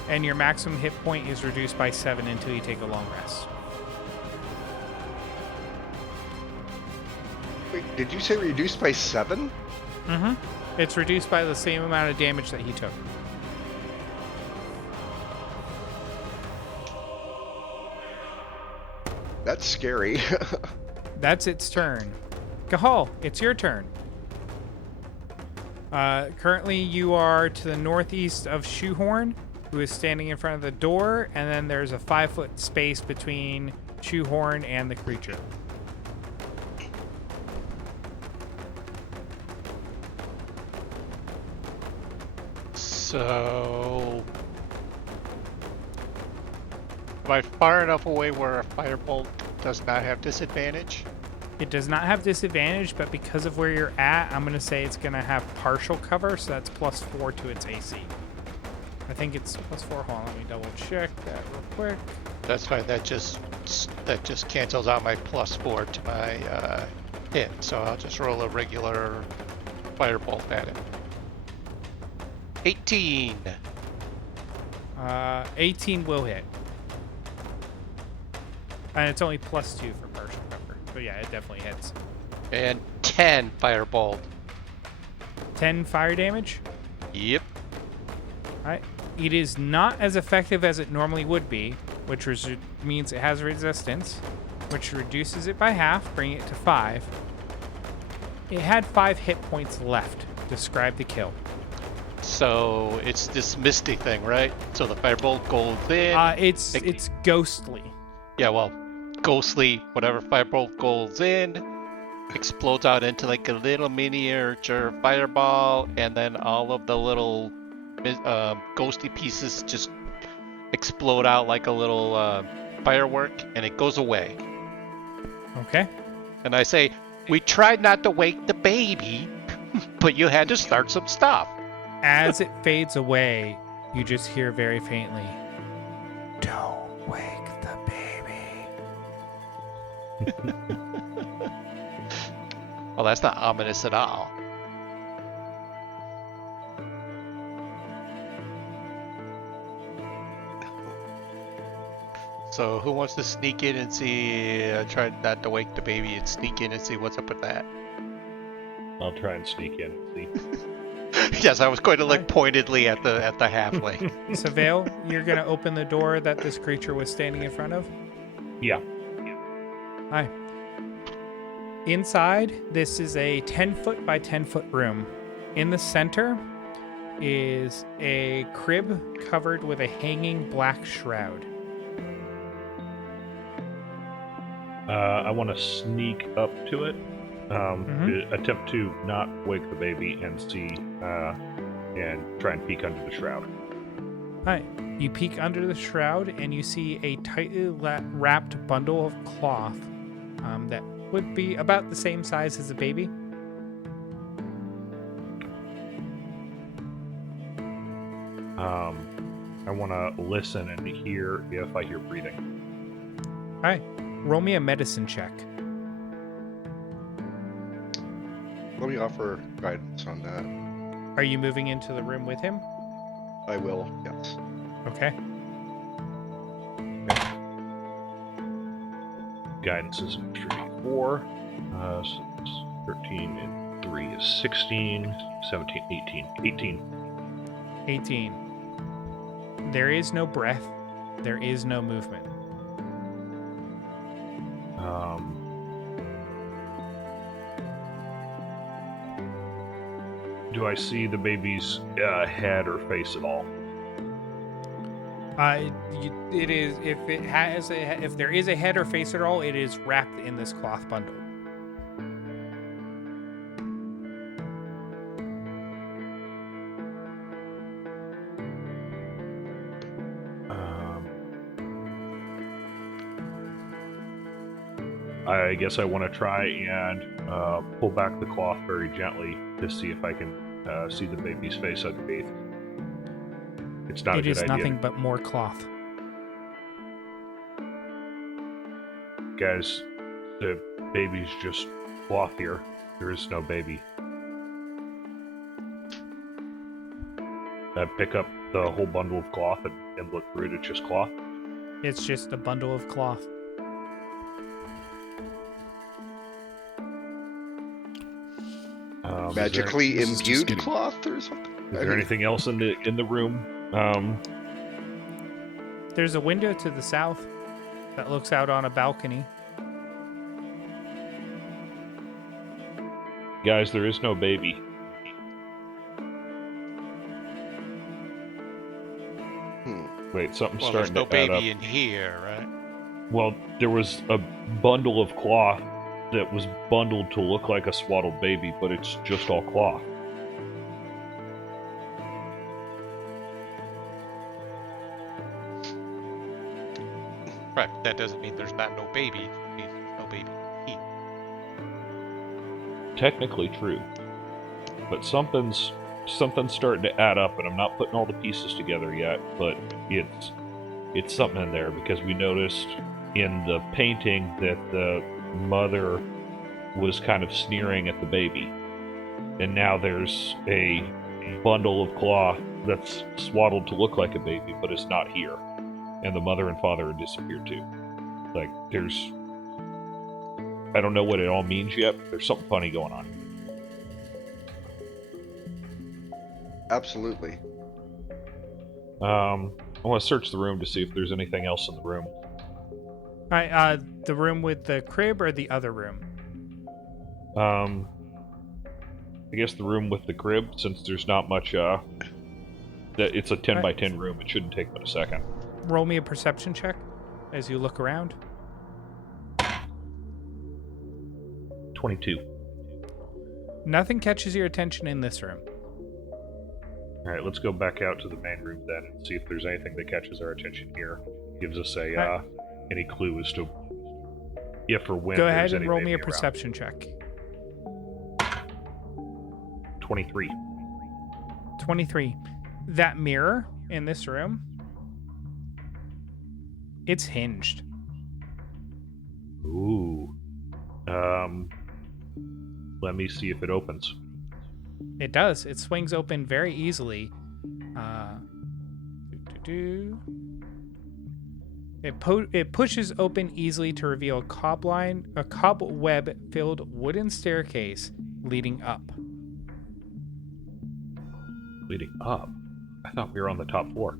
and your maximum hit point is reduced by 7 until you take a long rest. Wait, did you say reduced by 7? Mm-hmm. It's reduced by the same amount of damage that he took. That's scary. That's its turn. Cahal, it's your turn. Currently, you are to the northeast of Shoehorn, who is standing in front of the door, and then there's a 5-foot space between Shoehorn and the creature. So, am I far enough away where a firebolt does not have disadvantage? It does not have disadvantage, but because of where you're at, I'm going to say it's going to have partial cover, so that's +4 to its AC. I think it's +4. Hold on, let me double check that real quick. That's fine. That just cancels out my +4 to my hit, so I'll just roll a regular firebolt at it. 18. 18 will hit. And it's only +2 for partial cover. So yeah, it definitely hits. And 10 firebolt. 10 fire damage? Yep. Alright. It is not as effective as it normally would be, which means it has resistance, which reduces it by half, bringing it to 5. It had 5 hit points left. Describe the kill. So it's this misty thing, right? So the firebolt goes in. It's ghostly. Yeah, well, ghostly, whatever firebolt goes in, explodes out into like a little miniature fireball, and then all of the little ghosty pieces just explode out like a little firework, and it goes away. Okay. And I say, we tried not to wake the baby, but you had to start some stuff. As it fades away, you just hear very faintly, "Don't wake the baby." Well, that's not ominous at all. So who wants to sneak in and see, try not to wake the baby and sneak in and see what's up with that? I'll try and sneak in and see. Yes, I was going to look pointedly at the halfling. Savale, you're going to open the door that this creature was standing in front of? Yeah. Hi. Inside, this is a 10-foot by 10-foot room. In the center is a crib covered with a hanging black shroud. I want to sneak up to it, to attempt to not wake the baby and see, and try and peek under the shroud. Hi. You peek under the shroud and you see a tightly wrapped bundle of cloth that would be about the same size as a baby. I want to listen and hear if I hear breathing. Hi. Roll me a medicine check. Let me offer guidance on that. Are you moving into the room with him? I will, yes. Okay. Guidance is an extra D4. So it's 13 and 3 is 16, 17, 18. 18. There is no breath. There is no movement. Do I see the baby's head or face at all? It is if there is a head or face at all, it is wrapped in this cloth bundle. I guess I want to try and pull back the cloth very gently to see if I can see the baby's face underneath. It's not a good idea. It is nothing but more cloth. Guys, the baby's just cloth here. There is no baby. I pick up the whole bundle of cloth and look through it. It's just cloth. It's just a bundle of cloth. Magically imbued cloth or something? Is there anything else in the room? There's a window to the south that looks out on a balcony. Guys, there is no baby. Wait, something's starting to add up. There's no baby in here, right? Well, there was a bundle of cloth that was bundled to look like a swaddled baby, but it's just all cloth. Right, that doesn't mean there's not no baby. It means there's no baby here. technically true. But something's starting to add up, and I'm not putting all the pieces together yet, but it's something in there, because we noticed in the painting that the mother was kind of sneering at the baby. And now there's a bundle of cloth that's swaddled to look like a baby, but it's not here. And the mother and father have disappeared too. Like, I don't know what it all means yet, but there's something funny going on. Absolutely. I want to search the room to see if there's anything else in the room. All right, the room with the crib or the other room? I guess the room with the crib, since there's not much, it's a 10 by 10 room, it shouldn't take but a second. Roll me a perception check as you look around. 22. Nothing catches your attention in this room. Alright, let's go back out to the main room then and see if there's anything that catches our attention here. Gives us any clue as to if or when. Go ahead and roll me a perception check. 23. 23. That mirror in this room, it's hinged. Ooh. Let me see if it opens. It does. It swings open very easily. It pushes open easily to reveal a cobweb-filled wooden staircase leading up. Leading up? I thought we were on the top floor.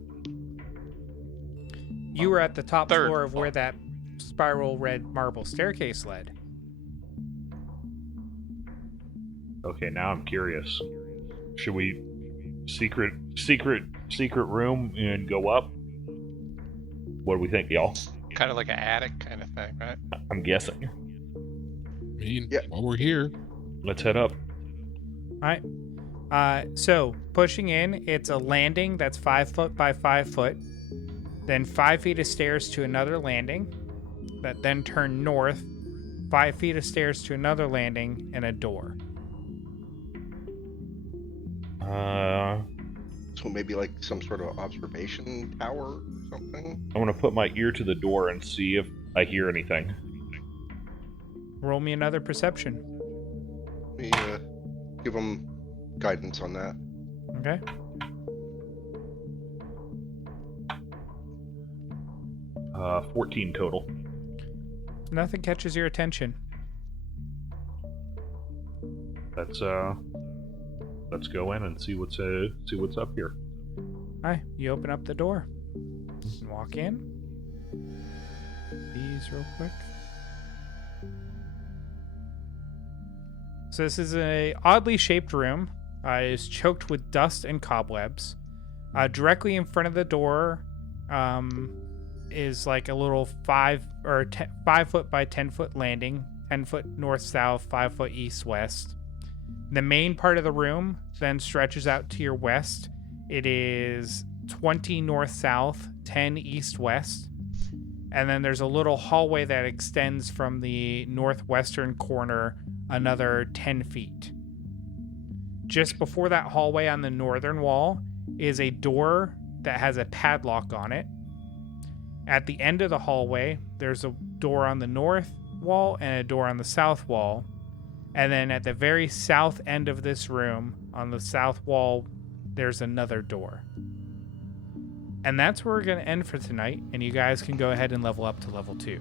You were at the top Third floor of where that spiral red marble staircase led. Okay, now I'm curious. Should we secret room and go up? What do we think, y'all? Kind of like an attic kind of thing, right? I'm guessing. I mean, Yeah. while we're here, Let's head up. All right. So pushing in, it's a landing that's 5 foot by 5 foot, then 5 feet of stairs to another landing, that then turn north, 5 feet of stairs to another landing, and a door. So maybe like some sort of observation tower or something? I'm gonna put my ear to the door and see if I hear anything. Roll me another perception. Let me give them guidance on that. Okay. Uh, 14 total. Nothing catches your attention. Let's go in and see what's up here. All right. You open up the door. Walk in. These real quick. So this is a oddly shaped room. It is choked with dust and cobwebs. Directly in front of the door is like a little 5 foot by 10 foot landing, 10 foot north south, 5 foot east west. The main part of the room then stretches out to your west. It is 20 north south, 10 east west. And then there's a little hallway that extends from the northwestern corner another 10 feet. Just before that hallway on the northern wall is a door that has a padlock on it. At the end of the hallway, there's a door on the north wall and a door on the south wall. And then at the very south end of this room, on the south wall, there's another door. And that's where we're going to end for tonight. And you guys can go ahead and level up to level 2.